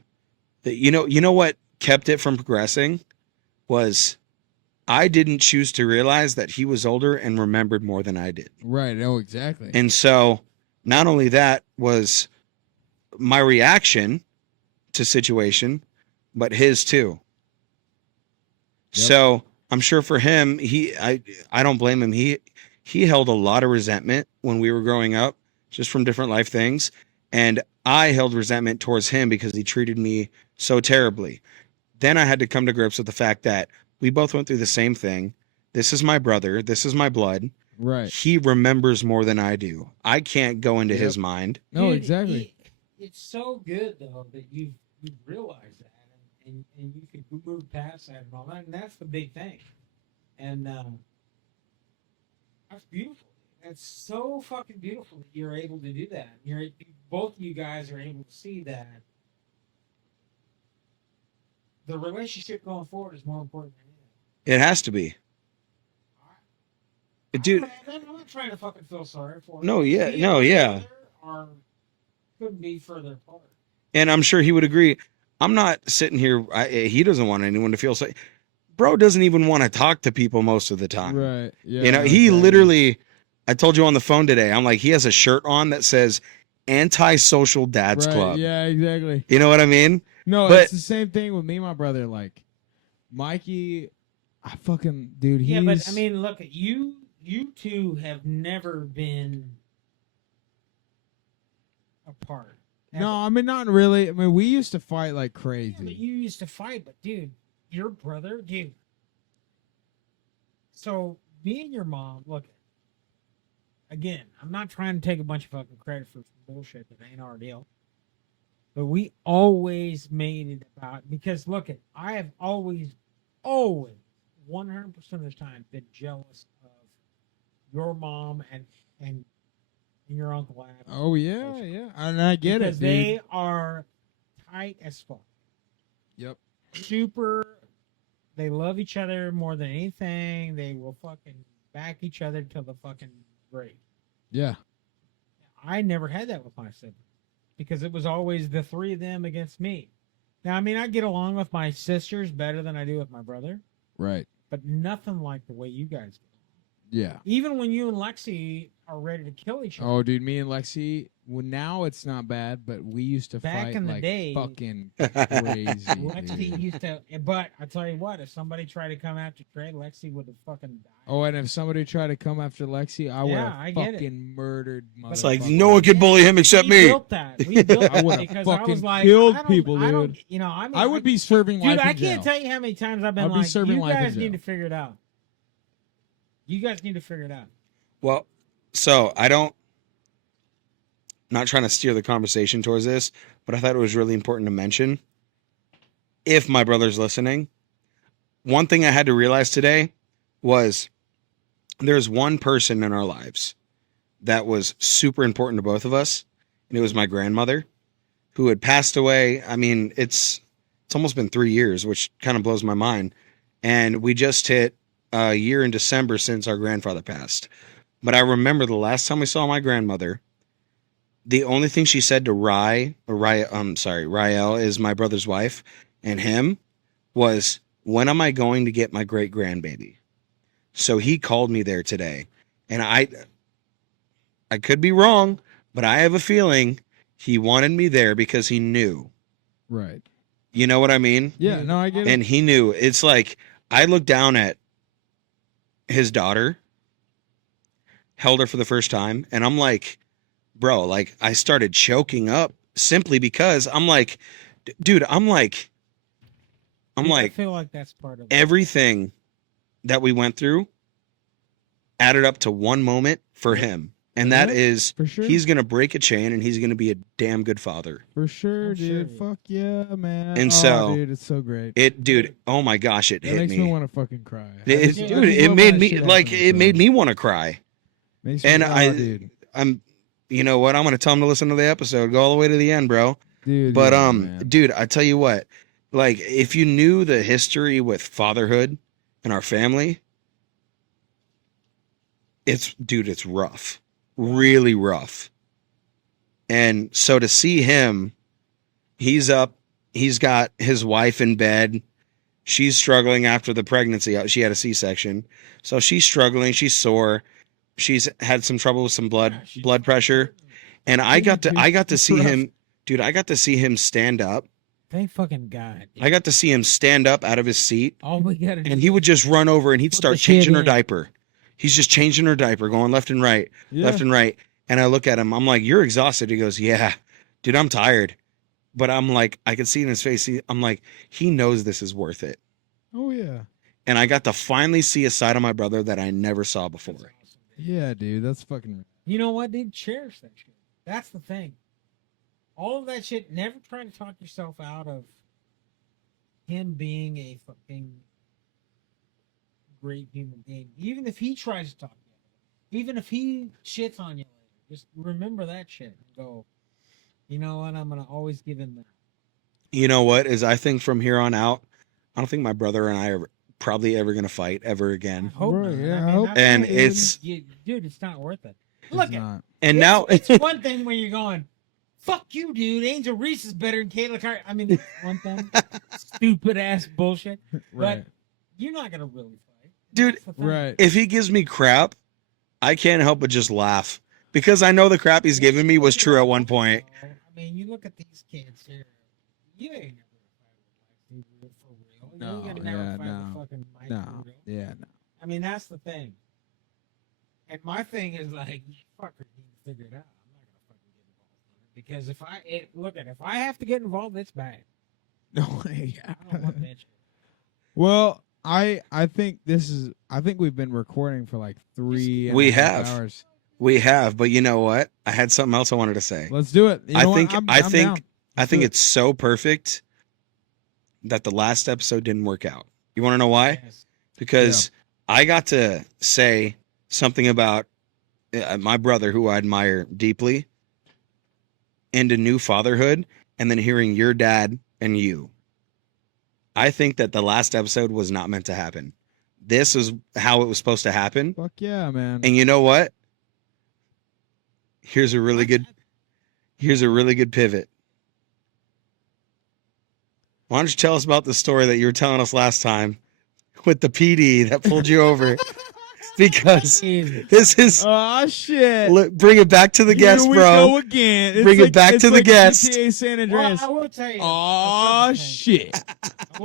you know what kept it from progressing was I didn't choose to realize that he was older and remembered more than I did. Right. Oh, exactly. And so not only that was my reaction to situation, but his too. Yep. So I'm sure for him, I don't blame him. He held a lot of resentment when we were growing up, just from different life things. And I held resentment towards him because he treated me so terribly. Then I had to come to grips with the fact that we both went through the same thing. This is my brother. This is my blood. right. He remembers more than I do. I can't go into Yep. his mind. No, Dude, exactly. It's so good though that you've realized that and you can move past that and all that, and that's the big thing. And that's beautiful. That's so fucking beautiful that you're able to do that. Both you guys are able to see that the relationship going forward is more important than anything. It has to be. Dude, I'm not trying to fucking feel sorry for him. No, yeah, Me no, and yeah. my brother couldn't be further apart. and I'm sure he would agree. I'm not sitting here. He doesn't want anyone to feel safe. Bro doesn't even want to talk to people most of the time. Right. Yeah. You know, he exactly. literally, I told you on the phone today, I'm like, he has a shirt on that says Anti-Social Dads Right. Club. Yeah. Exactly. You know what I mean? No, But- it's the same thing with me and my brother. Like, Mikey, I fucking dude. Yeah, but I he's- mean, look at you. You two have never been apart. no, I mean not really. I mean, we used to fight like Yeah, crazy. but you used to fight, but dude, your brother, dude. So me and your mom, look. Again, I'm not trying to take a bunch of fucking credit for some bullshit that ain't our deal. But we always made it about because look at I have always 100% of the time been jealous of your mom and your uncle Ab. Oh yeah, yeah, and I get because it, dude. they are tight as fuck. Yep. Super They love each other more than anything. They will fucking back each other till the fucking grave. Yeah. I never had that with my siblings because it was always the three of them against me. Now, I mean, I get along with my sisters better than I do with my brother, Right. but nothing like the way you guys do. Yeah. Even when you and Lexi are ready to kill each other. Oh, dude, me and Lexi. Well, now it's not bad, but we used to Back fight in the like day, fucking crazy. Lexi dude. used to, but I tell you what, if somebody tried to come after Trey, Lexi would have fucking died. Oh, and if somebody tried to come after Lexi, I would Yeah, I have get it. fucking murdered. It's like motherfucker. no one could bully him except We me. built that. We built I that would've because I was fucking like, killed I don't, people, I don't, dude. you know, I mean, I would be serving dude, life I in jail. can't tell you how many times I've been I'd be like, serving you life in guys need jail. to figure it out. You guys need to figure it out. Well, so not trying to steer the conversation towards this, but I thought it was really important to mention. If my brother's listening, one thing I had to realize today was there's one person in our lives that was super important to both of us, and it was my grandmother, who had passed away. I mean, it's almost been 3 years, which kind of blows my mind. And we just hit a year in December since our grandfather passed. But I remember the last time we saw my grandmother, the only thing she said to Rael is my brother's wife, and him, was, when am I going to get my great grandbaby? So he called me there today, and I could be wrong, but I have a feeling he wanted me there because he knew. Right. You know what I mean? Yeah. No, I get it. And he knew. It's like I looked down at his daughter, held her for the first time, and I'm like, bro, like I started choking up simply because I'm like, dude, I'm like, I feel like that's part of it. everything that we went through added up to one moment for him. And that Yeah, is, for sure. he's going to break a chain and he's going to be a damn good father. For sure, I'm dude. sure. Fuck yeah, man. And oh, so- dude, it's so great. Dude, oh my gosh, it That hit makes me me. want to fucking cry. It Yeah, dude, it love made when me, that shit like, happens, it bro. made me want to cry. Makes and me, dude, you know what? I'm going to tell him to listen to the episode. Go all the way to the end, bro. dude. But, yeah, man. dude, I tell you what, like, if you knew the history with fatherhood in our family, it's rough, really rough. And so to see him, he's up, he's got his wife in bed. She's struggling after the pregnancy. She had a C-section. So she's struggling. She's sore. She's had some trouble with some blood pressure. And I got to see him, dude, I got to see him stand up. Thank fucking God. I got to see him stand up out of his seat, All we gotta do. and he would just run over and he'd Put start the shit changing her in. diaper. He's just changing her diaper, going left and right, Yeah. left and right. And I look at him. I'm like, "You're exhausted." He goes, "Yeah, dude, I'm tired." But I'm like, I can see in his face. I'm like, he knows this is worth it. Oh yeah. And I got to finally see a side of my brother that I never saw before. That's awesome. Yeah, dude. That's fucking. You know what, dude? Cherish that shit. That's the thing. All of that shit, never try to talk yourself out of him being a fucking great human being. Even if he tries to talk to you, even if he shits on you later, just remember that shit and go, you know what, I'm going to always give him that. You know what? Is I think from here on out, I don't think my brother and I are probably ever gonna fight ever I again. hope Right, not. yeah, I hope that's And what it's- dude, it's not worth it. It's Look at not. And now, it's one thing when you're going, fuck you, dude. Angel Reese is better than Kayla Carter. I mean, that's one thing. Stupid ass bullshit. Right. You're not gonna really fight, Dude, That's the thing. Right. if he gives me crap, I can't help but just laugh because I know the crap he's giving me was true at one point. I mean, you look at these kids here. You ain't never fight with Lexi for real. No, you ain't never yeah, fight no. with fucking Mike No. for real. Yeah. No. I mean, that's the thing. And my thing is like, you fucker need to figure it out. I'm not gonna fucking get involved in it because if I have to get involved, it's bad. No way. I don't want that shit. Well, I think we've been recording for like 3 and We a half have. hours. We have, but you know what? I had something else I wanted to say. Let's do it. You know what? I'm I down. think do it. it's so perfect that the last episode didn't work out. You want to know why? Yes. Because I got to say something about my brother, who I admire deeply, into new fatherhood, and then hearing your dad and you. I think that the last episode was not meant to happen. This is how it was supposed to happen. Fuck yeah, man. And you know what? Here's a really good pivot. Why don't you tell us about the story that you were telling us last time with the PD that pulled you over? Because this is Oh shit. bring it back to the guest, Here we bro. go again. It's Bring it back it's to the like guest. GTA San Well, Andreas. I will tell you. Oh shit.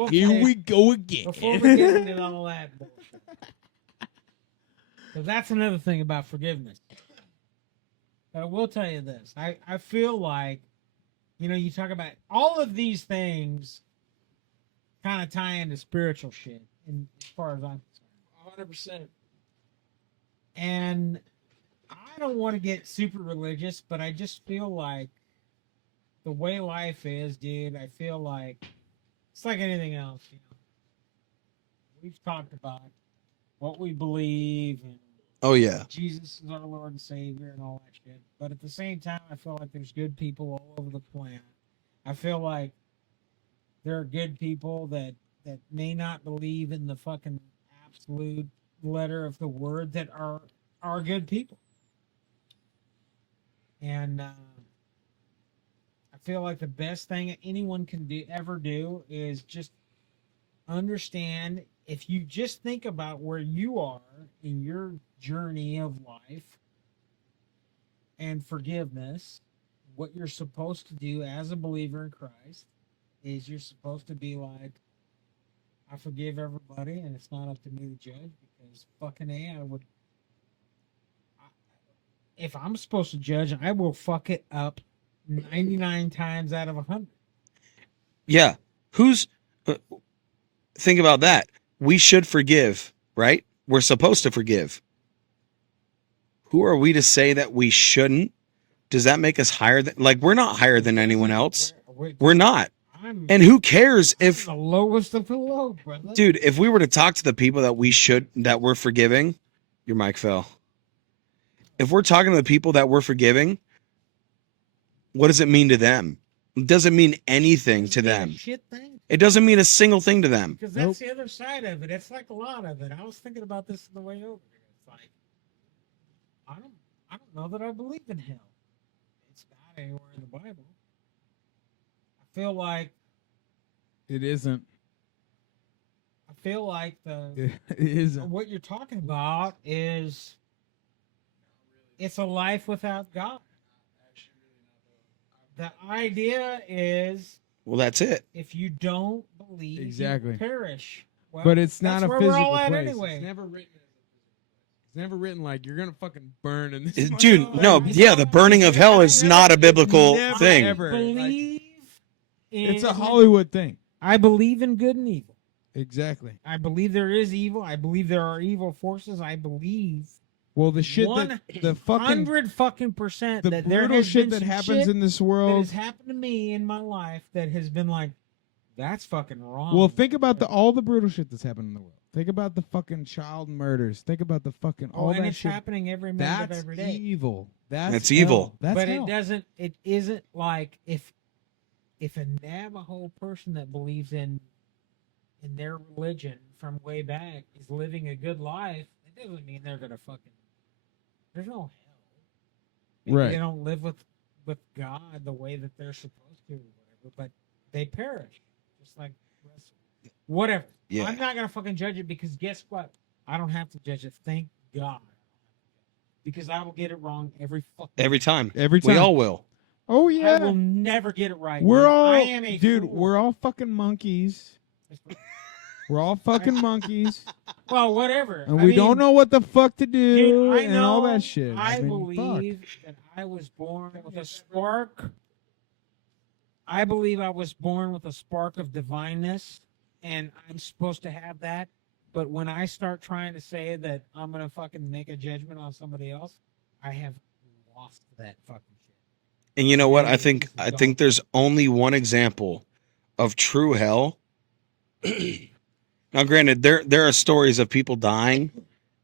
Here we go again. Before we get into all that bullshit. Because that's another thing about forgiveness. But I will tell you this. I feel like, you talk about all of these things kind of tie into spiritual shit, as far as I'm concerned. 100%. And I don't want to get super religious, but I just feel like the way life is, dude, I feel like it's like anything else. We've talked about what we believe and Oh yeah. Jesus is our Lord and Savior and all that shit. But at the same time, I feel like there's good people all over the planet. I feel like there are good people that may not believe in the fucking absolute letter of the word that are good people. And I feel like the best thing anyone can ever do is just understand, if you just think about where you are in your journey of life and forgiveness, what you're supposed to do as a believer in Christ is you're supposed to be like, I forgive everybody, and it's not up to me to judge, because fucking if I'm supposed to judge, I will fuck it up 99 times out of 100. Yeah. Think about that. We should forgive, right? We're supposed to forgive. Who are we to say that we shouldn't? Does that make us higher than, like, we're not higher than anyone else. We're not. And who cares if the lowest of the low, brother? Dude, if we were to talk to the people that we're forgiving, your mic fell. If we're talking to the people that we're forgiving, what does it mean to them? It doesn't mean anything to them. Shit thing. It doesn't mean a single thing to them. Because that's the other side of it. It's like a lot of it. I was thinking about this on the way over here. It's like, I don't know that I believe in hell. It's not anywhere in the Bible. I feel like It isn't. I feel like It isn't. what you're talking about is it's a life without God. The idea is, Well, that's it. if you don't believe, Exactly. you perish. Well, But it's not that's a where physical we're all at place. anyway. It's never written as a physical place. It's never written like you're gonna fucking burn in this. Dude, no, yeah, the burning of hell is not a biblical Never, thing. ever. Believe in, It's a Hollywood thing. I believe in good and evil. Exactly. I believe there is evil. I believe there are evil forces. I believe Well, the shit that the fucking 100% the that there brutal has shit been that some happens shit in this that world. has happened to me in my life that has been like, that's fucking wrong. Well, think about all the brutal shit that's happened in the world. Think about the fucking child murders. Think about the fucking all and that it's shit. happening every minute of That's every day. evil. That's evil. hell. That's But hell. it isn't like if a Navajo person that believes in their religion from way back is living a good life, it doesn't mean they're gonna fucking, there's no hell. Maybe Right. They don't live with God the way that they're supposed to or whatever, but they perish. Just like whatever. Yeah. I'm not gonna fucking judge it, because guess what? I don't have to judge it. Thank God. Because I will get it wrong every fucking Every time. Every time. We all will. Oh I yeah. will never get it right. We're dude. all I am a dude. fool. We're all fucking monkeys. We're all fucking monkeys, Well, whatever. and I we mean, don't know what the fuck to do Dude, I and all know, that shit. I mean, believe that I was born with a spark. I believe I was born with a spark of divineness, and I'm supposed to have that. But when I start trying to say that I'm gonna fucking make a judgment on somebody else, I have lost that fucking shit. And you know what? I think there's only one example of true hell. Now, granted, there are stories of people dying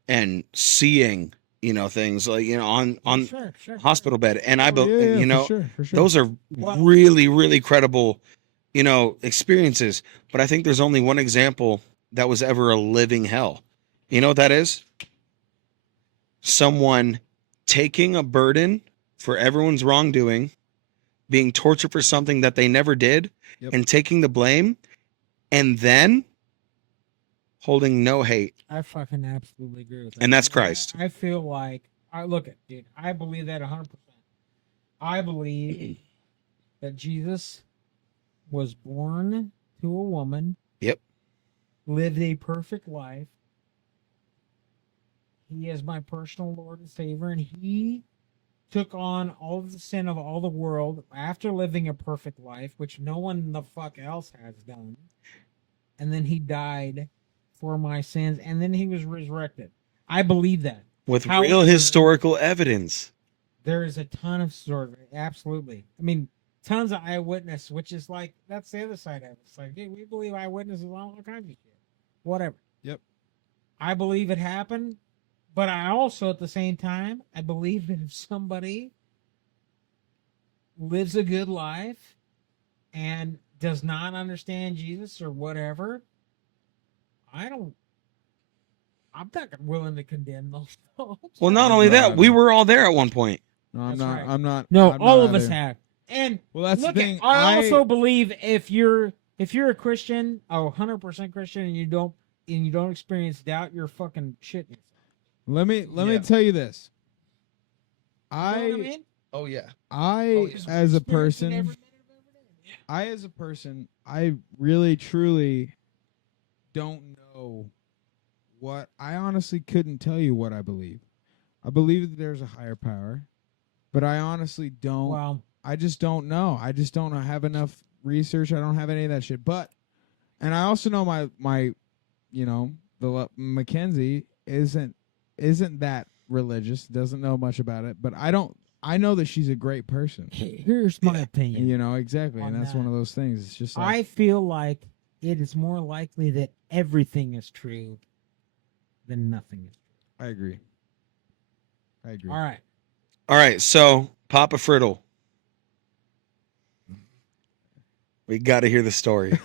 and seeing, things like, on Sure. hospital bed, and yeah, for for sure. those are Well- really, really credible experiences, but I think there's only one example that was ever a living hell. You know what that is? Someone taking a burden for everyone's wrongdoing, being tortured for something that they never did, Yep. and taking the blame, and then holding no hate. I fucking absolutely agree with that. And that's I- Christ. I feel like look at dude. I believe that 100%. I believe that Jesus was born to a woman. Yep. Lived a perfect life. He is my personal Lord and Savior, and he took on all of the sin of all the world after living a perfect life, which no one the fuck else has done. And then he died for my sins, and then he was resurrected. I believe that. With However, real historical evidence. There is a ton of story. Absolutely. I mean, tons of eyewitness, which is like, that's the other side of it. It's like, dude, we believe eyewitnesses on all kinds of shit. Whatever. Yep. I believe it happened, but I also, at the same time, I believe that if somebody lives a good life and does not understand Jesus or whatever, I'm not willing to condemn those folks. Well, not I'm only not that, we either. were all there at one point. No, I'm That's not. right. I'm not. No, I'm all not of us either. have. And Well, that's look the thing. I also believe if you're a Christian, 100% Christian, and you don't experience doubt, you're fucking shitting yourself. Let me Yeah. tell you this. You know what I mean? Oh yeah. I Because as we're a experiencing person, every minute of every day. I really truly don't know what. I honestly couldn't tell you what I believe. I believe that there's a higher power, but I honestly don't. Well, I just don't know. I just don't have enough research. I don't have any of that shit. But, and I also know my Mackenzie isn't that religious. Doesn't know much about it. But I know that she's a great person. here's my opinion. You know, exactly. And on that's that. one of those things. It's just like, I feel like it is more likely that everything is true than nothing is true. I agree. All right. All right, so Papa Friddle. We got to hear the story.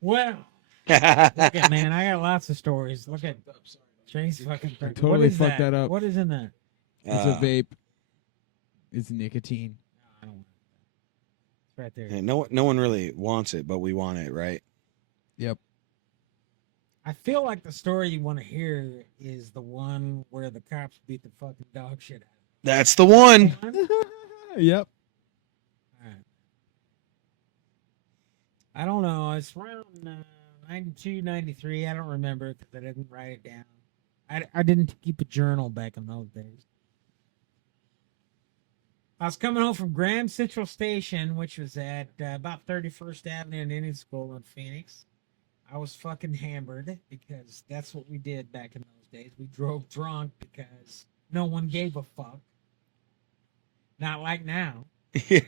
Well, look at, man, I got lots of stories. Look at Trey's fucking. I What totally is fucked that up. What is in that? It's a vape. It's nicotine. I don't want it. It's right there. Yeah, no one really wants it, but we want it, right? Yep. I feel like the story you want to hear is the one where the cops beat the fucking dog shit out That's the one. of him. Yep. Alright. I don't know. It's around 92, 93. I don't remember because I didn't write it down. I didn't keep a journal back in those days. I was coming home from Grand Central Station, which was at about 31st Avenue and Indian School in Phoenix. I was fucking hammered because that's what we did back in those days. We drove drunk because no one gave a fuck. Not like now. Gotta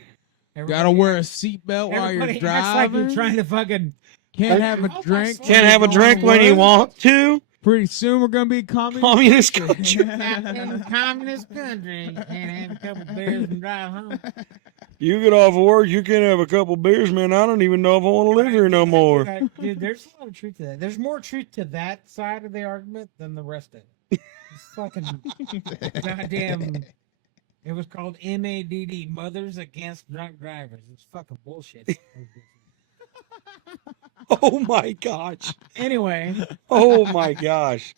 Everybody wear a acts- seatbelt while you're everybody acts like driving. you're trying to fucking. Can't have a How's that drink. so- Can't have a drink when you want to. Pretty soon we're gonna be communist. Communist country. In a communist country, you can't have a couple beers and drive home. You get off of work, you can have a couple beers, man. I don't even know if I want to live here no more. Dude, there's a lot of truth to that. There's more truth to that side of the argument than the rest of it. It's fucking goddamn. It was called MADD, Mothers Against Drunk Drivers. It's fucking bullshit. Oh my gosh. Anyway, Oh my gosh.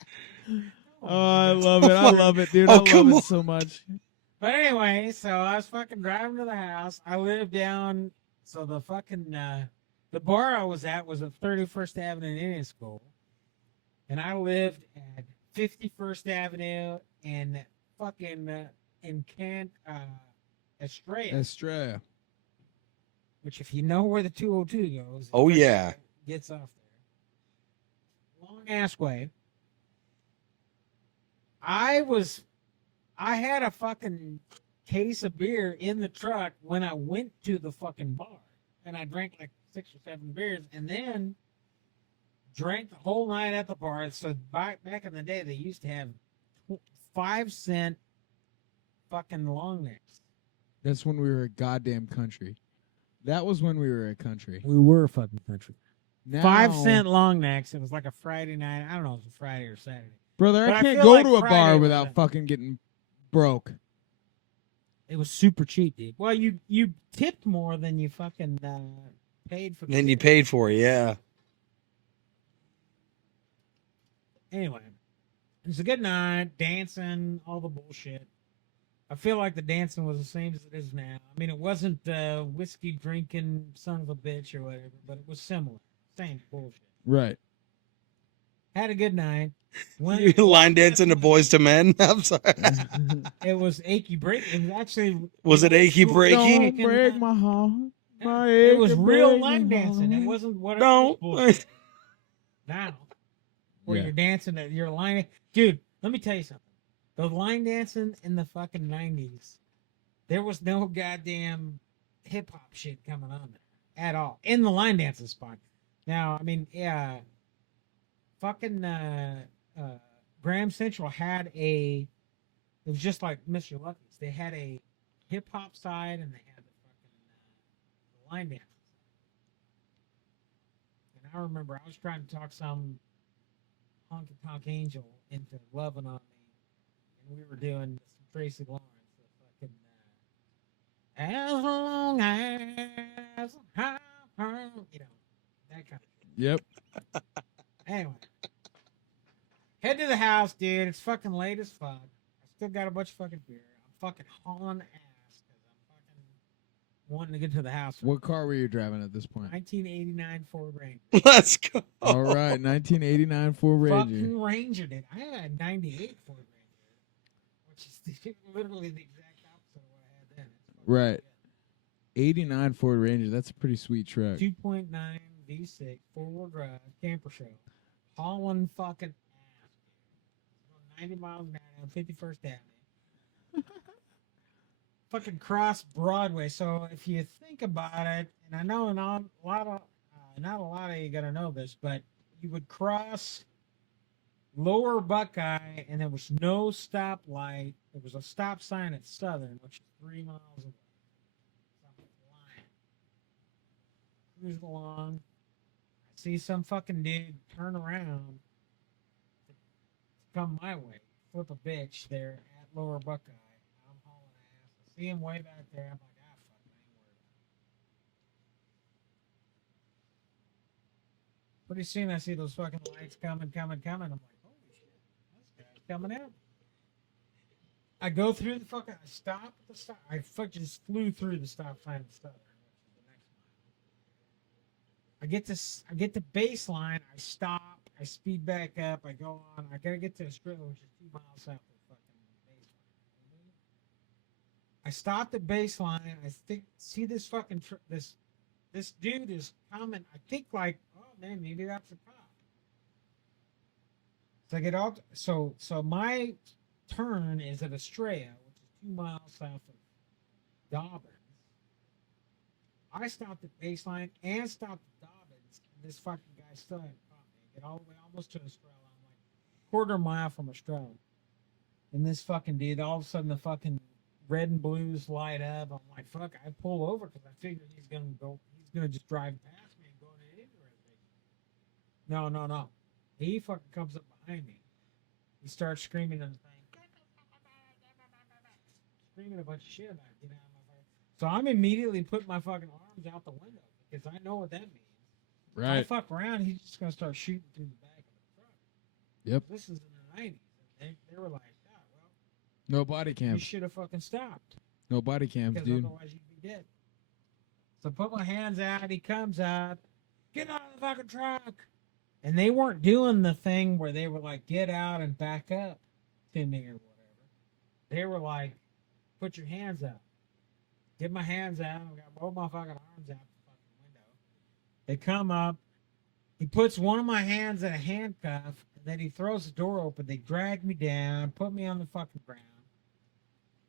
Oh, I love it. I love it, dude. Oh, I come love on. it so much. but anyway, so I was fucking driving to the house. I lived down, so the fucking the bar I was at was at 31st Avenue and Indian School, and I lived at 51st Avenue and fucking in Estrella, Estrella. which if you know where the 202 goes, Oh, yeah. gets off there. Long ass way. I had a fucking case of beer in the truck when I went to the fucking bar, and I drank like 6 or 7 beers, and then drank the whole night at the bar. So back in the day, they used to have 5-cent fucking long necks. That's when we were a goddamn country. That was when we were a country. We were a fucking country. Now, 5-cent long necks. It was like a Friday night. I don't know if it was Friday or Saturday. brother, But I I can't feel go like to a Friday bar was without a- fucking getting broke. It was super cheap, dude. Well, you tipped more than you fucking paid for. The Then you beer. paid for it, yeah. Anyway, it was a good night, dancing, all the bullshit. I feel like the dancing was the same as it is now. I mean, it wasn't whiskey drinking son of a bitch or whatever, but it was similar. Same bullshit. Right. Had a good night. You line dancing to Boys to Men. I'm sorry. It was achy break. It was actually. Was it achy breaky? Don't break my heart. My It was achy real break line my dancing. It heart. wasn't what Don't. bullshit. Now, where Yeah. you're dancing at your line, dude. Let me tell you something. The line dancing in the fucking 90s, there was no goddamn hip hop shit coming on there at all in the line dancing spot. Now, I mean, yeah, fucking Graham Central had a. It was just like Mr. Lucky's. They had a hip hop side and they had the fucking line dancing. And I remember I was trying to talk some honky tonk angel into loving on me, and we were doing some Tracy Lawrence, the fucking as long as you know that kind of shit. Yep. Anyway, head to the house, dude. It's fucking late as fuck. I still got a bunch of fucking beer. I'm fucking hauling ass because I'm fucking wanting to get to the house. What car were you driving at this point? 1989 Ford Ranger. Let's go. All right, 1989 Ford Ranger. Fucking Ranger, dude. I had a 98 Ford Ranger, which is literally the exact opposite of what I had then. It's fucking Right. 89 Ford Ranger. That's a pretty sweet truck. 2.9 V6 four-wheel drive camper show, hauling fucking ass, dude. Going 90 miles an hour on 51st Avenue. Fucking cross Broadway. So if you think about it, and I know not a lot of you gonna know this, but you would cross Lower Buckeye, and there was no stoplight. There was a stop sign at Southern, which is 3 miles away. Cruise along. I see some fucking dude turn around to come my way, flip a bitch there at Lower Buckeye. I'm hauling ass. I see him way back there. I'm like, fuck, I ain't worried about it. Pretty soon I see those fucking lights coming. I'm like, holy shit, this guy's coming out. I go through the fucking, I stop at the stop. I just flew through the stop sign at Southern. I get the baseline. I stop. I speed back up. I go on. I gotta get to a strip, which is 2 miles south of the fucking baseline. I stopped at baseline. I see this fucking this dude is coming. I think like, oh man, maybe that's a cop. So I get off. So my turn is at Estrella, which is 2 miles south of Dobbins. I stopped at baseline and stopped at Dobbins, and this fucking guy still hadn't caught me. I get all the way almost to Estrella. I'm like quarter mile from Estrella. And this fucking dude, all of a sudden the fucking red and blues light up. I'm like, fuck, I pull over because I figure he's gonna just drive past me and go into the reservation. No. He fucking comes up behind me. He starts screaming on the thing. Screaming a bunch of shit about it. Get out of my face. So I'm immediately putting my fucking arms out the window because I know what that means. I Right. fuck around, he's just gonna start shooting through the back of the truck. Yep. This is in the 90s. And they were like, oh, well, No body you cams. should have fucking stopped. No body cams, Because dude. otherwise you'd be dead. So put my hands out, he comes out, get out of the fucking truck. And they weren't doing the thing where they were like, get out and back up to me or whatever. They were like, put your hands out. Get my hands out. I got both my fucking arms out the fucking window. They come up. He puts one of my hands in a handcuff, and then he throws the door open. They drag me down, put me on the fucking ground.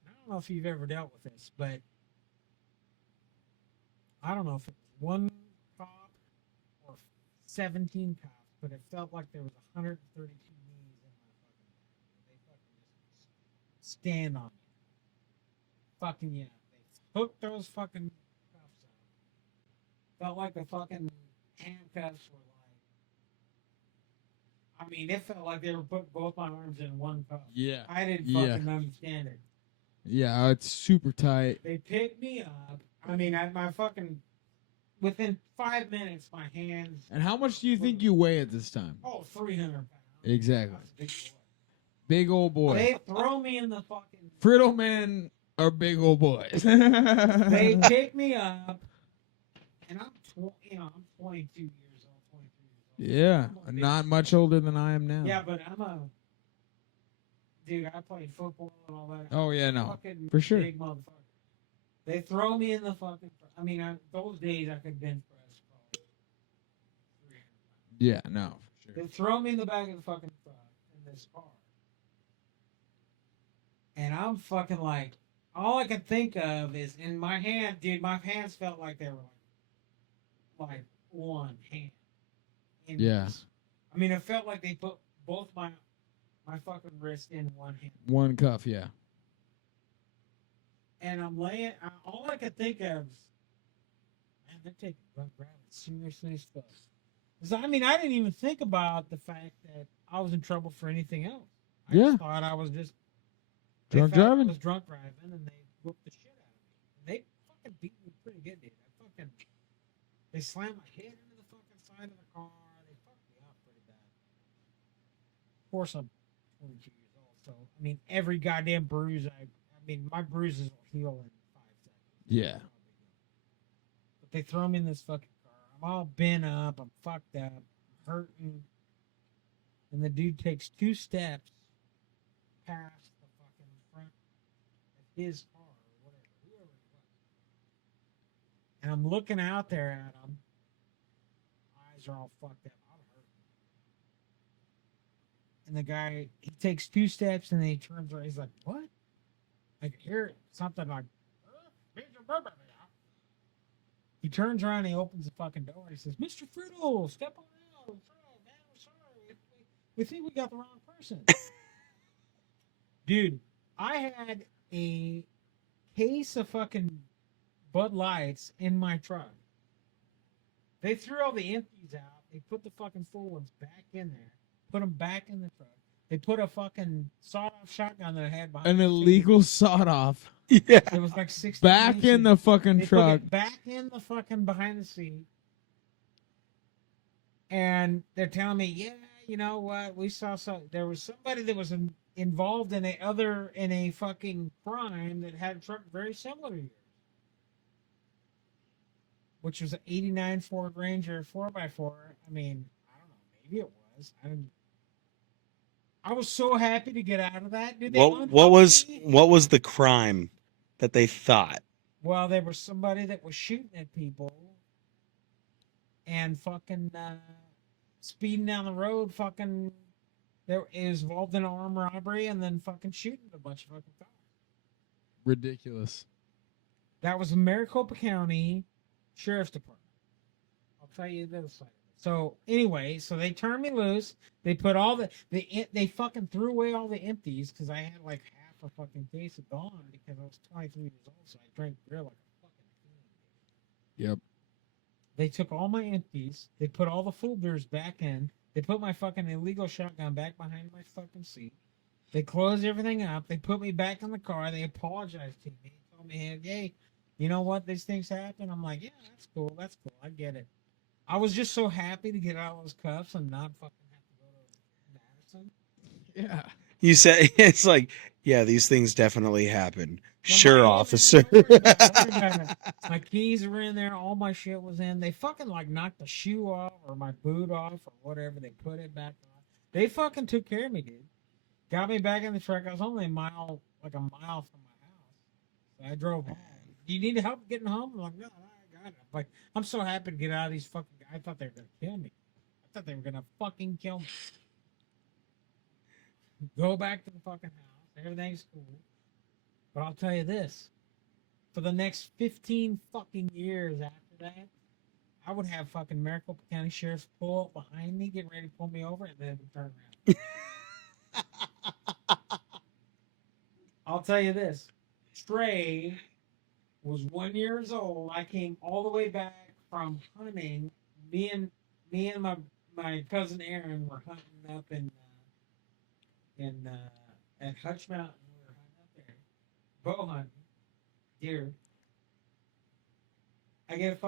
I don't know if you've ever dealt with this, but I don't know if it was one cop or 17 cops, but it felt like there was 132 knees in my fucking back. They fucking just stand on me. Fucking yeah. They hook those fucking cuffs up. Felt like the fucking handcuffs were like. I mean, it felt like they were putting both my arms in one cuff. Yeah. I didn't Yeah. fucking understand it. Yeah, it's super tight. They picked me up. I mean, my fucking. Within 5 minutes, my hands. And how much do you think you weigh at this time? Oh, 300 pounds. Exactly. That's a big boy. Big old boy. They throw me in the fucking. Friddle men are big old boys. They pick me up, and I'm 22 years old, 23 years old. Yeah, I'm a big- not much older than I am now. Yeah, but I'm a. Dude, I played football and all that. Oh yeah, no, Fucking for sure. big motherfucker. They throw me in the fucking. I mean, those days I could bench press probably 300 pounds. Yeah, no, for They sure. throw me in the back of the fucking truck in this car. And I'm fucking like, all I can think of is in my hand, dude, my hands felt like they were like one hand. in Yeah. this. I mean, it felt like they put both my fucking wrist in one hand. One cuff, yeah. And I'm laying, all I could think of is, man, they're taking drunk driving seriously as fuck. 'Cause, I mean, I didn't even think about the fact that I was in trouble for anything else. I Yeah. just thought I was just Drunk they felt driving? I was drunk driving, and they whooped the shit out of me. They fucking beat me pretty good, dude. They slammed my head into the fucking side of the car. They fucked me up pretty bad. Of course, I'm 22 years old, so I mean, every goddamn bruise I mean, my bruises will heal in 5 seconds. Yeah. But they throw me in this fucking car. I'm all bent up. I'm fucked up. I'm hurting. And the dude takes 2 steps past the fucking front of his car or whatever, whoever it was. And I'm looking out there at him. Eyes are all fucked up. I'm hurting. And the guy, he takes 2 steps and then he turns around. He's like, what? I could hear something like, he turns around and he opens the fucking door and he says, Mr. Friddle, step on out. I'm sorry, man. I'm sorry. We think we got the wrong person. Dude, I had a case of fucking Bud Lights in my truck. They threw all the empties out. They put the fucking full ones back in there. Put them back in the truck. They put a fucking sawed-off shotgun that I had behind An the seat. illegal sawed-off Yeah. It was like 60 back in inches. the fucking They put truck. it back in the fucking behind the seat. And they're telling me, yeah, you know what? We saw there was somebody that was involved in a fucking crime that had a truck very similar to yours. Which was an 89 Ford Ranger 4x4. I mean, I don't know, maybe it was. I was so happy to get out of that. Dude, they What unhooked me. was the crime that they thought? Well, there was somebody that was shooting at people and fucking speeding down the road. Fucking, there is involved in an armed robbery and then fucking shooting a bunch of fucking cars. Ridiculous. That was Maricopa County Sheriff's Department. I'll tell you this. So anyway, so they turned me loose. They put all they fucking threw away all the empties because I had like half a fucking case of gone because I was 23 years old, so I drank beer like a fucking fiend. Yep. They took all my empties. They put all the full beers back in. They put my fucking illegal shotgun back behind my fucking seat. They closed everything up. They put me back in the car. They apologized to me. Told me, hey, you know what? These things happen. I'm like, yeah, that's cool. That's cool. I get it. I was just so happy to get out of those cuffs and not fucking have to go to Madison. Yeah. You said it's like, yeah, these things definitely happen. Sure, Yeah, officer. man, don't worry about it. My keys were in there. All my shit was in. They fucking like knocked the shoe off or my boot off or whatever. They put it back on. They fucking took care of me, dude. Got me back in the truck. I was only a mile from my house. So I drove home. Do you need help getting home? I'm like, no, I got it. I'm like, I'm so happy to get out of these fucking. I thought they were gonna kill me. I thought they were gonna fucking kill me. Go back to the fucking house. Everything's cool. But I'll tell you this. For the next 15 fucking years after that, I would have fucking Maricopa County Sheriff's pull up behind me, getting ready to pull me over, and then turn around. I'll tell you this. Trey was 1 year old. I came all the way back from hunting. Me and my cousin Aaron were hunting up in at Hutch Mountain. We were hunting up there, bow hunting, deer. I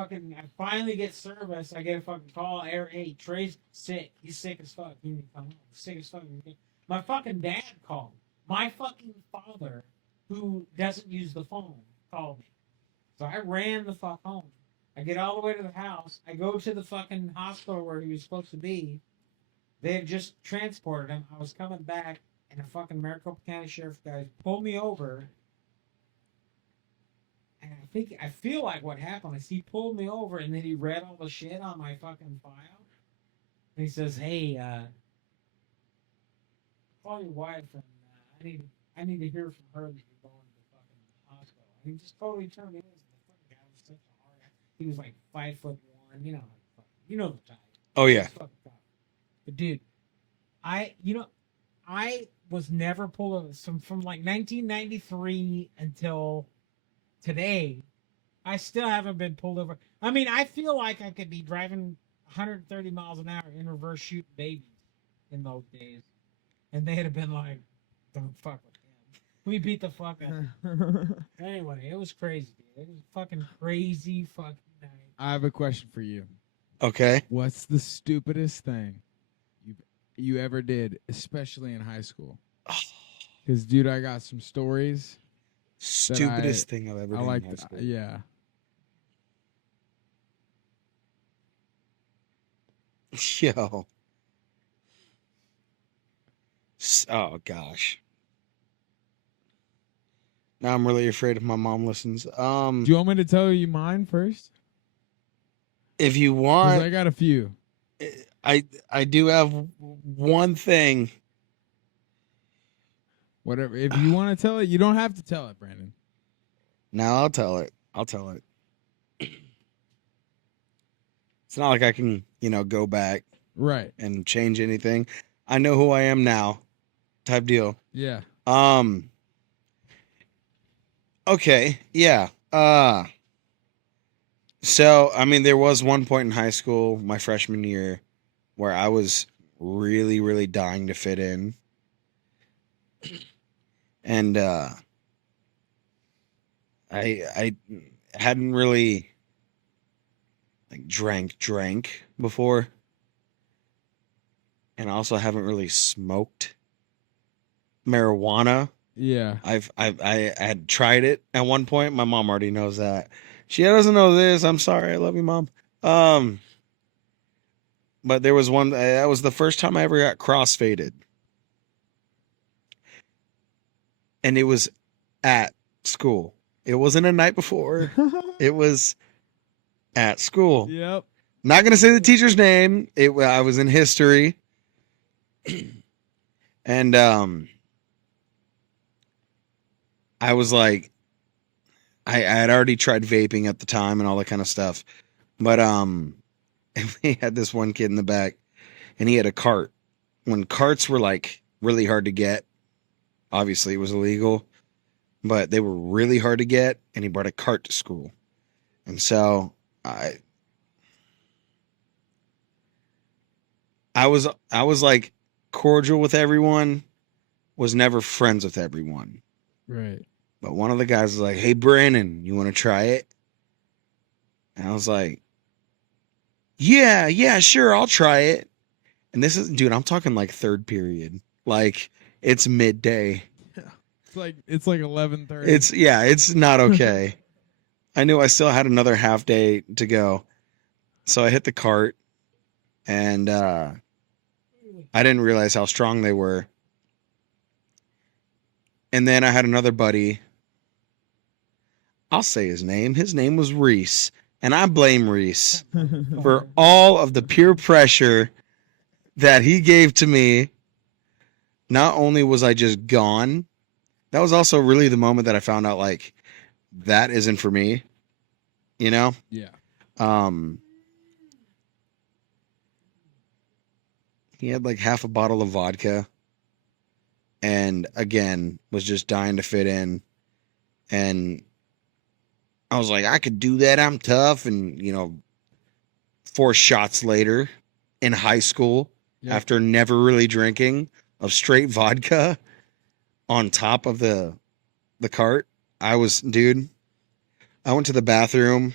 finally get service. I get a fucking call. Hey, Trey's sick. He's sick as fuck. He need to come home. Sick as fuck. My fucking dad called. My fucking father, who doesn't use the phone, called me. So I ran the fuck home. I get all the way to the house. I go to the fucking hospital where he was supposed to be. They had just transported him. I was coming back, and the fucking Maricopa County Sheriff guys pulled me over. And I feel like what happened is he pulled me over, and then he read all the shit on my fucking file. And he says, "Hey, call your wife, and I need to hear from her that you're going to the fucking hospital." And he just totally turned me in. The fucking guy was such a hard ass. He was like 5'1", you know the type. Oh yeah. But dude, I was never pulled over from like 1993 until today. I still haven't been pulled over. I mean, I feel like I could be driving 130 miles an hour in reverse shooting babies in those days, and they'd have been like, "Don't fuck with him." We beat the fuck out of him. Anyway, it was crazy, dude. It was a fucking crazy fucking night. I have a question for you. Okay. What's the stupidest thing you ever did, especially in high school? Because, dude, I got some stories. Stupidest thing I've ever done in high school. Yeah. Yo. Oh gosh. Now I'm really afraid if my mom listens. Do you want me to tell you mine first? If you 'Cause want, I got a few. I do have one thing. Whatever. If you want to tell it, you don't have to tell it, Brandon. No, I'll tell it. It's not like I can, go back Right. and change anything. I know who I am now, type deal. Yeah. Okay, yeah. So, I mean, there was one point in high school, my freshman year, where I was really, really dying to fit in. And I hadn't really like drank before. And I also haven't really smoked marijuana. Yeah. I had tried it at one point. My mom already knows that. She doesn't know this. I'm sorry. I love you, Mom. But there was one that was the first time I ever got crossfaded. And it was at school. It wasn't a night before. It was at school. Yep. Not going to say the teacher's name. I was in history. And I was like, I had already tried vaping at the time and all that kind of stuff. But we had this one kid in the back, and he had a cart. When carts were like really hard to get, obviously it was illegal, but they were really hard to get, and he brought a cart to school. And so I was like cordial with everyone, was never friends with everyone. Right. But one of the guys was like, "Hey, Brandon, you want to try it?" And I was like, yeah, sure, I'll try it. And this is, dude, I'm talking like third period. Like, it's midday. It's like 11:30. It's not okay. I knew I still had another half day to go. So I hit the cart, and I didn't realize how strong they were. And then I had another buddy. I'll say his name. His name was Reese. And I blame Reese for all of the peer pressure that he gave to me. Not only was I just gone, that was also really the moment that I found out, like, that isn't for me. You know? Yeah. He had like half a bottle of vodka. And again, was just dying to fit in. And I was like, I could do that. I'm tough. And, 4 shots later in high school Yep. after never really drinking of straight vodka on top of the cart. I went to the bathroom.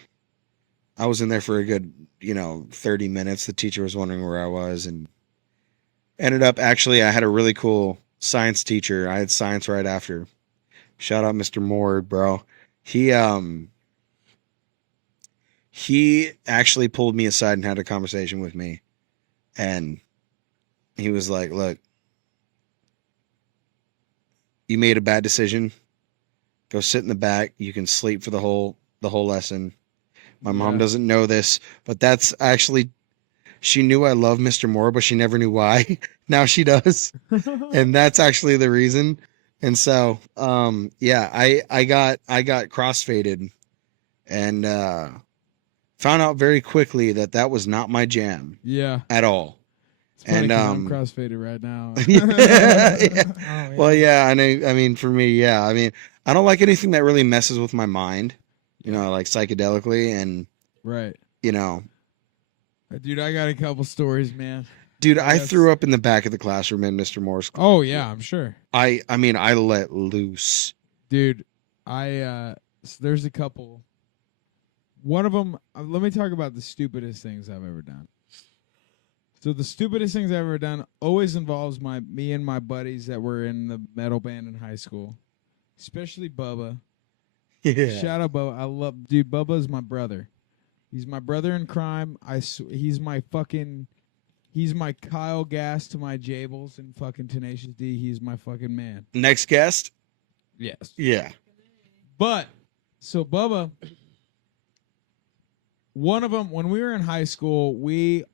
I was in there for a good, 30 minutes. The teacher was wondering where I was, and ended up, actually, I had a really cool science teacher. I had science right after. Shout out Mr. Moore, bro. He actually pulled me aside and had a conversation with me. And he was like, look, you made a bad decision. Go sit in the back. You can sleep for the whole lesson. My mom doesn't know this, but that's actually, she knew I love Mr. Moore, but she never knew why. Now she does. And that's actually the reason. And so, I got crossfaded and found out very quickly that was not my jam. Yeah. At all. It's funny And 'cause I'm crossfaded right now. yeah. Oh, yeah. Well, yeah, I mean, for me, yeah, I mean, I don't like anything that really messes with my mind, like psychedelically, and Right. Dude, I got a couple stories, man. I Yes. threw up in the back of the classroom in Mr. Moore's class. Oh yeah, I'm sure. I mean, I let loose. Dude, so there's a couple. One of them, let me talk about the stupidest things I've ever done. So the stupidest things I've ever done always involves me and my buddies that were in the metal band in high school, especially Bubba. Yeah. Shout out Bubba. Dude, Bubba is my brother. He's my brother in crime. He's my Kyle Gass to my Jables and fucking Tenacious D. He's my fucking man. Next guest? Yes. Yeah. But, so Bubba, one of them, when we were in high school,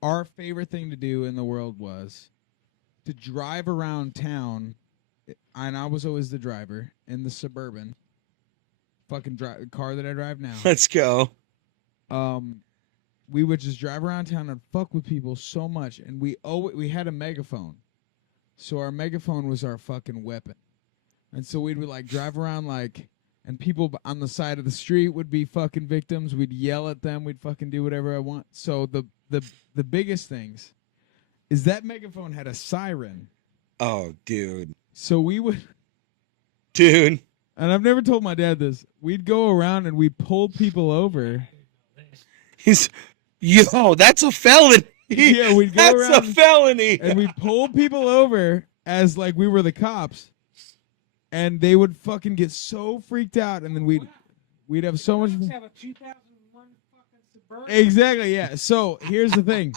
our favorite thing to do in the world was to drive around town, and I was always the driver in the Suburban, fucking car that I drive now. Let's go. We would just drive around town and fuck with people so much, and we had a megaphone, so our megaphone was our fucking weapon, and so we'd like drive around like. And people on the side of the street would be fucking victims. We'd yell at them. We'd fucking do whatever I want. So the biggest things is that megaphone had a siren. Oh, dude. So we would, Dude. and I've never told my dad this. We'd go around and we'd pull people over. That's a felony. Yeah, we'd go That's around a felony. and we'd pull people over as like we were the cops. And they would fucking get so freaked out, and then we'd have so much. Have a 2001 fucking Suburban. Exactly, yeah. So here's the thing.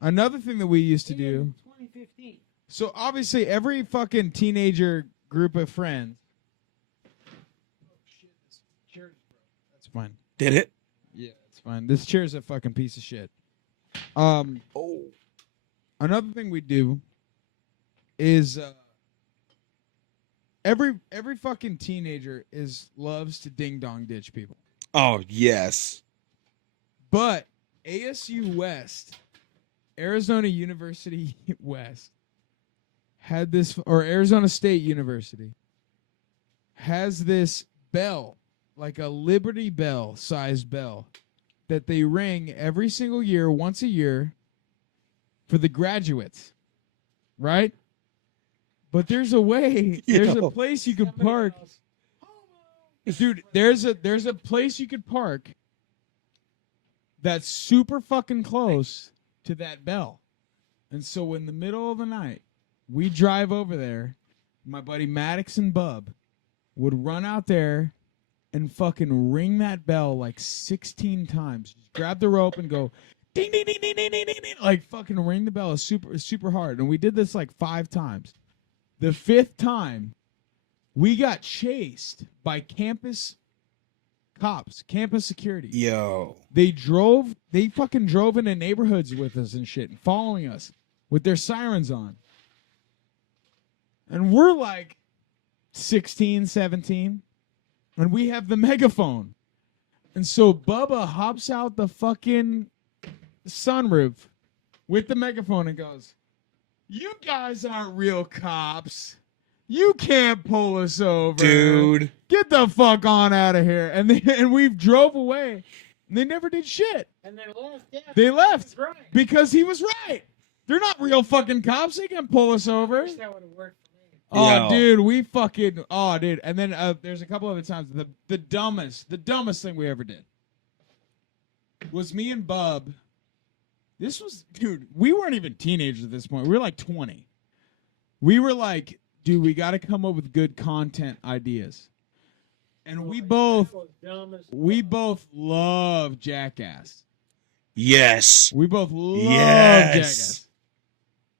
Another thing that we used to do. 2015. So obviously, every fucking teenager group of friends. Oh shit! This chair just broke. That's fine. Did it? Yeah, it's fine. This chair's a fucking piece of shit. Another thing we do is. Every fucking teenager loves to ding dong ditch people. Oh, yes. But ASU West, Arizona University West, had this, or Arizona State University, has this bell, like a Liberty Bell sized bell, that they ring every single year, once a year, for the graduates. Right? But there's a way. There's a place you could park. Dude, there's a place you could park that's super fucking close to that bell. And so in the middle of the night, we drive over there. My buddy Maddox and Bub would run out there and fucking ring that bell like 16 times. Just grab the rope and go ding ding ding ding ding ding ding, ding. Like fucking ring the bell super hard. And we did this like 5 times. The 5th time, we got chased by campus cops, campus security. Yo. They fucking drove into neighborhoods with us and shit, and following us with their sirens on. And we're like 16, 17, and we have the megaphone. And so Bubba hops out the fucking sunroof with the megaphone and goes, "You guys aren't real cops. You can't pull us over. Dude. Get the fuck on out of here." And we've drove away. And they never did shit. And they left. Yeah, They left. Right. Because he was right. They're not real fucking cops. They can pull us I over. wish that would have worked for me. Oh, Yo. dude, we fucking. Oh, dude. And then there's a couple other times. The dumbest thing we ever did was me and Bub. This was, dude, we weren't even teenagers at this point. We were like 20. We were like, dude, we got to come up with good content ideas. And we both love Jackass. Yes. We both love Yes. Jackass.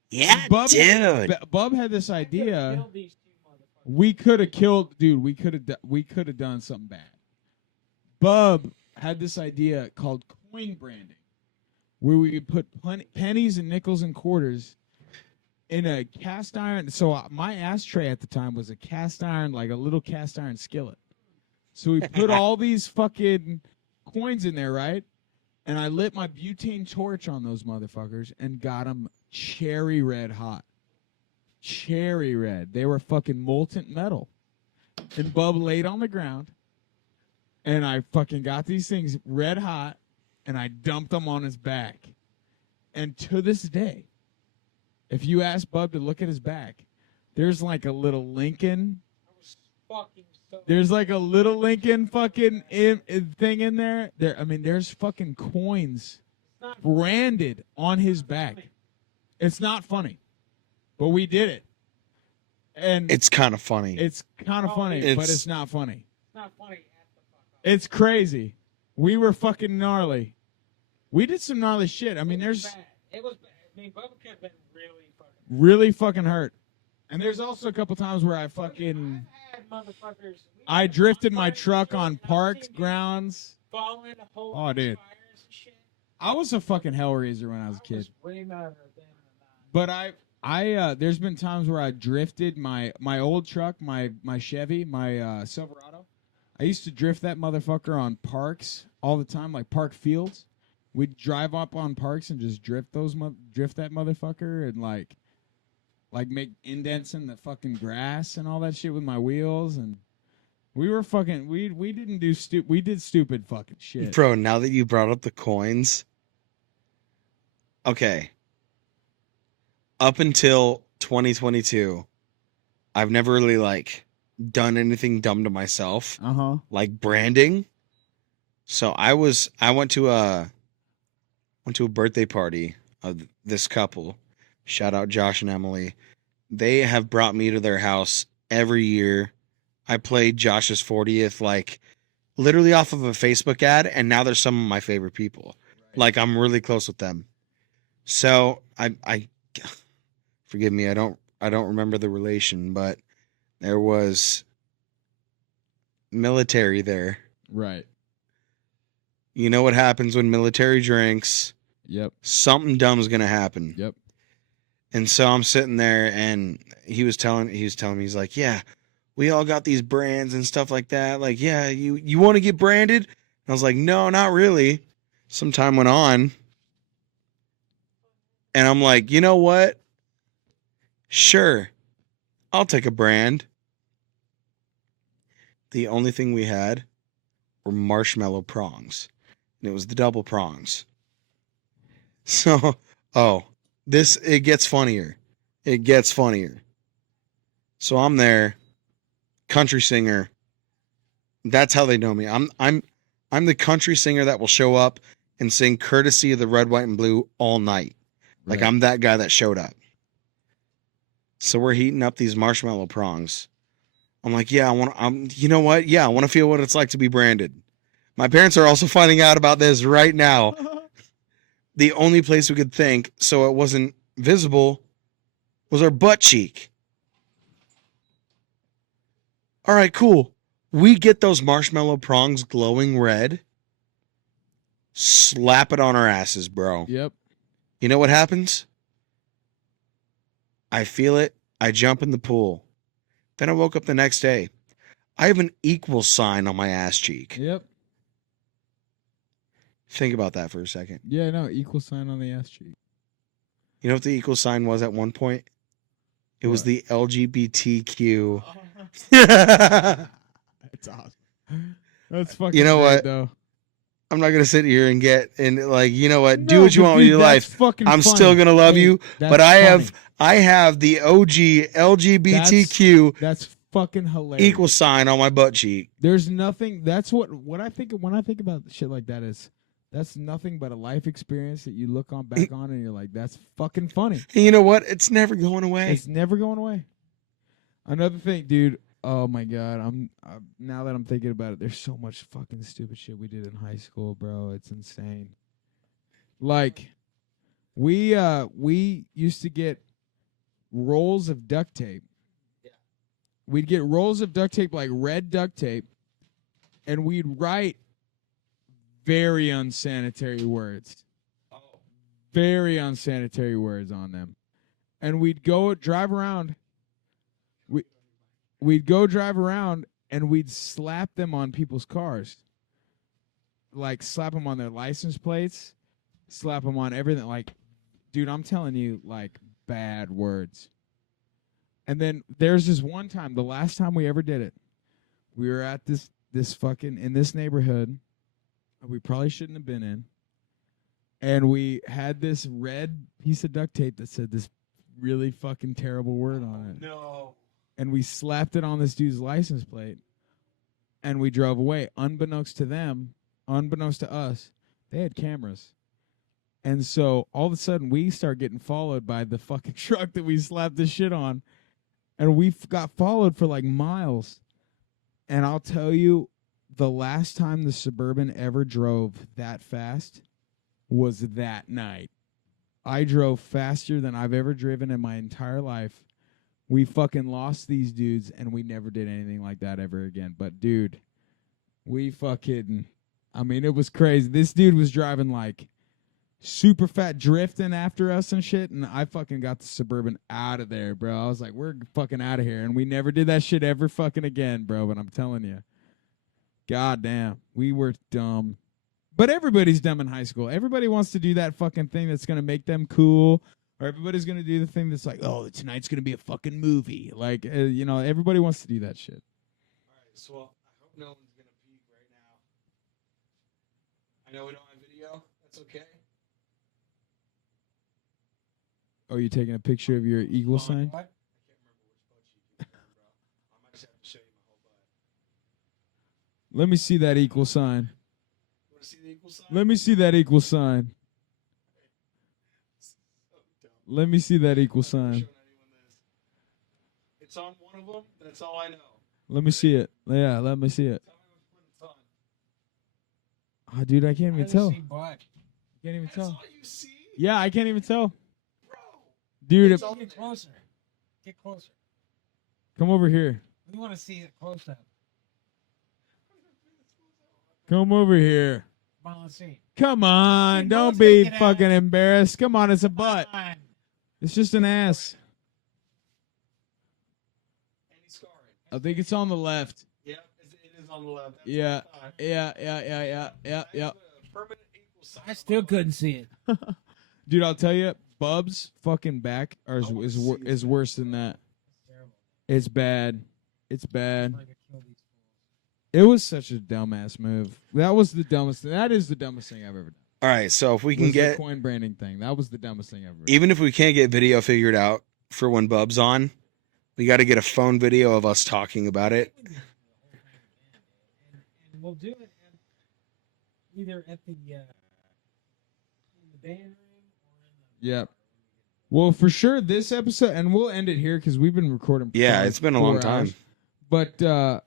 Yeah, Bub, dude. Bub had this idea. Kill these two motherfuckers. We could have killed, dude. We could have done something bad. Bub had this idea called coin branding, where we would put pennies and nickels and quarters in a cast iron. So my ashtray at the time was a cast iron, like a little cast iron skillet. So we put all these fucking coins in there, right? And I lit my butane torch on those motherfuckers and got them cherry red hot. Cherry red. They were fucking molten metal. And Bub laid on the ground. And I fucking got these things red hot. And I dumped them on his back. And to this day, if you ask Bub to look at his back, there's like a little Lincoln. Fucking so There's like a little Lincoln fucking thing in there. There's fucking coins not branded on his back. It's not funny, but we did it. And It's kind of funny. it's kind of funny, but It's- it's not funny. not funny. At the fuck up. It's crazy. We were fucking gnarly. We did some gnarly shit. I mean, It was there's bad. It was bad. I mean, Bubba could have been really fucking. really fucking hurt. And there's also a couple times where I fucking I've had motherfuckers. I drifted my truck on parked grounds. Falling, holding Oh, dude. fires and shit. I was a fucking hellraiser when I was a I kid. was way madder than that. But I there's been times where I drifted my old truck, my Chevy, my Silverado. I used to drift that motherfucker on parks all the time, like park fields. We'd drive up on parks and just drift that motherfucker and like make indents in the fucking grass and all that shit with my wheels. And we were fucking we didn't do we did stupid fucking shit. Bro, now that you brought up the coins. Okay. Up until 2022, I've never really like done anything dumb to myself, like branding. So I went to a birthday party of this couple. Shout out Josh and Emily. They have brought me to their house every year. I played Josh's 40th like literally off of a Facebook ad, and now they're some of my favorite people. Like I'm really close with them. So I forgive me, I don't remember the relation, but there was military there. Right. You know what happens when military drinks? Yep. Something dumb's gonna happen. Yep. And so I'm sitting there, and he was telling me, he's like, yeah, we all got these brands and stuff like that. Like, yeah, you want to get branded? And I was like, no, not really. Some time went on, and I'm like, you know what? Sure, I'll take a brand. The only thing we had were marshmallow prongs, and it was the double prongs. So, it gets funnier. It gets funnier. So I'm there, country singer. That's how they know me. I'm the country singer that will show up and sing "Courtesy of the Red, White, and Blue" all night. Like Right. I'm that guy that showed up. So we're heating up these marshmallow prongs. I'm like, yeah, you know what? Yeah, I want to feel what it's like to be branded. My parents are also finding out about this right now. The only place we could think so it wasn't visible was our butt cheek. All right, cool. We get those marshmallow prongs glowing red. Slap it on our asses, bro. Yep. You know what happens? I feel it. I jump in the pool. Then I woke up the next day. I have an equal sign on my ass cheek. Yep. Think about that for a second. Yeah, no, equal sign on the ass cheek. You know what the equal sign was at one point? It was What? the LGBTQ. That's awesome. That's fucking You know great, what? though. I'm not gonna sit here and you know what? Do No, what you but want with dude, your that's life. fucking I'm funny. still gonna love Hey, you, that's but funny. I have the OG LGBTQ That's fucking hilarious. equal sign on my butt cheek. There's nothing. That's what I think when I think about shit like that is. That's nothing but a life experience that you look on back on and you're like, that's fucking funny. And you know what? It's never going away. It's never going away. Another thing, dude. Oh my god, now that I'm thinking about it, there's so much fucking stupid shit we did in high school, bro. It's insane. Like, we used to get rolls of duct tape. We'd get rolls of duct tape, like red duct tape, and we'd write very unsanitary words. Very unsanitary words on them. And we'd go drive around. We'd go drive around and we'd slap them on people's cars. Like, slap them on their license plates, slap them on everything. Like, dude, I'm telling you, like, bad words. And then there's this one time, the last time we ever did it, we were at this fucking, in this neighborhood we probably shouldn't have been in. And we had this red piece of duct tape that said this really fucking terrible word on it. No. And we slapped it on this dude's license plate. And we drove away. Unbeknownst to them, unbeknownst to us, they had cameras. And so all of a sudden we start getting followed by the fucking truck that we slapped this shit on. And we got followed for like miles. And I'll tell you, the last time the Suburban ever drove that fast was that night. I drove faster than I've ever driven in my entire life. We fucking lost these dudes, and we never did anything like that ever again. But, dude, we fucking... I mean, it was crazy. This dude was driving, like, super fat, drifting after us and shit, and I fucking got the Suburban out of there, bro. I was like, we're fucking out of here. And we never did that shit ever fucking again, bro. But I'm telling you. God damn, we were dumb. But everybody's dumb in high school. Everybody wants to do that fucking thing that's going to make them cool. Or everybody's going to do the thing that's like, oh, tonight's going to be a fucking movie. Like, you know, everybody wants to do that shit. All right, so I hope no one's going to peek right now. I know we don't have video. That's okay. Oh, you taking a picture of your eagle sign? What? I can't remember which butt cheek you're on, bro. I might just have to show you my whole butt. Let me see that equal sign. You want to see the equal sign? Let me see that equal sign. So dumb. Let me see that equal I'm not sign. showing anyone this. It's on one of them. That's all I know. Let me see it. Yeah, let me see it. Tell me which one it's on. Oh, dude, I can't even tell. Butt. Can't even That's tell. all you see, Yeah, I can't even tell. bro. Dude, It's all Get closer. Get closer. come over here. We want to see it close up. Come over here. Come on, let's see. Come on, Dude, don't let's be make it fucking out. embarrassed. Come on, it's a butt. Come on. It's just an ass. Any scarring? I think it's on the left. Yep, it is on the left. That's Yeah. fine. Yeah. Permanent equal sign I on still my couldn't see it. Dude, I'll tell you, Bub's fucking back I wanna see this is worse than that. It's terrible. It's bad. It's I'm bad. gonna kill these fools. It was such a dumbass move. That was the dumbest. That is the dumbest thing I've ever done. All right, so if we can Was the get, coin branding thing. That was the dumbest thing I've ever done. even if we can't get video figured out for when Bub's on, we got to get a phone video of us talking about it. And we'll do it either at the in the band room or in the Yep. Well, for sure, this episode, and we'll end it here because we've been recording. for Yeah, probably it's been a 4 long time. hours. But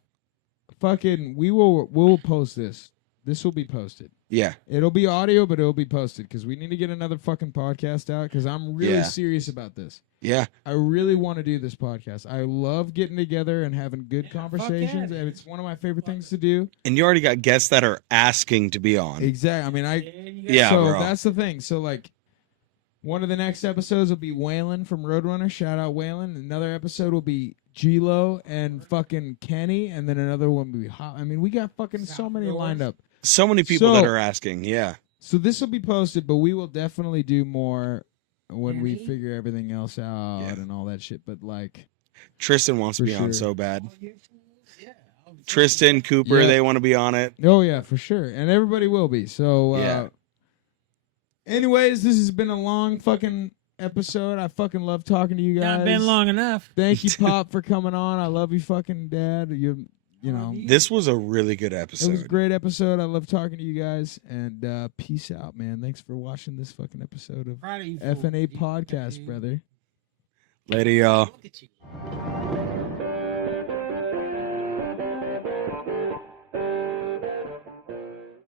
fucking, we'll post this. This will be posted. Yeah, It'll be audio, but it'll be posted because we need to get another fucking podcast out because I'm really Yeah. serious about this. yeah. I really want to do this podcast. I love getting together and having good Yeah, fuck conversations, yeah, and dude. it's one of my favorite things to do. And you already got guests that are asking to be on. Exactly. I mean, And you got- Yeah, so bro. that's the thing. So like, one of the next episodes will be Waylon from Roadrunner. Shout out Waylon. Another episode will be G-Lo and fucking Kenny, and then another one will be Hot. I mean, we got fucking so many South lined Shores. up. So many people So- that are asking. Yeah. So this will be posted, but we will definitely do more when we Kenny? figure everything else out Yeah. and all that shit. But like, Tristan wants to For be on sure. so bad. All you fools, yeah, Tristan, Cooper, Yeah. they want to be on it. Oh yeah, for sure, and everybody will be. So, Yeah. anyways, this has been a long fucking episode. I fucking love talking to you guys. Not been long enough. Thank you, Pop, for coming on. I love you, fucking Dad. You know, This was a really good it episode. was a great episode. I love talking to you guys, and peace out, man. Thanks for watching this fucking episode of Proud of you, FnA fool. podcast, brother. Later, y'all. Look at you.